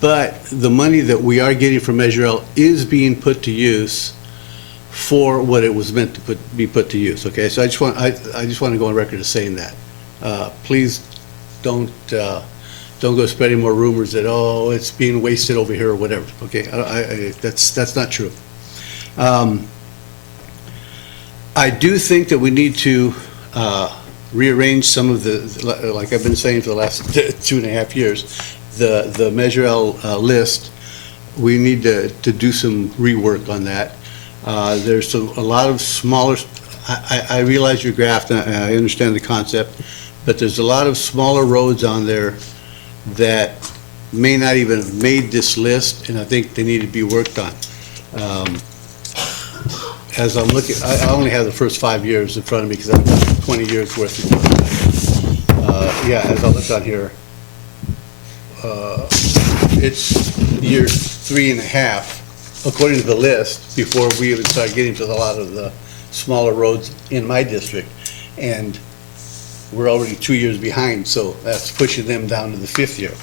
But the money that we are getting from Measure L is being put to use for what it was meant to be put to use, okay? So I just want to go on record as saying that. Please don't go spreading more rumors that, oh, it's being wasted over here or whatever, okay? That's not true. I do think that we need to rearrange some of the, like I've been saying for the last 2.5 years, the Measure L list. We need to do some rework on that. There's a lot of smaller, I realize your graph, and I understand the concept, but there's a lot of smaller roads on there that may not even have made this list, and I think they need to be worked on. As I'm looking, I only have the first 5 years in front of me because I've got 20 years worth of, yeah, as I look on here, it's year 3.5, according to the list, before we even start getting to a lot of the smaller roads in my district. And we're already 2 years behind, so that's pushing them down to the 5th year.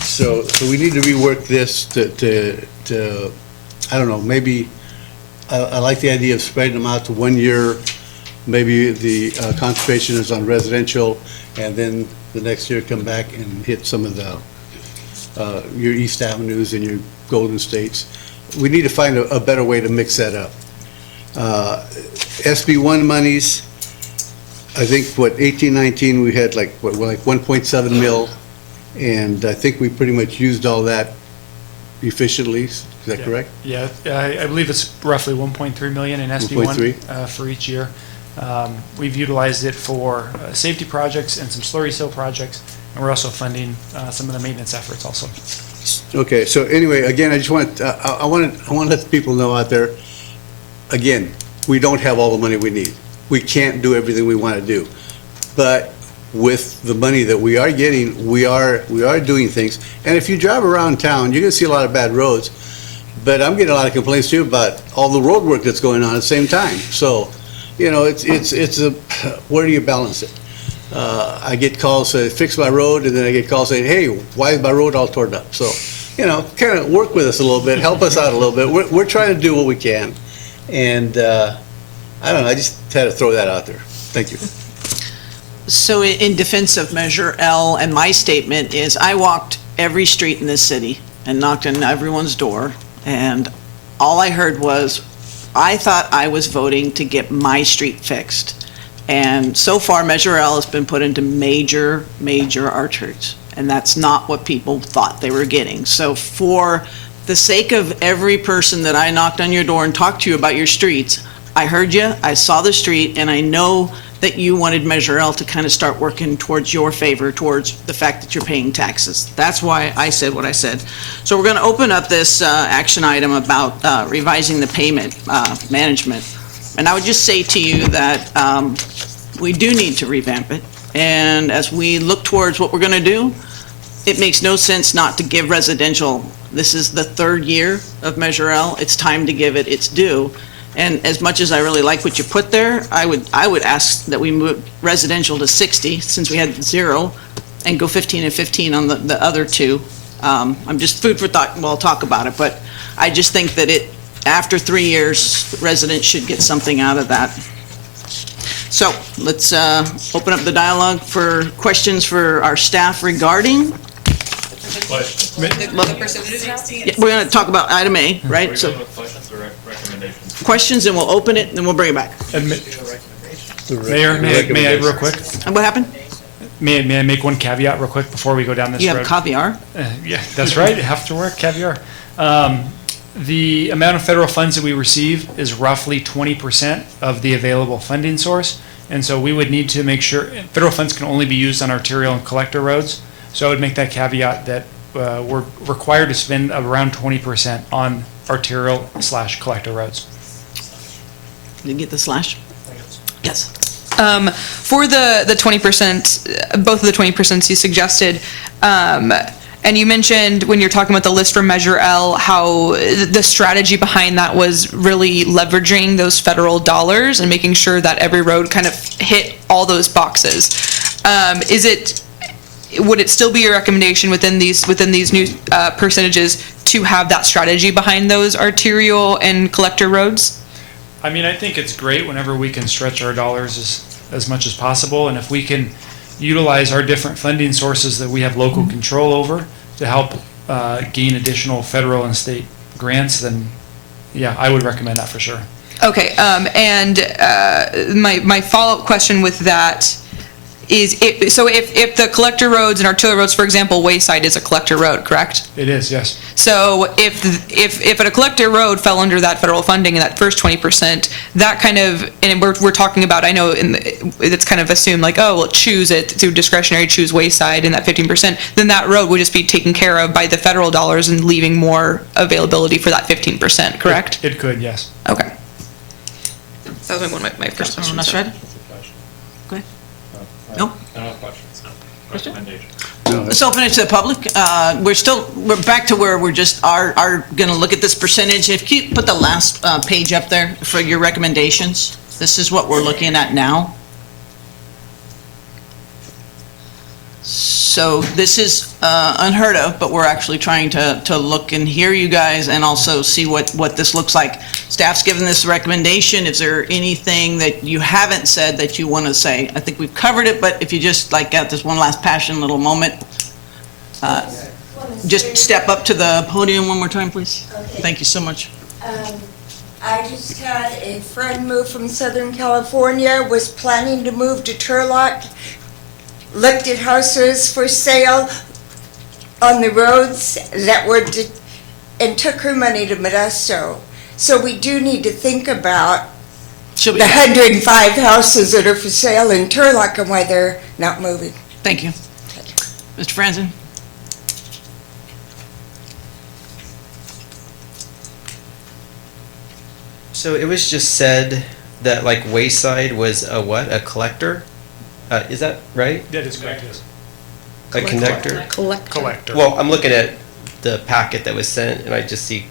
So we need to rework this to I don't know, maybe, I like the idea of spreading them out to 1 year. Maybe the concentration is on residential, and then the next year come back and hit some of the, your East Avenues and your Golden States. We need to find a better way to mix that up. SB1 monies, I think, 18-19, we had like 1.7 mil, and I think we pretty much used all that efficiently. Is that correct? Yeah, I believe it's roughly 1.3 million in SB1 for each year. We've utilized it for safety projects and some slurry seal projects, and we're also funding some of the maintenance efforts also. Okay, so anyway, again, I just want, I want to let the people know out there, again, we don't have all the money we need. We can't do everything we want to do. But with the money that we are getting, we are doing things. And if you drive around town, you're going to see a lot of bad roads. But I'm getting a lot of complaints too about all the road work that's going on at the same time. So, it's a, where do you balance it? I get calls saying, fix my road, and then I get calls saying, hey, why is my road all torn up? So, kind of work with us a little bit, help us out a little bit. We're trying to do what we can. And I don't know, I just had to throw that out there. Thank you. So in defense of Measure L, and my statement is, I walked every street in this city and knocked on everyone's door, and all I heard was, I thought I was voting to get my street fixed. And so far, Measure L has been put into major arteries, and that's not what people thought they were getting. So for the sake of every person that I knocked on your door and talked to you about your streets, I heard you, I saw the street, and I know that you wanted Measure L to kind of start working towards your favor, towards the fact that you're paying taxes. That's why I said what I said. So we're going to open up this action item about revising the payment management. And I would just say to you that we do need to revamp it. And as we look towards what we're going to do, it makes no sense not to give residential. This is the 3rd year of Measure L. It's time to give it its due. And as much as I really like what you put there, I would ask that we move residential to 60, since we had 0, and go 15 and 15 on the other 2. I'm just food for thought, we'll talk about it, but I just think that after 3 years, residents should get something out of that. So let's open up the dialogue for questions for our staff regarding. The percentages? Yeah, we're going to talk about item A, right? So questions, and we'll open it, and then we'll bring it back. Mayor, may I real quick? And what happened? May I make one caveat real quick before we go down this road? You have caviar? Yeah, that's right. After work, caviar. The amount of federal funds that we receive is roughly 20% of the available funding source. And so we would need to make sure, federal funds can only be used on arterial and collector roads. So I would make that caveat that we're required to spend around 20% on arterial/collector roads. Did you get the slash? Yes. For the 20%, both of the 20% you suggested, and you mentioned when you're talking about the list for Measure L, how the strategy behind that was really leveraging those federal dollars and making sure that every road kind of hit all those boxes. Would it still be your recommendation within these new percentages to have that strategy behind those arterial and collector roads? I mean, I think it's great whenever we can stretch our dollars as much as possible, and if we can utilize our different funding sources that we have local control over to help gain additional federal and state grants, then yeah, I would recommend that for sure. Okay, and my follow-up question with that is, if the collector roads and arterial roads, for example, Wayside is a collector road, correct? It is, yes. So if a collector road fell under that federal funding and that first 20%, that kind of, and we're talking about, I know it's kind of assumed like, oh, well, choose it through discretionary, choose Wayside and that 15%, then that road would just be taken care of by the federal dollars and leaving more availability for that 15%, correct? It could, yes. Okay. That was one of my first questions. That's right. Go ahead. No? No questions. Recommendation. Let's open it to the public. We're back to where we're just are gonna look at this percentage. If you put the last page up there for your recommendations, this is what we're looking at now. So this is unheard of, but we're actually trying to look and hear you guys and also see what this looks like. Staff's given this recommendation. Is there anything that you haven't said that you want to say? I think we've covered it, but if you just got this one last passion little moment, just step up to the podium one more time, please. Okay. Thank you so much. I just had a friend move from Southern California, was planning to move to Turlock, looked at houses for sale on the roads that were, and took her money to Modesto. So we do need to think about the 105 houses that are for sale in Turlock and why they're not moving. Thank you. Mr. Franzen? So it was just said that like Wayside was a what? A collector? Is that right? That is correct, yes. A connector? Collector. Well, I'm looking at the packet that was sent and I just see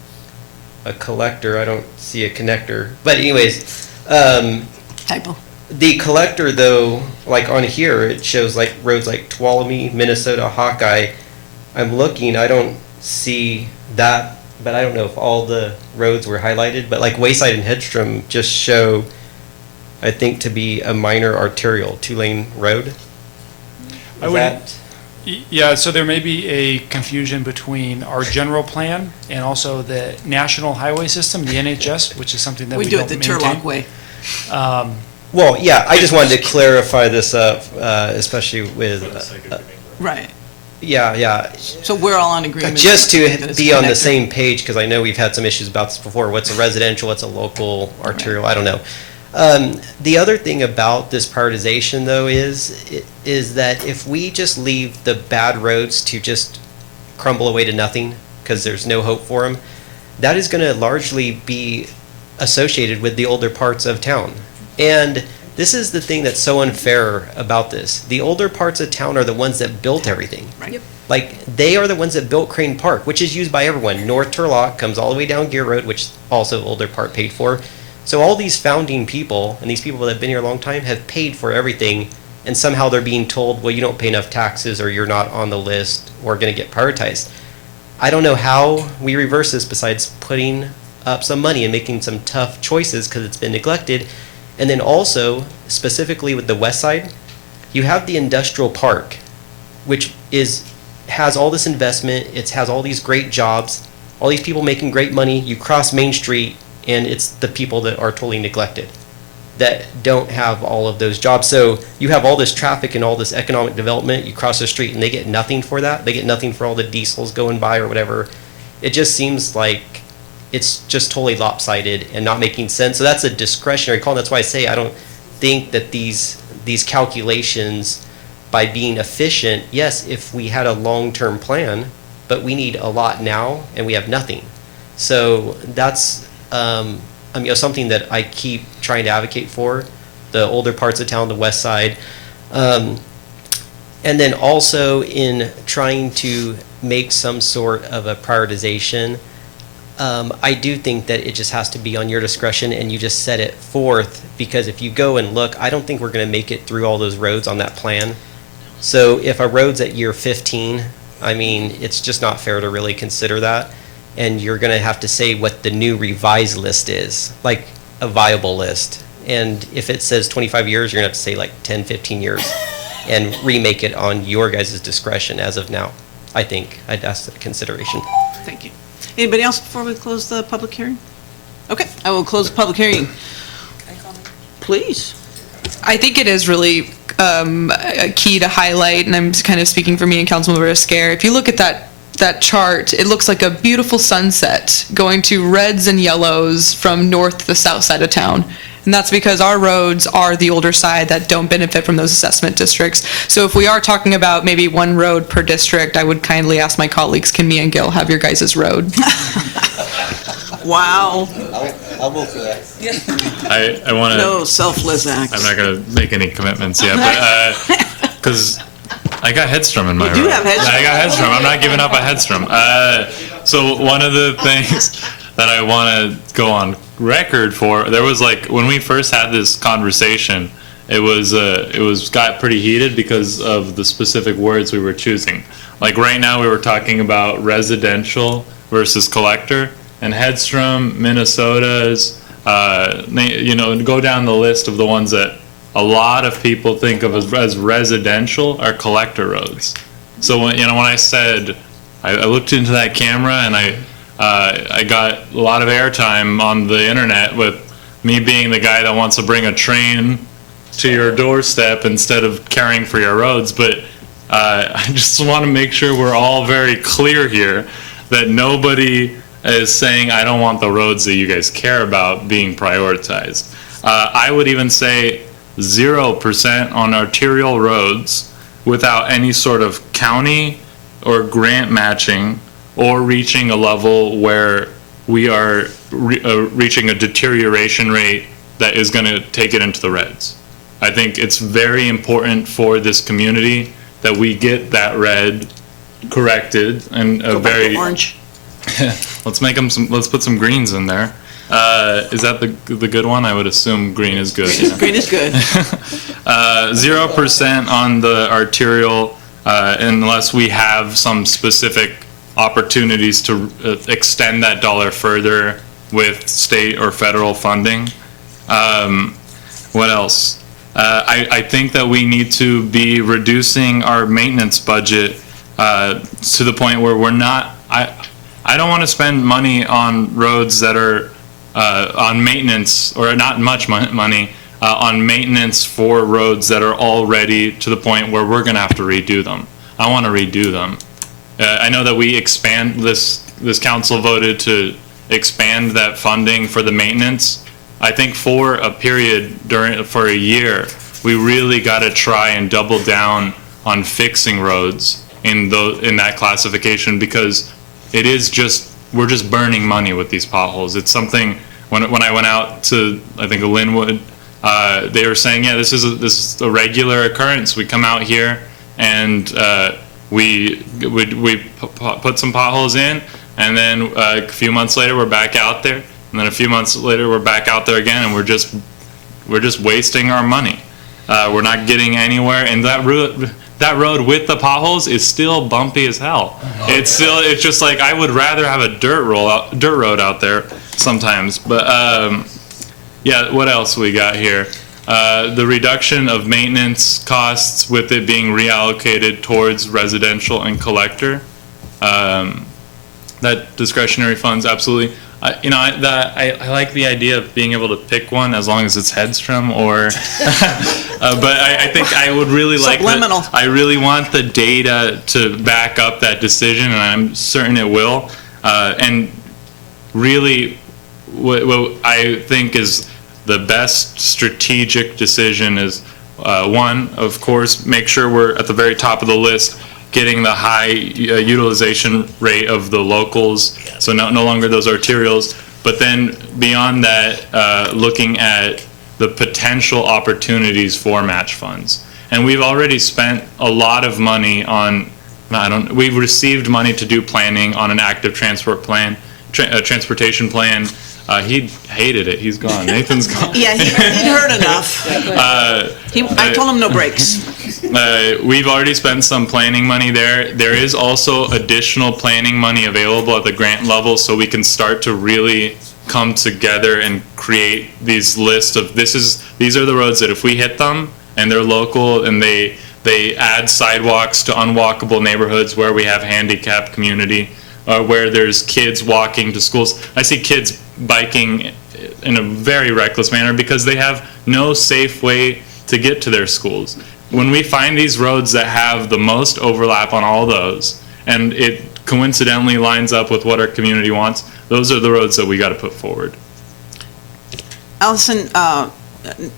a collector. I don't see a connector. But anyways, typo. The collector though, like on here, it shows like roads like Tuolumne, Minnesota, Hawkeye. I'm looking, I don't see that, but I don't know if all the roads were highlighted, but like Wayside and Hedstrom just show, I think, to be a minor arterial 2-lane road. Yeah, so there may be a confusion between our general plan and also the National Highway System, the NHS, which is something that we do don't it the maintain. Turlock way. Well, yeah, I just wanted to clarify this up, especially with. Right. Yeah. So we're all on agreement. Just to that it's be on the connected. same page, because I know we've had some issues about this before. What's a residential, what's a local arterial, I don't know. The other thing about this prioritization, though, is that if we just leave the bad roads to just crumble away to nothing, because there's no hope for them, that is going to largely be associated with the older parts of town. And this is the thing that's so unfair about this. The older parts of town are the ones that built everything. Right. Yep. Like, they are the ones that built Crane Park, which is used by everyone. North Turlock comes all the way down Gear Road, which also older part paid for. So all these founding people, and these people that have been here a long time, have paid for everything, and somehow they're being told, well, you don't pay enough taxes, or you're not on the list, or going to get prioritized. I don't know how we reverse this besides putting up some money and making some tough choices because it's been neglected. And then also, specifically with the west side, you have the industrial park, which has all this investment, it has all these great jobs, all these people making great money. You cross Main Street, and it's the people that are totally neglected, that don't have all of those jobs. So you have all this traffic and all this economic development, you cross the street and they get nothing for that. They get nothing for all the diesels going by or whatever. It just seems like it's just totally lopsided and not making sense. So that's a discretionary call. And that's why I say I don't think that these calculations, by being efficient, yes, if we had a long-term plan, but we need a lot now and we have nothing. So that's something that I keep trying to advocate for, the older parts of town, the west side. And then also in trying to make some sort of a prioritization, I do think that it just has to be on your discretion, and you just set it forth, because if you go and look, I don't think we're going to make it through all those roads on that plan. So if a road's at year 15, I mean, it's just not fair to really consider that. And you're going to have to say what the new revised list is, like a viable list. And if it says 25 years, you're going to have to say like 10, 15 years and remake it on your guys' discretion as of now. I think I'd ask that consideration. Thank you. Anybody else before we close the public hearing? Okay, I will close the public hearing. Please. I think it is really a key to highlight, and I'm kind of speaking for me and Councilmember Scare. If you look at that chart, it looks like a beautiful sunset going to reds and yellows from north to the south side of town. And that's because our roads are the older side that don't benefit from those assessment districts. So if we are talking about maybe one road per district, I would kindly ask my colleagues, can me and Gil have your guys' road? Wow. I'll vote for that. I want to. No selfless acts. I'm not going to make any commitments yet, but because I got Headstrom in my road. You do have Headstrom. I got Headstrom. I'm not giving up a Headstrom. So one of the things that I want to go on record for, there was like when we first had this conversation, it was got pretty heated because of the specific words we were choosing. Like right now, we were talking about residential versus collector. And Headstrom, Minnesota's, go down the list of the ones that a lot of people think of as residential are collector roads. So when I said, I looked into that camera and I got a lot of airtime on the internet with me being the guy that wants to bring a train to your doorstep instead of caring for your roads. But I just want to make sure we're all very clear here that nobody is saying, I don't want the roads that you guys care about being prioritized. I would even say 0% on arterial roads without any sort of county or grant matching or reaching a level where we are reaching a deterioration rate that is going to take it into the reds. I think it's very important for this community that we get that red corrected and a very orange. Let's put some greens in there. Is that the good one? I would assume green is good. Green is good. 0% on the arterial, unless we have some specific opportunities to extend that dollar further with state or federal funding. What else? I think that we need to be reducing our maintenance budget to the point where we're not. I don't want to spend money on roads that are on maintenance, or not much money on maintenance for roads that are already to the point where we're going to have to redo them. I want to redo them. I know that we expand this council voted to expand that funding for the maintenance. I think for a period for a year, we really got to try and double down on fixing roads in that classification, because it is we're just burning money with these potholes. It's something, when I went out to, I think, Linwood, they were saying, yeah, this is a regular occurrence. We come out here and we put some potholes in, and then a few months later we're back out there, and then a few months later we're back out there again, and we're just wasting our money. We're not getting anywhere, and that road with the potholes is still bumpy as hell. It's just like, I would rather have a dirt road out there sometimes. But yeah, what else we got here? The reduction of maintenance costs with it being reallocated towards residential and collector. That discretionary funds, absolutely. I like the idea of being able to pick one as long as it's Headstrom or, but I think I would really like Subliminal. I really want the data to back up that decision, and I'm certain it will. And really, what I think is the best strategic decision is, one, of course, make sure we're at the very top of the list, getting the high utilization rate of the locals, so no longer those arterials. But then beyond that, looking at the potential opportunities for match funds. And we've already spent a lot of money on, we've received money to do planning on an active transport plan, transportation plan. He hated it. He's gone. Nathan's gone. Yeah, he'd heard enough. I told him no breaks. We've already spent some planning money there. There is also additional planning money available at the grant level, so we can start to really come together and create these lists of these are the roads that if we hit them and they're local and they add sidewalks to unwalkable neighborhoods where we have handicapped community, where there's kids walking to schools. I see kids biking in a very reckless manner because they have no safe way to get to their schools. When we find these roads that have the most overlap on all those, and it coincidentally lines up with what our community wants, those are the roads that we got to put forward. Allison,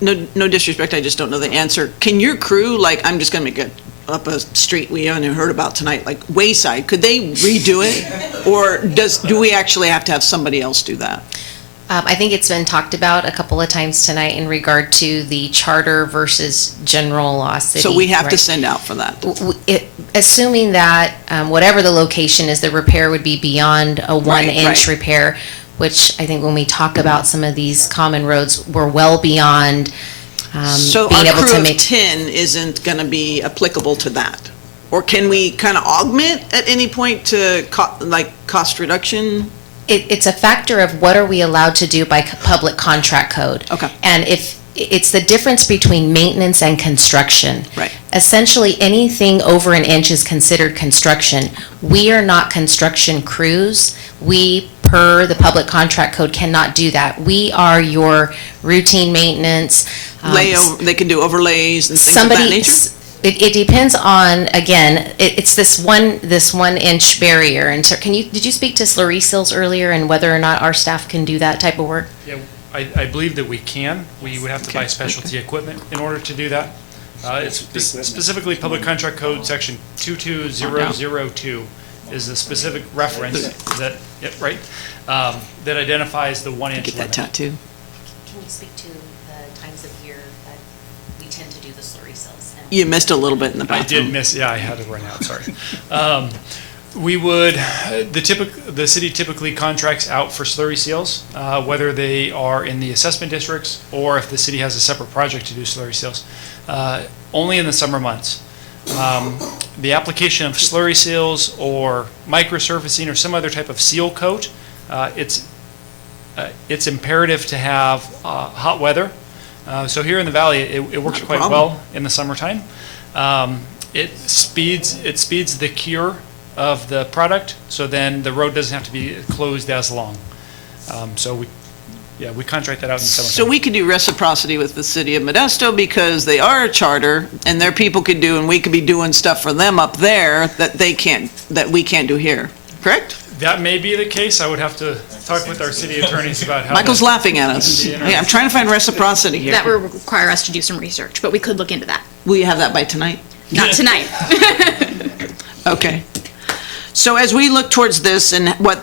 no disrespect, I just don't know the answer. Can your crew, like, I'm just gonna make it up a street we haven't heard about tonight, like Wayside, could they redo it? Or do we actually have to have somebody else do that? I think it's been talked about a couple of times tonight in regard to the charter versus general law city. So we have to right? send out for that? Assuming that whatever the location is, the repair would be beyond a 1-inch repair, which I think when we talk about some of these common roads, we're well beyond So being our able to crew of make. 10 isn't going to be applicable to that? Or can we kind of augment at any point to cost reduction? It's a factor of what are we allowed to do by public contract code. Okay. And if it's the difference between maintenance and construction. Right. Essentially, anything over an inch is considered construction. We are not construction crews. We, per the public contract code, cannot do that. We are your routine maintenance. They can do overlays and things of that nature? It depends on, again, it's this 1 inch barrier. And so did you speak to slurry seals earlier and whether or not our staff can do that type of work? Yeah, I believe that we can. We would have to buy specialty equipment in order to do that. It's specifically Public Contract Code Section 22002 is the specific reference that, that identifies the 1 inch limit. Get that tattoo. Can you speak to the times of year that we tend to do the slurry seals? You missed a little bit in the bathroom. I did miss, I had to run out, sorry. We would, the city typically contracts out for slurry seals, whether they are in the assessment districts or if the city has a separate project to do slurry seals, only in the summer months. The application of slurry seals or microsurfacing or some other type of seal coat, it's imperative to have hot weather. So here in the valley, it works quite well in the summertime. It speeds the cure of the product, so then the road doesn't have to be closed as long. So we contract that out in the summertime. So we could do reciprocity with the city of Modesto because they are a charter and their people could do, and we could be doing stuff for them up there that we can't do here, correct? That may be the case. I would have to talk with our city attorneys about how. Michael's laughing at us. Hey, I'm trying to find reciprocity here. That would require us to do some research, but we could look into that. Will you have that by tonight? Not tonight. Okay. So as we look towards this and what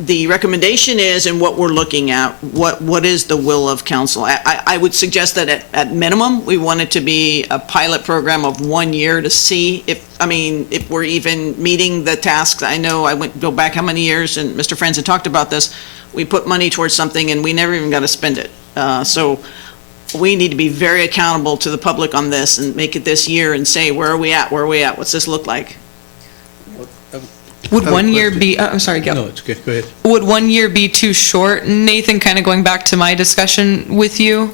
the recommendation is and what we're looking at, what is the will of council? I would suggest that at minimum, we want it to be a pilot program of 1 year to see if we're even meeting the tasks. I know go back how many years, and Mr. Friends had talked about this. We put money towards something and we never even got to spend it. So we need to be very accountable to the public on this and make it this year and say, where are we at? What's this look like? Would 1 year be, I'm sorry, Gil. No, it's good, go ahead. Would 1 year be too short? Nathan, kind of going back to my discussion with you.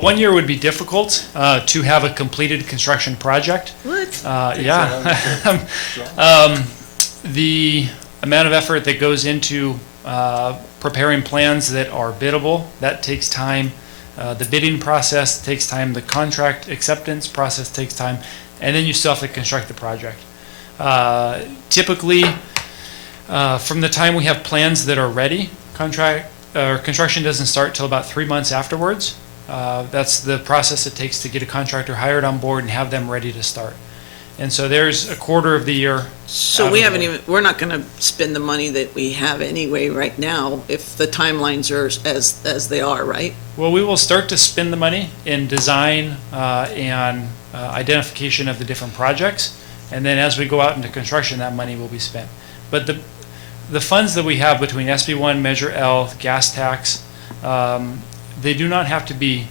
1 year would be difficult to have a completed construction project. What? Yeah. The amount of effort that goes into preparing plans that are biddable, that takes time. The bidding process takes time. The contract acceptance process takes time. And then you still have to construct the project. Typically, From the time we have plans that are ready, construction doesn't start till about 3 months afterwards. That's the process it takes to get a contractor hired on board and have them ready to start. And so there's a quarter of the year. So we haven't even, we're not gonna spend the money that we have anyway right now if the timelines are as they are, right? Well, we will start to spend the money in design and identification of the different projects. And then as we go out into construction, that money will be spent. But the funds that we have between SB1, Measure L, gas tax, they do not have to be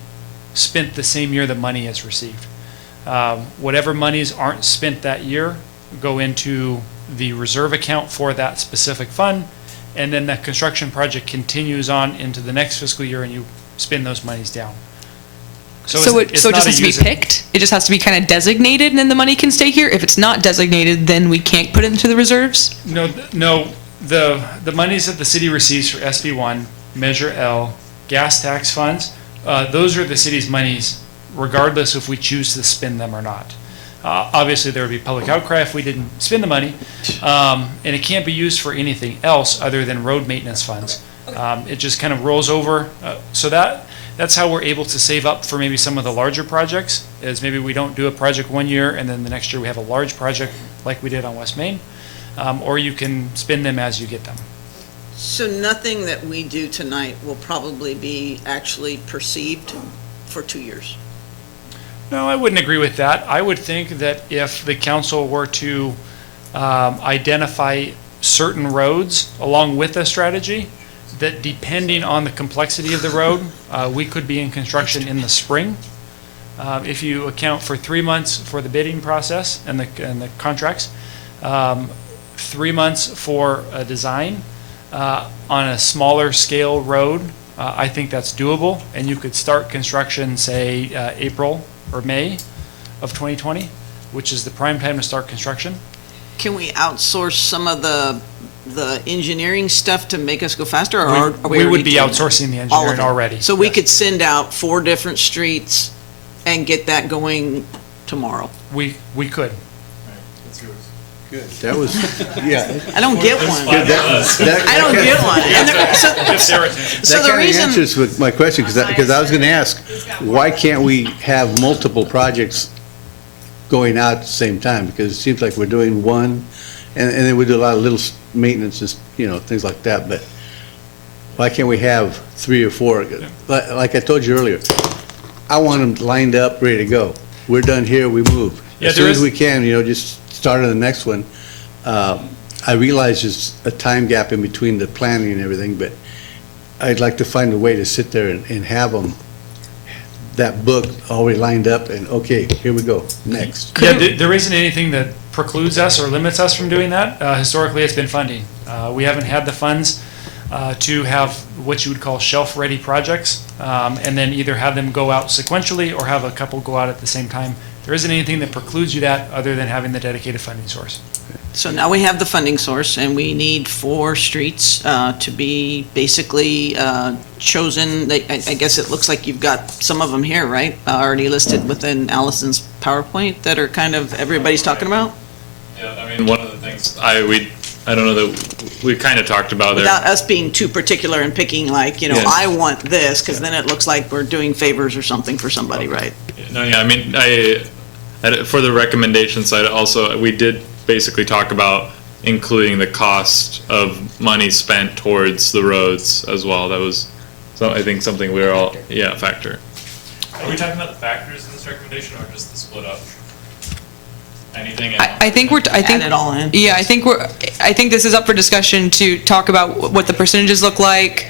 spent the same year the money is received. Whatever monies aren't spent that year go into the reserve account for that specific fund, and then that construction project continues on into the next fiscal year and you spend those monies down. So it it's just not a has to be use- picked? It just has to be kind of designated and then the money can stay here? If it's not designated, then we can't put it into the reserves? No, the monies that the city receives for SB1, Measure L, gas tax funds, those are the city's monies regardless if we choose to spend them or not. Obviously, there would be public outcry if we didn't spend the money, and it can't be used for anything else other than road maintenance funds. It just kind of rolls over, so that's how we're able to save up for maybe some of the larger projects, is maybe we don't do a project 1 year and then the next year we have a large project like we did on West Main, or you can spend them as you get them. So nothing that we do tonight will probably be actually perceived for 2 years. No, I wouldn't agree with that. I would think that if the council were to identify certain roads along with a strategy, that depending on the complexity of the road, we could be in construction in the spring. If you account for 3 months for the bidding process and the contracts, 3 months for a design on a smaller scale road, I think that's doable, and you could start construction, say, April or May of 2020, which is the prime time to start construction. Can we outsource some of the engineering stuff to make us go faster, or are we We already would be doing that? outsourcing the All of engineering it. already. So we could send out 4 different streets and get that going tomorrow. We could. Good. That was, yeah. I don't get one. Good, that- I don't get one. And so That the kind of reason, answers with my question, because I was going to ask, why can't we have multiple projects going out at the same time? Because it seems like we're doing one, and then we do a lot of little maintenance, and, things like that, but why can't we have 3 or 4? Like I told you earlier, I want them lined up, ready to go. We're done here, we move. Yeah, As soon there as is- we can, just start on the next one. I realize there's a time gap in between the planning and everything, but I'd like to find a way to sit there and have them, that book already lined up, and okay, here we go, next. Yeah, there isn't anything that precludes us or limits us from doing that. Historically, it's been funding. We haven't had the funds to have what you would call shelf-ready projects, and then either have them go out sequentially or have a couple go out at the same time. There isn't anything that precludes you that other than having the dedicated funding source. so now we have the funding source, and we need 4 streets to be basically chosen. I guess it looks like you've got some of them here, right? Already listed within Allison's PowerPoint that are kind of everybody's talking about? Yeah, I mean, one of the things I don't know that we kind of talked about there. Without us being too particular and picking like, Yeah. I want this, because then it looks like we're doing favors or something for somebody, right? No, yeah, I mean, for the recommendation side also, we did basically talk about including the cost of money spent towards the roads as well. That was, I think something we were all, factor. Are we talking about the factors in this recommendation or just the split up? Anything? I think Add it all in. Yeah, I think this is up for discussion to talk about what the percentages look like,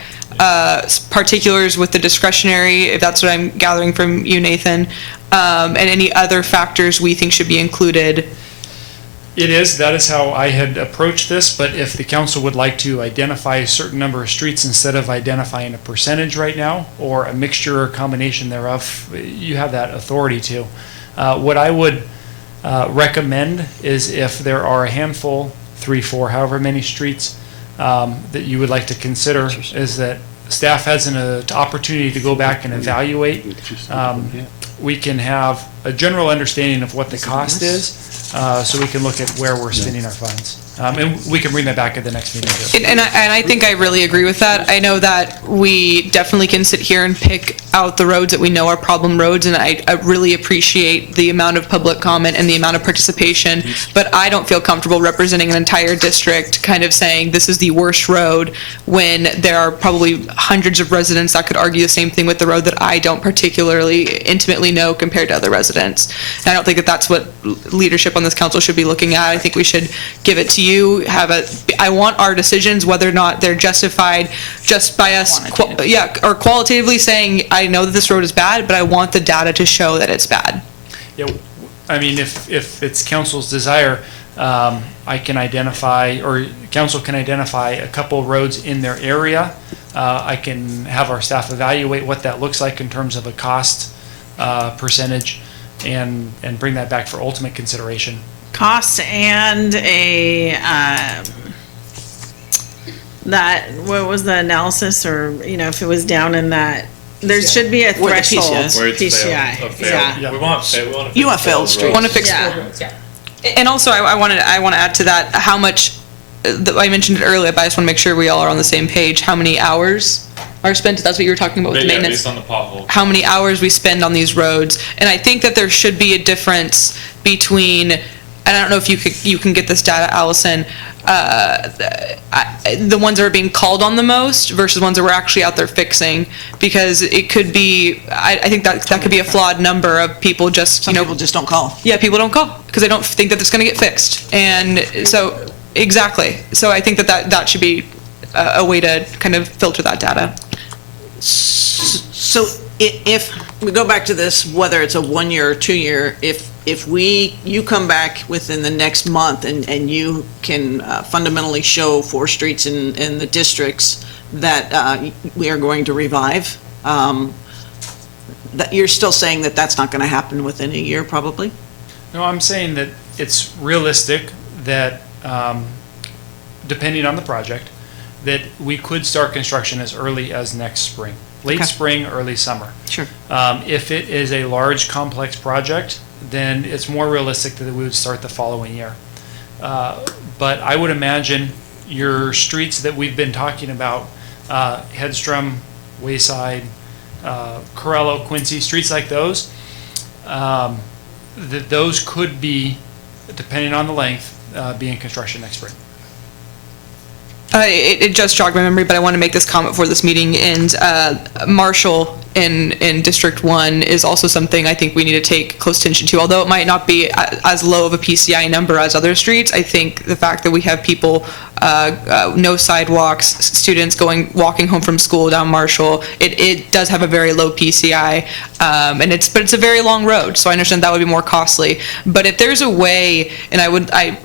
particulars with the discretionary, if that's what I'm gathering from you, Nathan, and any other factors we think should be included. That is how I had approached this, but if the council would like to identify a certain number of streets instead of identifying a percentage right now, or a mixture or combination thereof, you have that authority to. What I would recommend is if there are a handful, 3, 4, however many streets that you would like to consider, is that staff has an opportunity to go back and evaluate. We can have a general understanding of what the cost is, so we can look at where we're spending our funds. And we can bring that back at the next meeting too. And I think I really agree with that. I know that we definitely can sit here and pick out the roads that we know are problem roads, and I really appreciate the amount of public comment and the amount of participation, but I don't feel comfortable representing an entire district kind of saying this is the worst road when there are probably hundreds of residents that could argue the same thing with the road that I don't particularly intimately know compared to other residents. And I don't think that that's what leadership on this council should be looking at. I think we should give it to you, I want our decisions, whether or not they're justified just by us, or qualitatively saying, I know that this road is bad, but I want the data to show that it's bad. Yeah, I mean, if it's council's desire, I can identify, or council can identify a couple roads in their area. I can have our staff evaluate what that looks like in terms of a cost percentage and bring that back for ultimate consideration. Cost and what was the analysis, or, if it was down in that, there should be a Where the threshold. PCI is. Where it's PCI, failed, yeah. We want failed. You want failed streets. Want to fix. Yeah. And also, I want to add to that how much, I mentioned it earlier, but I just want to make sure we all are on the same page. How many hours are spent? That's what you were talking about with maintenance. Based on the pothole. How many hours we spend on these roads. And I think that there should be a difference between, and I don't know if you can get this data, Allison, the ones that are being called on the most versus ones that we're actually out there fixing, because it could be, I think that could be a flawed number of people just, Some people just don't call. Yeah, people don't call because they don't think that it's going to get fixed. And so, exactly. So I think that should be a way to kind of filter that data. So if we go back to this, whether it's a 1 year or 2 year, if you come back within the next month and you can fundamentally show 4 streets in the districts that we are going to revive, that you're still saying that that's not going to happen within a year, probably? No, I'm saying that it's realistic that, depending on the project, that we could start construction as early as next spring. Late spring, early summer. Sure. If it is a large, complex project, then it's more realistic that we would start the following year. But I would imagine your streets that we've been talking about, Hedstrom, Wayside, Corello, Quincy, streets like those, that those could be, depending on the length, be in construction next spring. It just jogged my memory, but I want to make this comment for this meeting. And Marshall in District 1 is also something I think we need to take close attention to. Although it might not be as low of a PCI number as other streets, I think the fact that we have people, no sidewalks, students walking home from school down Marshall, it does have a very low PCI. But it's a very long road, so I understand that would be more costly. But if there's a way, and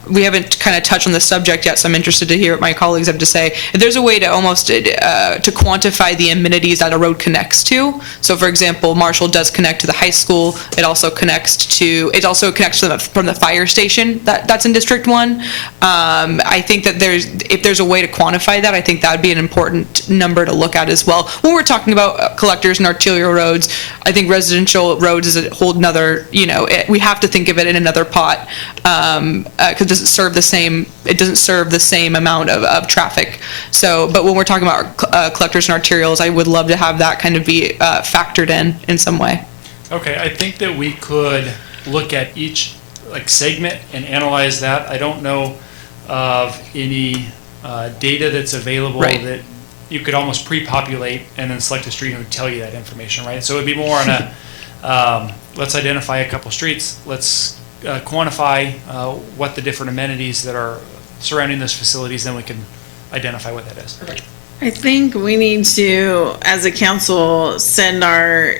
we haven't kind of touched on the subject yet, so I'm interested to hear what my colleagues have to say. If there's a way to almost to quantify the amenities that a road connects to. So, for example, Marshall does connect to the high school. It also connects to from the fire station that's in District 1. I think that if there's a way to quantify that, I think that would be an important number to look at as well. When we're talking about collectors and arterial roads, I think residential roads is a whole nother, we have to think of it in another pot, because it doesn't serve the same amount of traffic. So, but when we're talking about collectors and arterials, I would love to have that kind of be factored in some way. Okay, I think that we could look at each segment and analyze that. I don't know of any data that's available that you could almost pre-populate and then select a street and it would tell you that information, right? So it would be more on a, let's identify a couple streets, let's quantify what the different amenities that are surrounding those facilities, then we can identify what that is. I think we need to, as a council, send our,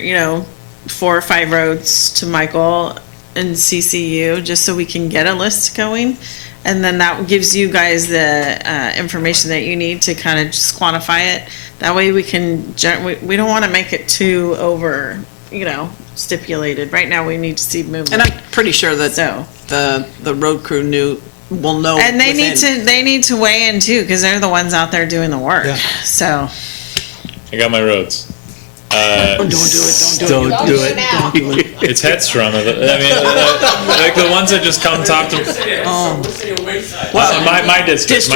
4 or 5 roads to Michael and CCU, just so we can get a list going. And then that gives you guys the information that you need to kind of just quantify it. That way we can, we don't want to make it too over, stipulated. Right now, we need to see movement. And I'm pretty sure that the road crew will know. And they need to weigh in too, because they're the ones out there doing the work. Yeah. So. I got my roads. Don't do it. It's headstrong. I mean, like the ones that just come talk to. My district.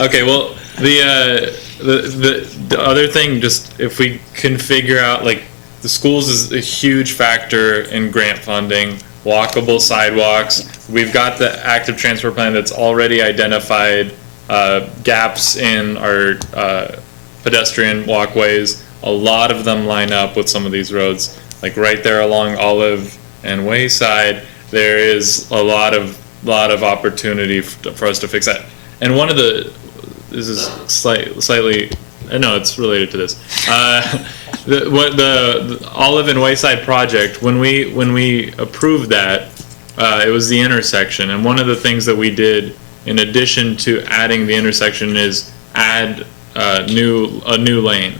Okay, well, the other thing, just if we can figure out, like, the schools is a huge factor in grant funding, walkable sidewalks. We've got the active transport plan that's already identified gaps in our pedestrian walkways. A lot of them line up with some of these roads, like right there along Olive and Wayside. There is a lot of opportunity for us to fix that. And one of this is slightly, no, it's related to this. The Olive and Wayside project, when we approved that, it was the intersection, and one of the things that we did in addition to adding the intersection is add a new lane.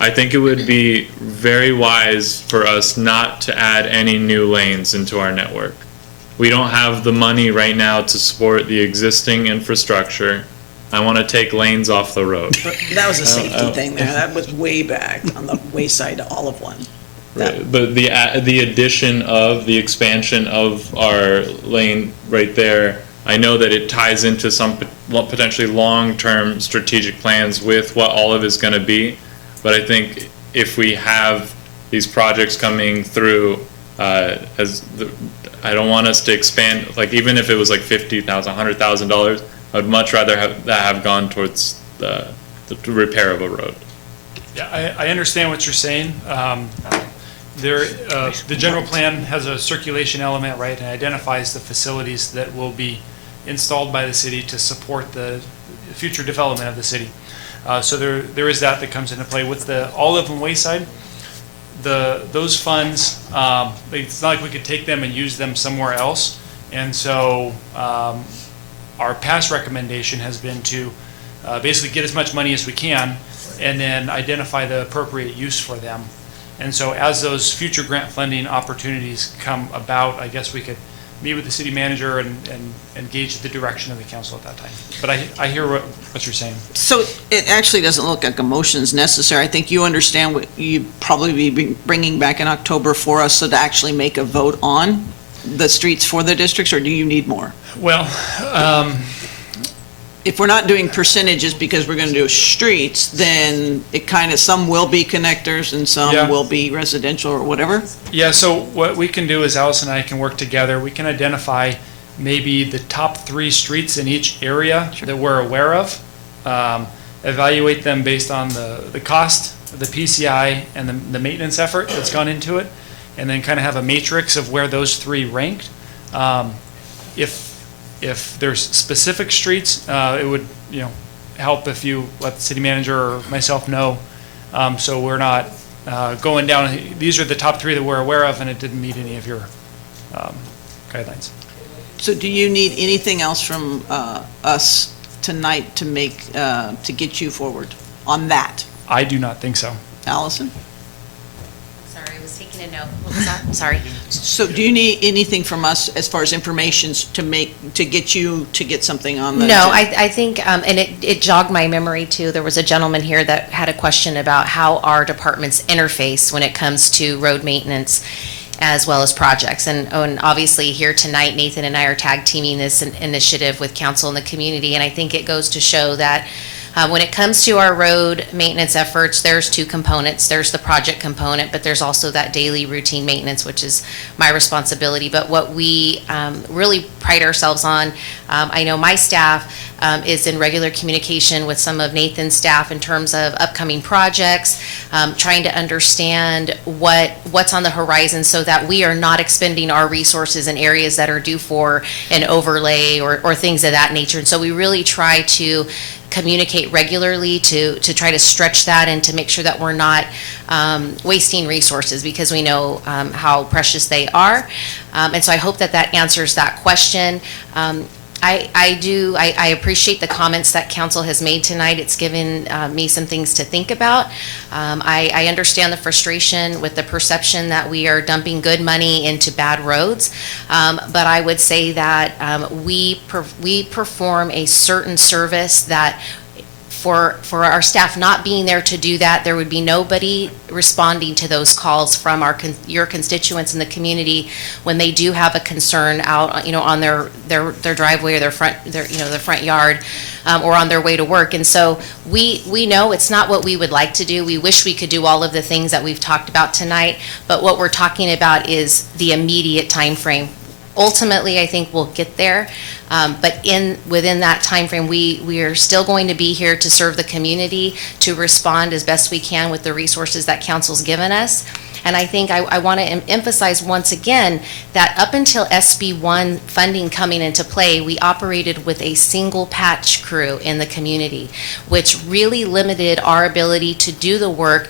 I think it would be very wise for us not to add any new lanes into our network. We don't have the money right now to support the existing infrastructure. I want to take lanes off the road. That was a safety thing there. That was way back on the Wayside to Olive one. Right. But the addition of the expansion of our lane right there, I know that it ties into some potentially long-term strategic plans with what Olive is going to be. But I think if we have these projects coming through, I don't want us to expand, like even if it was like $50,000, $100,000, I would much rather have that have gone towards the repair of a road. Yeah, I understand what you're saying. The general plan has a circulation element, right, and identifies the facilities that will be installed by the city to support the future development of the city. So there is that comes into play with the Olive and Wayside. Those funds, it's not like we could take them and use them somewhere else. And so our past recommendation has been to basically get as much money as we can and then identify the appropriate use for them. And so as those future grant funding opportunities come about, I guess we could meet with the city manager and gauge the direction of the council at that time. But I hear what you're saying. So it actually doesn't look like a motion is necessary. I think you understand what you'd probably be bringing back in October for us, so to actually make a vote on the streets for the districts, or do you need more? Well, if we're not doing percentages because we're going to do streets, then it kind of, some will be connectors and some will be residential or whatever. Yeah, so what we can do is Alice and I can work together. We can identify maybe the top 3 streets in each area that we're aware of, evaluate them based on the cost, the PCI, and the maintenance effort that's gone into it, and then kind of have a matrix of where those 3 ranked. If there's specific streets, it would help if you let the city manager or myself know, so we're not going down. These are the top 3 that we're aware of, and it didn't meet any of your guidelines. So do you need anything else from us tonight to make to get you forward on that? I do not think so. Allison? Sorry, I was taking a note. What was that? Sorry. So do you need anything from us as far as information to get something on the? No, I think, and it jogged my memory too. There was a gentleman here that had a question about how our departments interface when it comes to road maintenance as well as projects. And obviously here tonight, Nathan and I are tag teaming this initiative with council and the community. And I think it goes to show that when it comes to our road maintenance efforts, there's 2 components. There's the project component, but there's also that daily routine maintenance, which is my responsibility. But what we really pride ourselves on, I know my staff is in regular communication with some of Nathan's staff in terms of upcoming projects, trying to understand what's on the horizon so that we are not expending our resources in areas that are due for an overlay or things of that nature. And so we really try to communicate regularly to try to stretch that and to make sure that we're not wasting resources, because we know how precious they are. And so I hope that answers that question. I appreciate the comments that council has made tonight. It's given me some things to think about. I understand the frustration with the perception that we are dumping good money into bad roads. But I would say that we perform a certain service that for our staff not being there to do that, there would be nobody responding to those calls from your constituents in the community when they do have a concern out, on their driveway or their front yard, or on their way to work. And so we know it's not what we would like to do. We wish we could do all of the things that we've talked about tonight, but what we're talking about is the immediate time frame. Ultimately, I think we'll get there, but within that time frame, we are still going to be here to serve the community, to respond as best we can with the resources that council's given us. And I think I want to emphasize once again that up until SB1 funding coming into play, we operated with a single patch crew in the community, which really limited our ability to do the work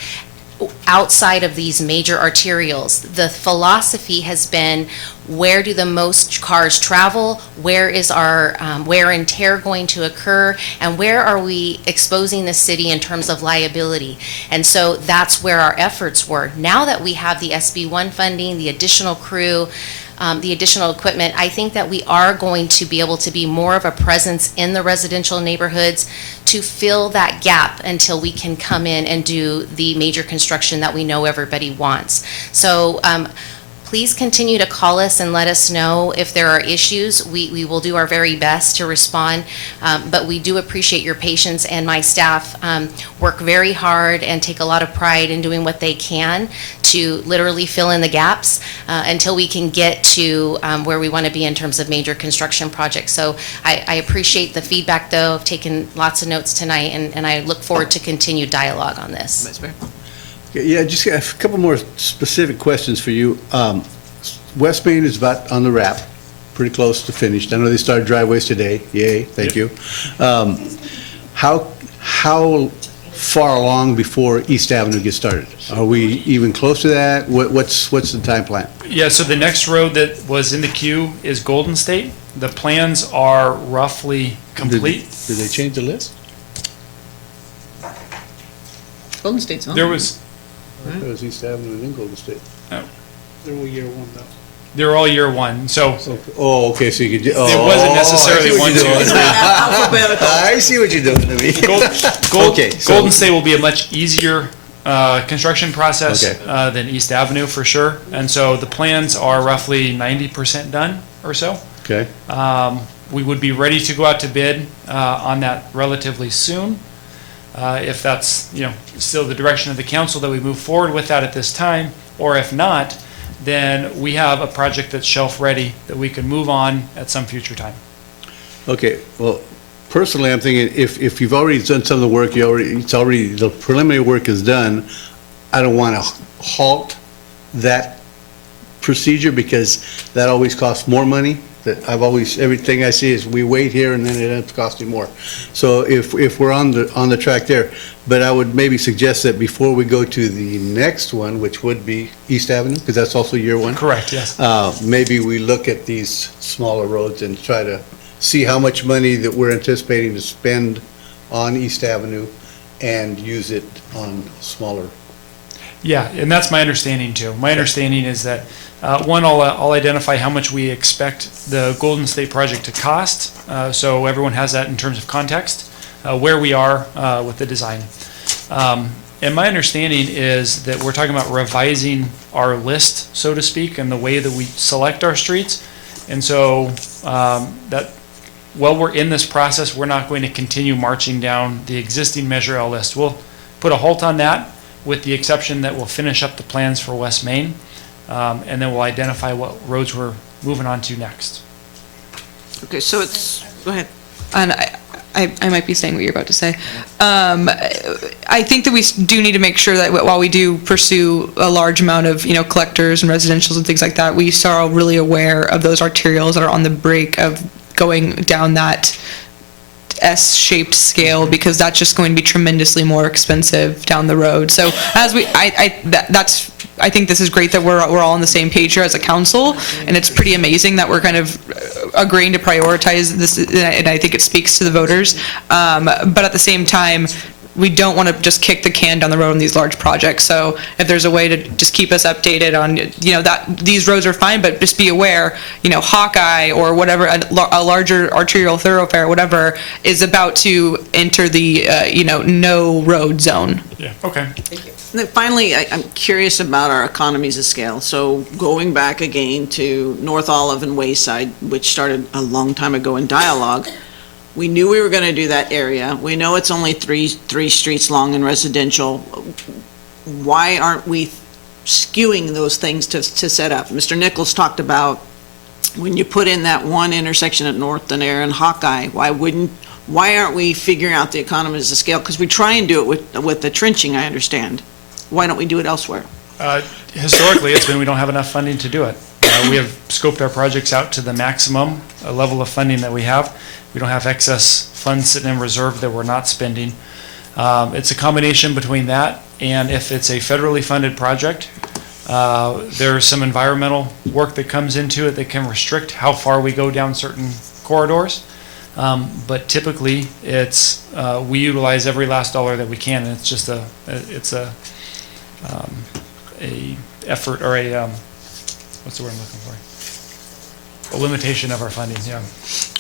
outside of these major arterials. The philosophy has been, where do the most cars travel? Where is our wear and tear going to occur? And where are we exposing the city in terms of liability? And so that's where our efforts were. Now that we have the SB1 funding, the additional crew, the additional equipment, I think that we are going to be able to be more of a presence in the residential neighborhoods to fill that gap until we can come in and do the major construction that we know everybody wants. So please continue to call us and let us know if there are issues. We will do our very best to respond, but we do appreciate your patience, and my staff work very hard and take a lot of pride in doing what they can to literally fill in the gaps until we can get to where we want to be in terms of major construction projects. So I appreciate the feedback, though. I've taken lots of notes tonight, and I look forward to continued dialogue on this. Yeah, just a couple more specific questions for you. West Main is about on the wrap, pretty close to finished. I know they started driveways today. Yay, thank you. How far along before East Avenue gets started? Are we even close to that? What's the time plan? Yeah, so the next road that was in the queue is Golden State. The plans are roughly complete. Did they change the list? Golden State's on. There was, I thought it was East Avenue and then Golden State. They're all year one, though. they're all year one, so Oh, okay, so you could, it wasn't necessarily 1, 2, 3. I see what you're doing to me. Okay, so- Golden State will be a much easier construction process Okay. than East Avenue for sure. And so the plans are roughly 90% done or so. Okay. We would be ready to go out to bid on that relatively soon. If that's, still the direction of the council that we move forward with that at this time, or if not, then we have a project that's shelf-ready that we can move on at some future time. Okay, well, personally, I'm thinking if you've already done some of the work, the preliminary work is done, I don't want to halt that procedure because that always costs more money. That everything I see is we wait here and then it ends up costing more. So if we're on the track there, but I would maybe suggest that before we go to the next one, which would be East Avenue, because that's also year one. Correct, yes. Maybe we look at these smaller roads and try to see how much money that we're anticipating to spend on East Avenue and use it on smaller. Yeah, and that's my understanding too. My understanding is that, one, I'll identify how much we expect the Golden State project to cost, so everyone has that in terms of context, where we are with the design. And my understanding is that we're talking about revising our list, so to speak, and the way that we select our streets. And so that while we're in this process, we're not going to continue marching down the existing Measure L list. We'll put a halt on that, with the exception that we'll finish up the plans for West Main, and then we'll identify what roads we're moving on to next. Okay, so go ahead. And I might be saying what you're about to say. I think that we do need to make sure that while we do pursue a large amount of, collectors and residentials and things like that, we are really aware of those arterials that are on the brink of going down that S-shaped scale, because that's just going to be tremendously more expensive down the road. So as I think this is great that we're all on the same page here as a council, and it's pretty amazing that we're kind of agreeing to prioritize this, and I think it speaks to the voters. But at the same time, we don't want to just kick the can down the road on these large projects. So if there's a way to just keep us updated on, that these roads are fine, but just be aware, Hawkeye or whatever, a larger arterial thoroughfare, whatever, is about to enter the, no road zone. Yeah, okay. And then finally, I'm curious about our economies of scale. So going back again to North Olive and Wayside, which started a long time ago in dialogue, we knew we were going to do that area. We know it's only three streets long and residential. Why aren't we skewing those things to set up? Mr. Nichols talked about when you put in that one intersection at North and Air and Hawkeye, why aren't we figuring out the economies of scale? Because we try and do it with the trenching, I understand. Why don't we do it elsewhere? Historically, it's been we don't have enough funding to do it. We have scoped our projects out to the maximum level of funding that we have. We don't have excess funds sitting in reserve that we're not spending. It's a combination between that and if it's a federally funded project, there's some environmental work that comes into it that can restrict how far we go down certain corridors. But typically, it's we utilize every last dollar that we can, and it's just a effort or what's the word I'm looking for? A limitation of our funding. Yeah.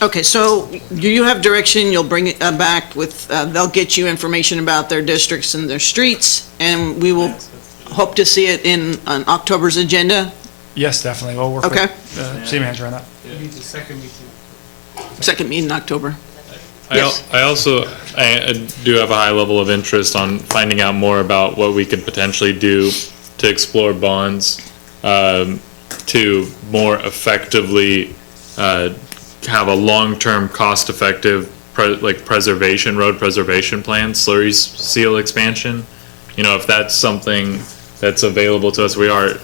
Okay, so do you have direction? You'll bring it back with. They'll get you information about their districts and their streets, and we will hope to see it on October's agenda. Yes, definitely. We'll work with city manager on that. Second meeting in October. I do have a high level of interest on finding out more about what we could potentially do to explore bonds to more effectively have a long-term, cost-effective road preservation plan, slurry seal expansion. If that's something that's available to us, we are,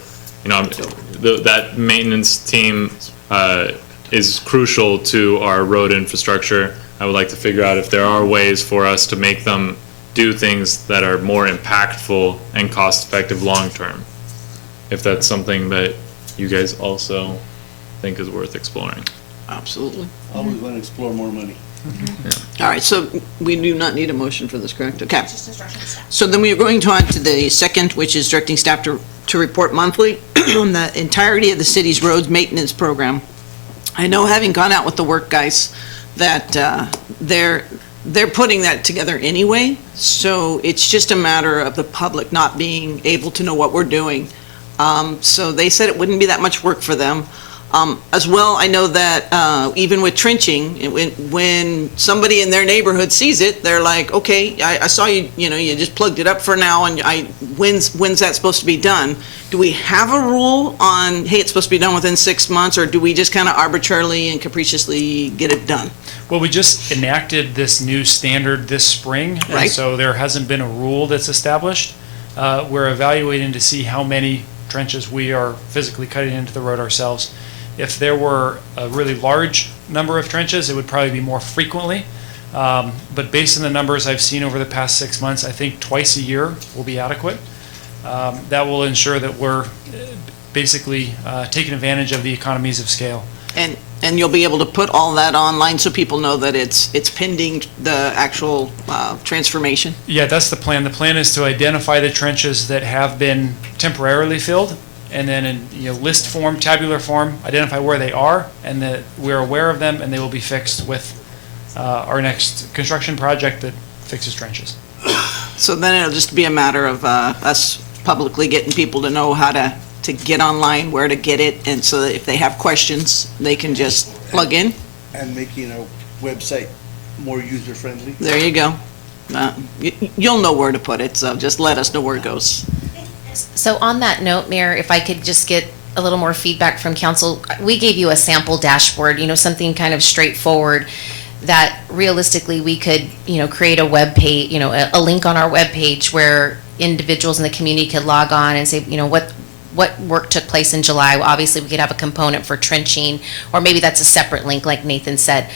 that maintenance team is crucial to our road infrastructure. I would like to figure out if there are ways for us to make them do things that are more impactful and cost-effective long-term. If that's something that you guys also think is worth exploring. Absolutely. Always want to explore more money. All right, so we do not need a motion for this, correct? Okay. So then we are going on to the second, which is directing staff to report monthly on the entirety of the city's roads maintenance program. I know, having gone out with the work guys, that they're putting that together anyway, so it's just a matter of the public not being able to know what we're doing. So they said it wouldn't be that much work for them. As well, I know that even with trenching, when somebody in their neighborhood sees it, they're like, okay, I saw you, you just plugged it up for now, and when's that supposed to be done? Do we have a rule on, hey, it's supposed to be done within 6 months, or do we just kind of arbitrarily and capriciously get it done? Well, we just enacted this new standard this spring, and Right. so there hasn't been a rule that's established. We're evaluating to see how many trenches we are physically cutting into the road ourselves. If there were a really large number of trenches, it would probably be more frequently. But based on the numbers I've seen over the past 6 months, I think twice a year will be adequate. That will ensure that we're basically taking advantage of the economies of scale. And you'll be able to put all that online so people know that it's pending the actual transformation? Yeah, that's the plan. The plan is to identify the trenches that have been temporarily filled, and then in list form, tabular form, identify where they are, and that we're aware of them, and they will be fixed with our next construction project that fixes trenches. So then it'll just be a matter of us publicly getting people to know how to get online, where to get it, and so that if they have questions, they can just plug in. And making our website more user-friendly. There you go. You'll know where to put it, so just let us know where it goes. So on that note, Mayor, if I could just get a little more feedback from council, we gave you a sample dashboard, something kind of straightforward that realistically we could, create a web page, a link on our web page where individuals in the community could log on and say, what work took place in July. Well, obviously, we could have a component for trenching, or maybe that's a separate link, like Nathan said.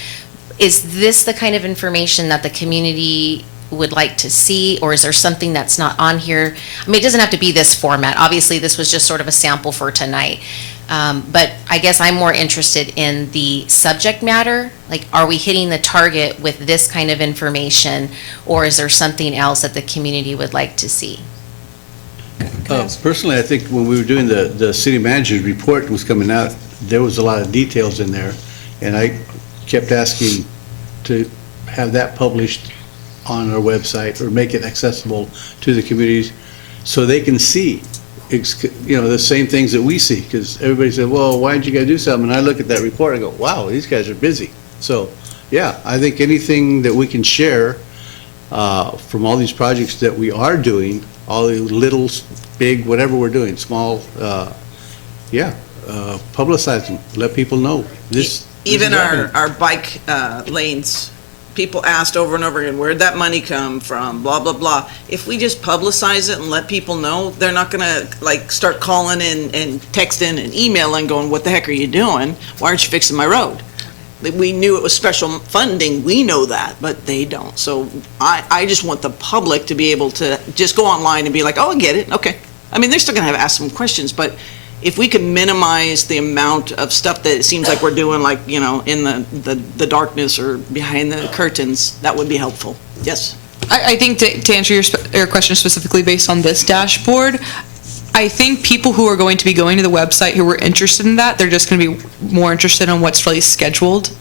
Is this the kind of information that the community would like to see, or is there something that's not on here? I mean, it doesn't have to be this format. Obviously, this was just sort of a sample for tonight. But I guess I'm more interested in the subject matter. Like, are we hitting the target with this kind of information, or is there something else that the community would like to see? Personally, I think when we were doing the city manager's report was coming out, there was a lot of details in there, and I kept asking to have that published on our website or make it accessible to the communities so they can see, the same things that we see, because everybody said, well, why didn't you guys do something? And I look at that report, I go, wow, these guys are busy. So, yeah, I think anything that we can share from all these projects that we are doing, all the little, big, whatever we're doing, small, publicize them, let people know. Even our bike lanes, people asked over and over again, where'd that money come from, blah, blah, blah. If we just publicize it and let people know, they're not gonna start calling and texting and emailing going, what the heck are you doing? Why aren't you fixing my road? We knew it was special funding, we know that, but they don't. So I just want the public to be able to just go online and be like, oh, I get it, okay. I mean, they're still gonna have to ask some questions, but if we can minimize the amount of stuff that it seems like we're doing, in the darkness or behind the curtains, that would be helpful. Yes? I think to answer your question specifically based on this dashboard, I think people who are going to be going to the website who are interested in that, they're just going to be more interested in what's really scheduled.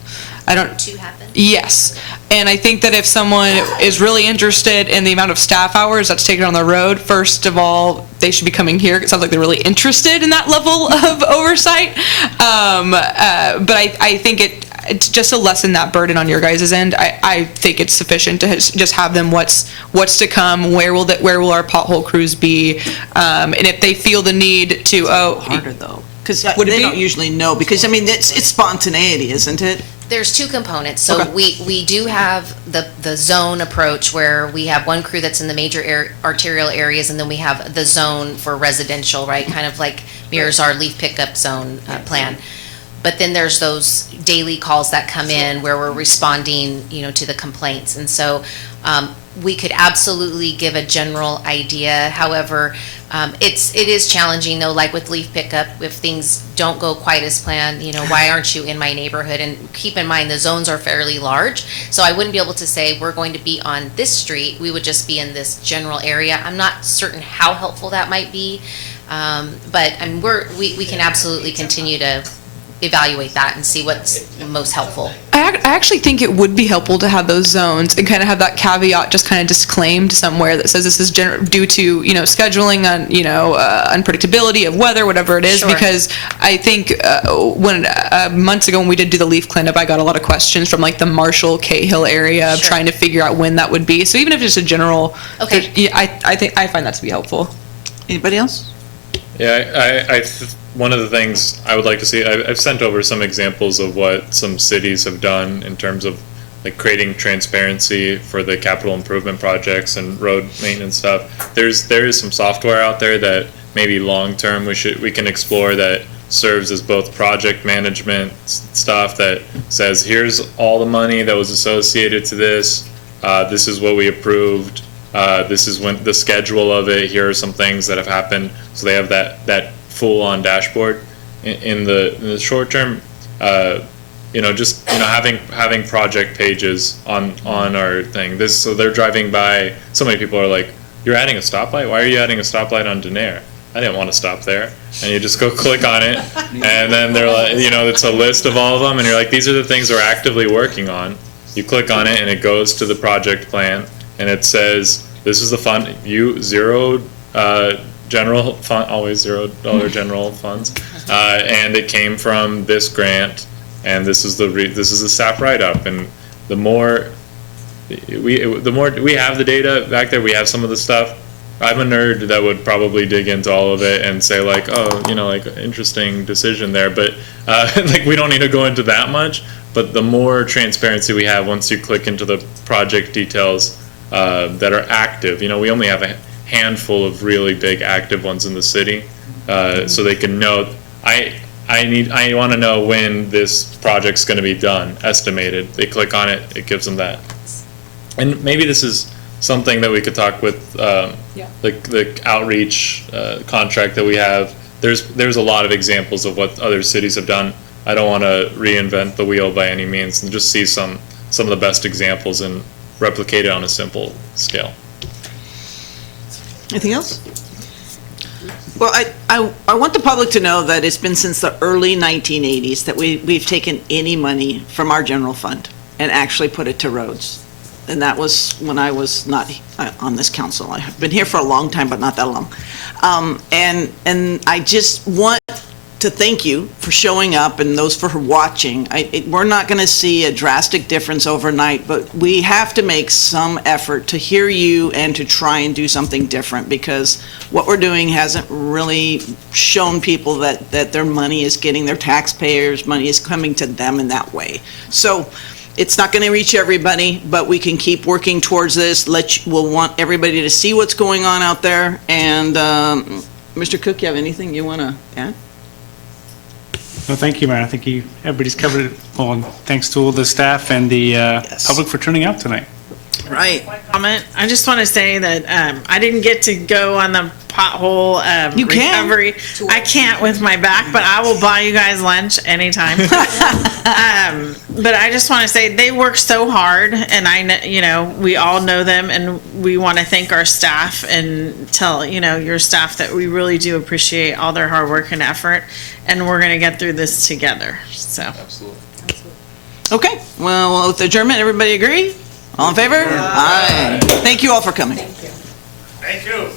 To happen? Yes. And I think that if someone is really interested in the amount of staff hours that's taken on the road, first of all, they should be coming here. It sounds like they're really interested in that level of oversight. But I think it's just to lessen that burden on your guys' end. I think it's sufficient to just have them what's to come, where will our pothole crews be, and if they feel the need to, Harder though, because they don't usually know, because I mean, it's spontaneity, isn't it? There's two components. So we do have the zone approach where we have one crew that's in the major arterial areas, and then we have the zone for residential, right? Kind of like mirrors our leaf pickup zone plan. But then there's those daily calls that come in where we're responding, to the complaints. And so we could absolutely give a general idea. However, it is challenging though, like with leaf pickup, if things don't go quite as planned, why aren't you in my neighborhood? And keep in mind, the zones are fairly large. So I wouldn't be able to say, we're going to be on this street. We would just be in this general area. I'm not certain how helpful that might be. But we can absolutely continue to evaluate that and see what's most helpful. I actually think it would be helpful to have those zones and kind of have that caveat just kind of disclaimed somewhere that says this is due to, scheduling on, unpredictability of weather, whatever it is. Sure. Because I think when months ago when we did do the leaf cleanup, I got a lot of questions from the Marshall, Cahill area of trying to figure out when that would be. So even if it's just a general, okay, I find that to be helpful. Anybody else? Yeah, one of the things I would like to see, I've sent over some examples of what some cities have done in terms of creating transparency for the capital improvement projects and road maintenance stuff. There is some software out there that maybe long term we can explore that serves as both project management stuff that says, here's all the money that was associated to this. This is what we approved. This is when the schedule of it. Here are some things that have happened. So they have that full-on dashboard. In the short term, having project pages on our thing. So they're driving by. So many people are like, "You're adding a stoplight? Why are you adding a stoplight on Denaire? I didn't want to stop there." And you just go click on it, and then they're like, it's a list of all of them, and you're like, "These are the things we're actively working on." You click on it, and it goes to the project plan, and it says, "This is the fund. Zero general fund, always $0 general funds, and it came from this grant, and this is the staff write-up." And the more we have the data back there, we have some of the stuff. I'm a nerd that would probably dig into all of it and say interesting decision there, but we don't need to go into that much. But the more transparency we have once you click into the project details that are active, we only have a handful of really big active ones in the city, so they can know. I want to know when this project's going to be done, estimated. They click on it, it gives them that. And maybe this is something that we could talk with, the outreach contract that we have. there's a lot of examples of what other cities have done. I don't want to reinvent the wheel by any means, and just see some of the best examples and replicate it on a simple scale. Anything else? Well, I want the public to know that it's been since the early 1980s that we've taken any money from our general fund and actually put it to roads. And that was when I was not on this council. I've been here for a long time, but not that long. And I just want to thank you for showing up and those for watching. We're not going to see a drastic difference overnight, but we have to make some effort to hear you and to try and do something different, because what we're doing hasn't really shown people that their money is getting, their taxpayers' money is coming to them in that way. So it's not going to reach everybody, but we can keep working towards this. We'll want everybody to see what's going on out there. And Mr. Cook, you have anything you want to add? Well, thank you, Mayor. I think everybody's covered it all. And thanks to all the staff and the public for turning out tonight. Right. Comment. I just want to say that I didn't get to go on the pothole You can. recovery. I can't with my back, but I will buy you guys lunch anytime. But I just want to say they work so hard, and we all know them, and we want to thank our staff and tell your staff that we really do appreciate all their hard work and effort, and we're going to get through this together. So. Absolutely. Okay. Well, with adjournment, everybody agree? All in favor? Aye. Thank you all for coming. Thank you.